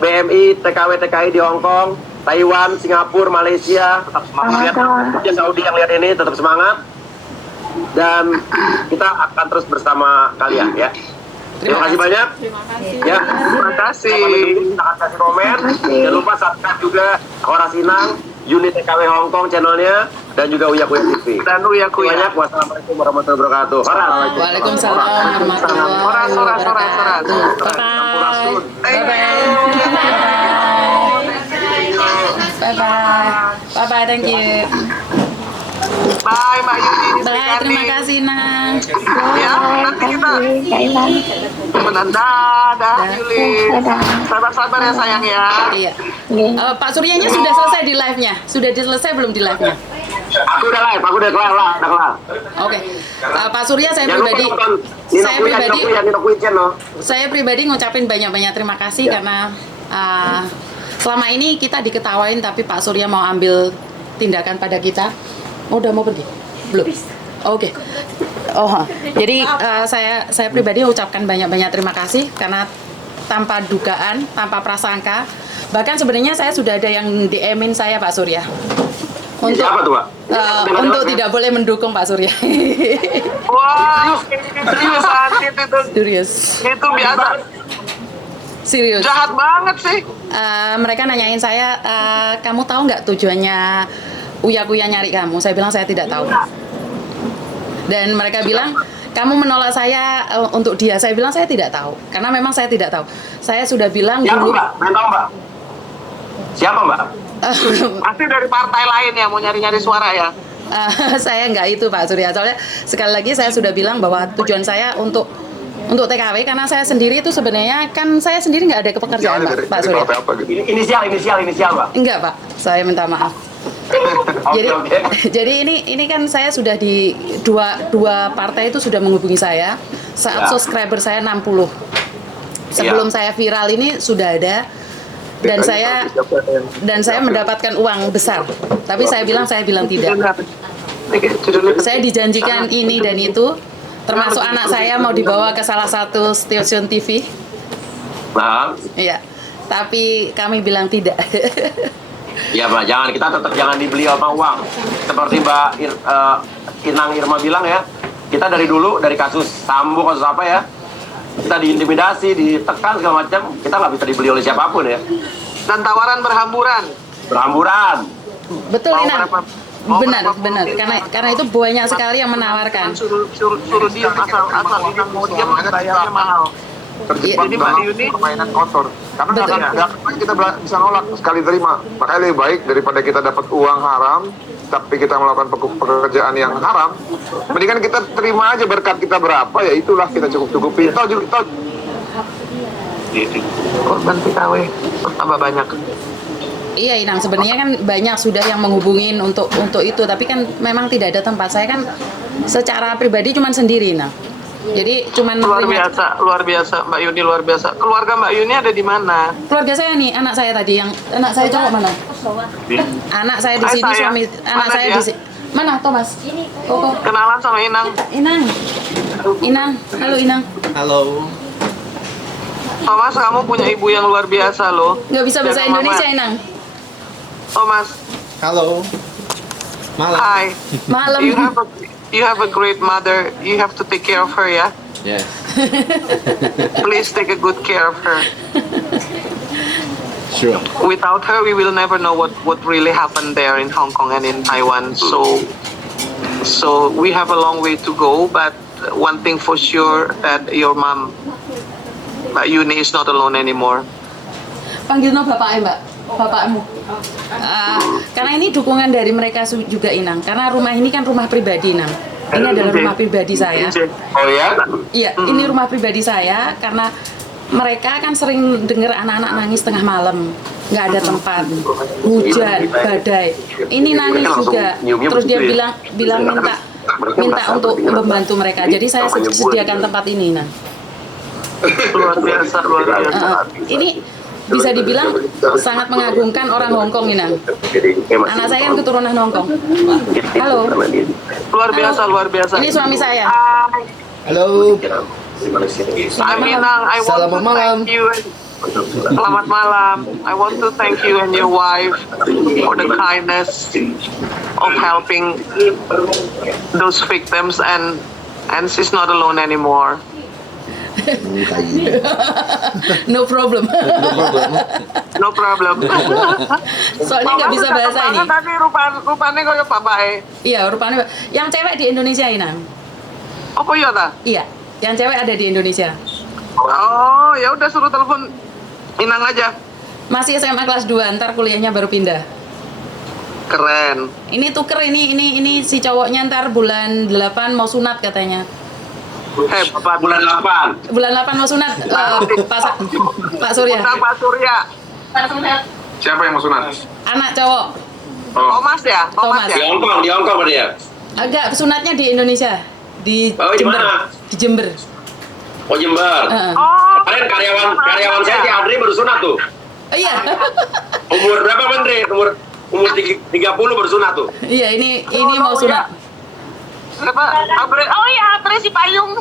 BMI, TKW, TKI di Hong Kong, Taiwan, Singapura, Malaysia. Tetap semangat. Ya, Saudi yang lihat ini, tetap semangat. Dan kita akan terus bersama kalian ya. Terima kasih banyak. Ya, Terima kasih. Kita akan kasih komen. Jangan lupa subscribe juga Horas Inang, unit TKW Hong Kong channelnya, dan juga Uya Kuya TV. Dan Uya Kuya. Wassalamualaikum warahmatullahi wabarakatuh. Waalaikumsalam warahmatullahi wabarakatuh. Bye-bye. Thank you. Bye Mbak Yuni. Bye, terima kasih Nang. Ya, nanti kita dadah Yuli. Sabar-sabar ya sayang ya. Iya. Pak Suryanya sudah selesai di live-nya? Sudah selesai belum di live-nya? Aku udah live, aku udah kelar. Oke. Pak Surya, saya pribadi ngucapin banyak-banyak terima kasih karena selama ini kita diketawain, tapi Pak Surya mau ambil tindakan pada kita. Udah mau pergi? Belum? Oke. Jadi saya pribadi ucapkan banyak-banyak terima kasih karena tanpa dugaan, tanpa prasangka, bahkan sebenarnya saya sudah ada yang DM-in saya Pak Surya. Untuk apa tuh, Pak? Untuk tidak boleh mendukung Pak Surya. Wah, serius. Itu biasa. Serius. Jahat banget sih. Mereka nanyain saya, kamu tahu nggak tujuannya Uya nyari kamu? Saya bilang saya tidak tahu. Dan mereka bilang, kamu menolak saya untuk dia. Saya bilang saya tidak tahu. Karena memang saya tidak tahu. Saya sudah bilang dulu. Mbak. Siapa Mbak? Pasti dari partai lain ya, mau nyari-nyari suara ya. Saya nggak itu Pak Surya, soalnya sekali lagi saya sudah bilang bahwa tujuan saya untuk TKW karena saya sendiri itu sebenarnya kan saya sendiri nggak ada kepekerjaan Pak Surya. Inisial Pak? Enggak Pak, saya minta maaf. Jadi ini kan saya sudah di dua partai itu sudah menghubungi saya saat subscriber saya 60. Sebelum saya viral ini sudah ada dan saya mendapatkan uang besar. Tapi saya bilang tidak. Saya dijanjikan ini dan itu, termasuk anak saya mau dibawa ke salah satu stasiun TV. Nah. Iya. Tapi kami bilang tidak. Ya Mbak, kita tetap jangan dibeli sama uang. Seperti Mbak Inang Irma bilang ya, kita dari dulu, dari kasus Sambo, kasus apa ya, kita diintimidasi, ditekan segala macam, kita nggak bisa dibeli oleh siapapun ya. Dan tawaran berhamburan. Betul Inang. Benar. Karena itu banyak sekali yang menawarkan. Suruh diam, asal Inang mau diam, bayarnya mahal. Jadi Mbak Yuni permainan kotor. Karena nggak kita bisa nolak sekali terima. Makanya lebih baik daripada kita dapat uang haram, tapi kita melakukan pekerjaan yang haram, mendingan kita terima aja berkat kita berapa, ya itulah kita cukup-cukupi. Korban TKW tambah banyak. Iya Inang, sebenarnya kan banyak sudah yang menghubungin untuk itu, tapi kan memang tidak ada tempat. Saya kan secara pribadi cuma sendiri Inang. Jadi cuman luar biasa Mbak Yuni, luar biasa. Keluarga Mbak Yuni ada di mana? Keluarga saya nih, anak saya tadi yang anak saya cowok mana? Anak saya di sini, suami anak saya di sini. Mana Thomas? Koko. Kenalan sama Inang. Halo Inang. Halo. Thomas, kamu punya ibu yang luar biasa loh. Nggak bisa bahasa Indonesia Inang. Thomas. Halo. Malam. Hi. Malam. You have a great mother. You have to take care of her, ya? Yes. Please take a good care of her. Sure. Without her, we will never know what really happened there in Hong Kong and in Taiwan. So we have a long way to go, but one thing for sure that your mom, Mbak Yuni, is not alone anymore. Panggil no bapaknya Mbak, bapakmu. Karena ini dukungan dari mereka juga Inang. Karena rumah ini kan rumah pribadi Inang. Ini adalah rumah pribadi saya. Oh ya? Iya, ini rumah pribadi saya karena mereka kan sering dengar anak-anak nangis tengah malam, nggak ada tempat, hujan, badai. Ini nangis juga. Terus dia bilang minta untuk membantu mereka. Jadi saya sediakan tempat ini Inang. Luar biasa. Ini bisa dibilang sangat mengagumkan orang Hong Kong Inang. Anak saya kan keturunan Hong Kong. Halo. Luar biasa. Ini suami saya. Halo. I'm Inang. I want to thank you. Selamat malam. I want to thank you and your wife for the kindness of helping those victims, and she's not alone anymore. No problem. Soalnya nggak bisa bahasa ini. Tapi rupanya kayak bapaknya. Iya, rupanya. Yang cewek di Indonesia Inang. Oh iya ta? Iya, yang cewek ada di Indonesia. Oh, ya udah suruh telepon Inang aja. Masih SMA kelas 2, ntar kuliahnya baru pindah. Keren. Ini tuker ini si cowoknya ntar bulan 8 mau sunat katanya. Bulan 8. Bulan 8 mau sunat Pak Surya. Pak Surya. Siapa yang mau sunat? Anak cowok. Thomas ya? Thomas. Di Hong Kong dia. Agak sunatnya di Indonesia. Di Jember. Di Jember. Oh Jember. Kemarin karyawan saya di Adri baru sunat tuh. Oh iya. Umur berapa Andre? Umur 30 baru sunat tuh. Iya, ini mau sunat. Apre si Payung.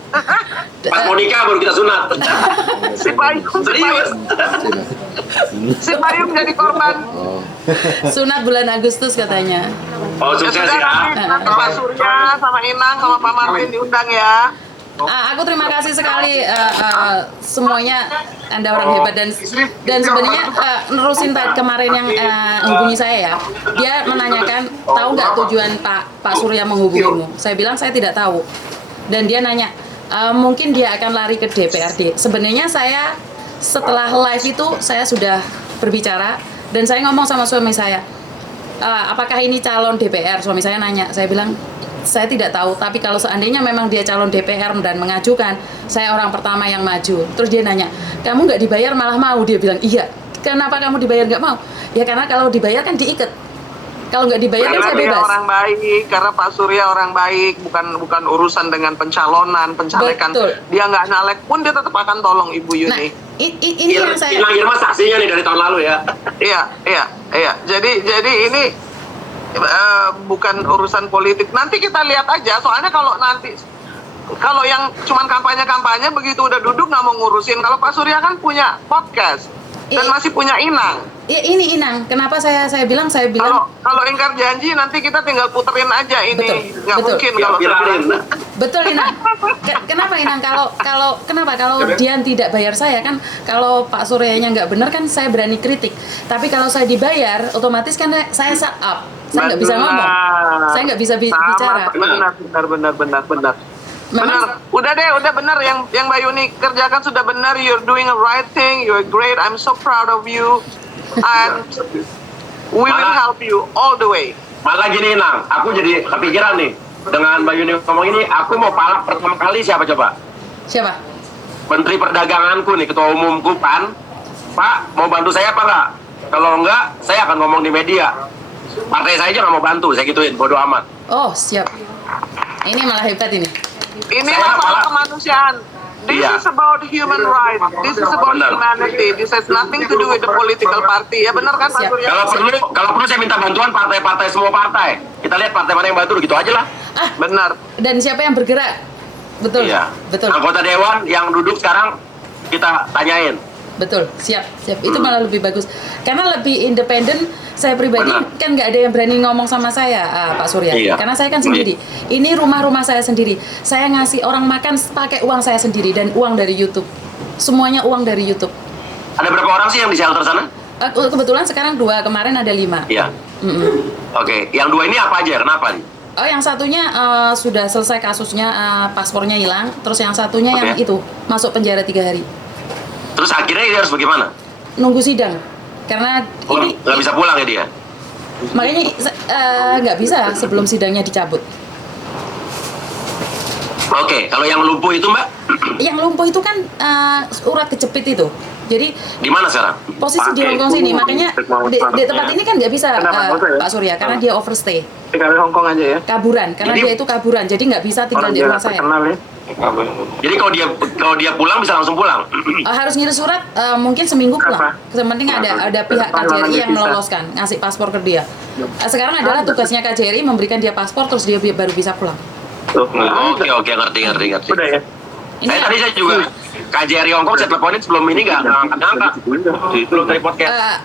Pas mau nikah baru kita sunat. Si Payung. Serius. Si Payung jadi korban. Sunat bulan Agustus katanya. Oh sukses ya. Nanti Pak Surya sama Inang sama Pak Martin diundang ya. Aku terima kasih sekali semuanya, Anda orang hebat dan sebenarnya nerusin kemarin yang hubungi saya ya. Dia menanyakan tahu nggak tujuan Pak Surya menghubungimu. Saya bilang saya tidak tahu. Dan dia nanya mungkin dia akan lari ke DPRD. Sebenarnya saya setelah live itu saya sudah berbicara Dan saya ngomong sama suami saya, apakah ini calon DPR? Suami saya nanya, saya bilang saya tidak tahu, tapi kalau seandainya memang dia calon DPR dan mengajukan, saya orang pertama yang maju. Terus dia nanya, kamu nggak dibayar malah mau? Dia bilang, iya. Kenapa kamu dibayar nggak mau? Ya karena kalau dibayar kan diikat. Kalau nggak dibayar kan saya Dia bebas. orang baik, karena Pak Surya orang baik, bukan urusan dengan pencalonan, pencalekan. Betul. Dia nggak nyalek pun dia tetap akan tolong Ibu Yuni. Nah, ini yang saya... Irma saksinya nih dari tahun lalu ya. Iya. Jadi ini bukan urusan politik. Nanti kita lihat aja. Soalnya kalau yang cuman kampanye begitu udah duduk nggak mau ngurusin. Kalau Pak Surya kan punya podcast dan masih punya Inang. Ya ini Inang. Kenapa saya bilang kalau ingkar janji nanti kita tinggal puterin aja ini. Nggak mungkin kalau Betul Inang. Kenapa Inang kenapa kalau dia tidak bayar saya kan, kalau Pak Suryanya nggak benar kan saya berani kritik. Tapi kalau saya dibayar otomatis kan saya shut up. Saya nggak bisa ngomong. Saya nggak bisa bicara. Benar. Benar. Udah benar yang Mbak Yuni kerjakan sudah benar. You're doing a right thing. You're great. I'm so proud of you. And we will help you all the way. Malah gini Nang, aku jadi kepikiran nih dengan Mbak Yuni ngomong ini. Aku mau palak pertama kali siapa coba? Siapa? Menteri Perdaganganku nih, Ketua Umumku PAN. Pak, mau bantu saya apa enggak? Kalau enggak, saya akan ngomong di media. Partai saya aja nggak mau bantu, saya gituin, bodo amat. Oh siap. Ini malah hebat ini. Ini masalah kemanusiaan. This is about human rights. This is about humanity. This has nothing to do with the political party. Ya benar kan Pak Surya? Kalau perlu saya minta bantuan partai-partai, semua partai. Kita lihat partai mana yang bantu, gitu aja lah. Benar. Dan siapa yang bergerak? Betul. Iya. Betul. Anggota dewan yang duduk sekarang kita tanyain. Betul, siap. Itu malah lebih bagus. Karena lebih independen. Saya pribadi kan nggak ada yang berani ngomong sama saya, Pak Surya. Iya. Karena saya kan sendiri. Ini rumah saya sendiri. Saya ngasih orang makan pakai uang saya sendiri dan uang dari YouTube. Semuanya uang dari YouTube. Ada berapa orang sih yang di shelter sana? Kebetulan sekarang 2, kemarin ada 5. Iya. Oke, yang 2 ini apa aja? Kenapa nih? Oh, yang satunya sudah selesai kasusnya, paspornya hilang. Terus yang satunya yang itu masuk penjara 3 hari. Terus akhirnya dia harus bagaimana? Nunggu sidang. Karena ini nggak bisa pulang ya dia? Makanya nggak bisa sebelum sidangnya dicabut. Oke, kalau yang lumpuh itu Mbak? Yang lumpuh itu kan urat kejepit itu. Jadi di mana sekarang? Posisi di Hongkong sini, makanya di tempat ini kan nggak bisa Pak Surya karena dia overstay. Di Hongkong aja ya? Kaburan, karena dia itu kaburan, jadi nggak bisa tinggal di rumah saya. Jadi kalau dia pulang bisa langsung pulang? Harus ngirim surat, mungkin seminggu pulang. Yang penting ada pihak KJRI yang meloloskan, ngasih paspor ke dia. Sekarang adalah tugasnya KJRI memberikan dia paspor, terus dia baru bisa pulang. Oke, ngerti. Udah ya. Saya juga KJRI Hongkong saya teleponin sebelum ini nggak ngangkat. Belum dari podcast.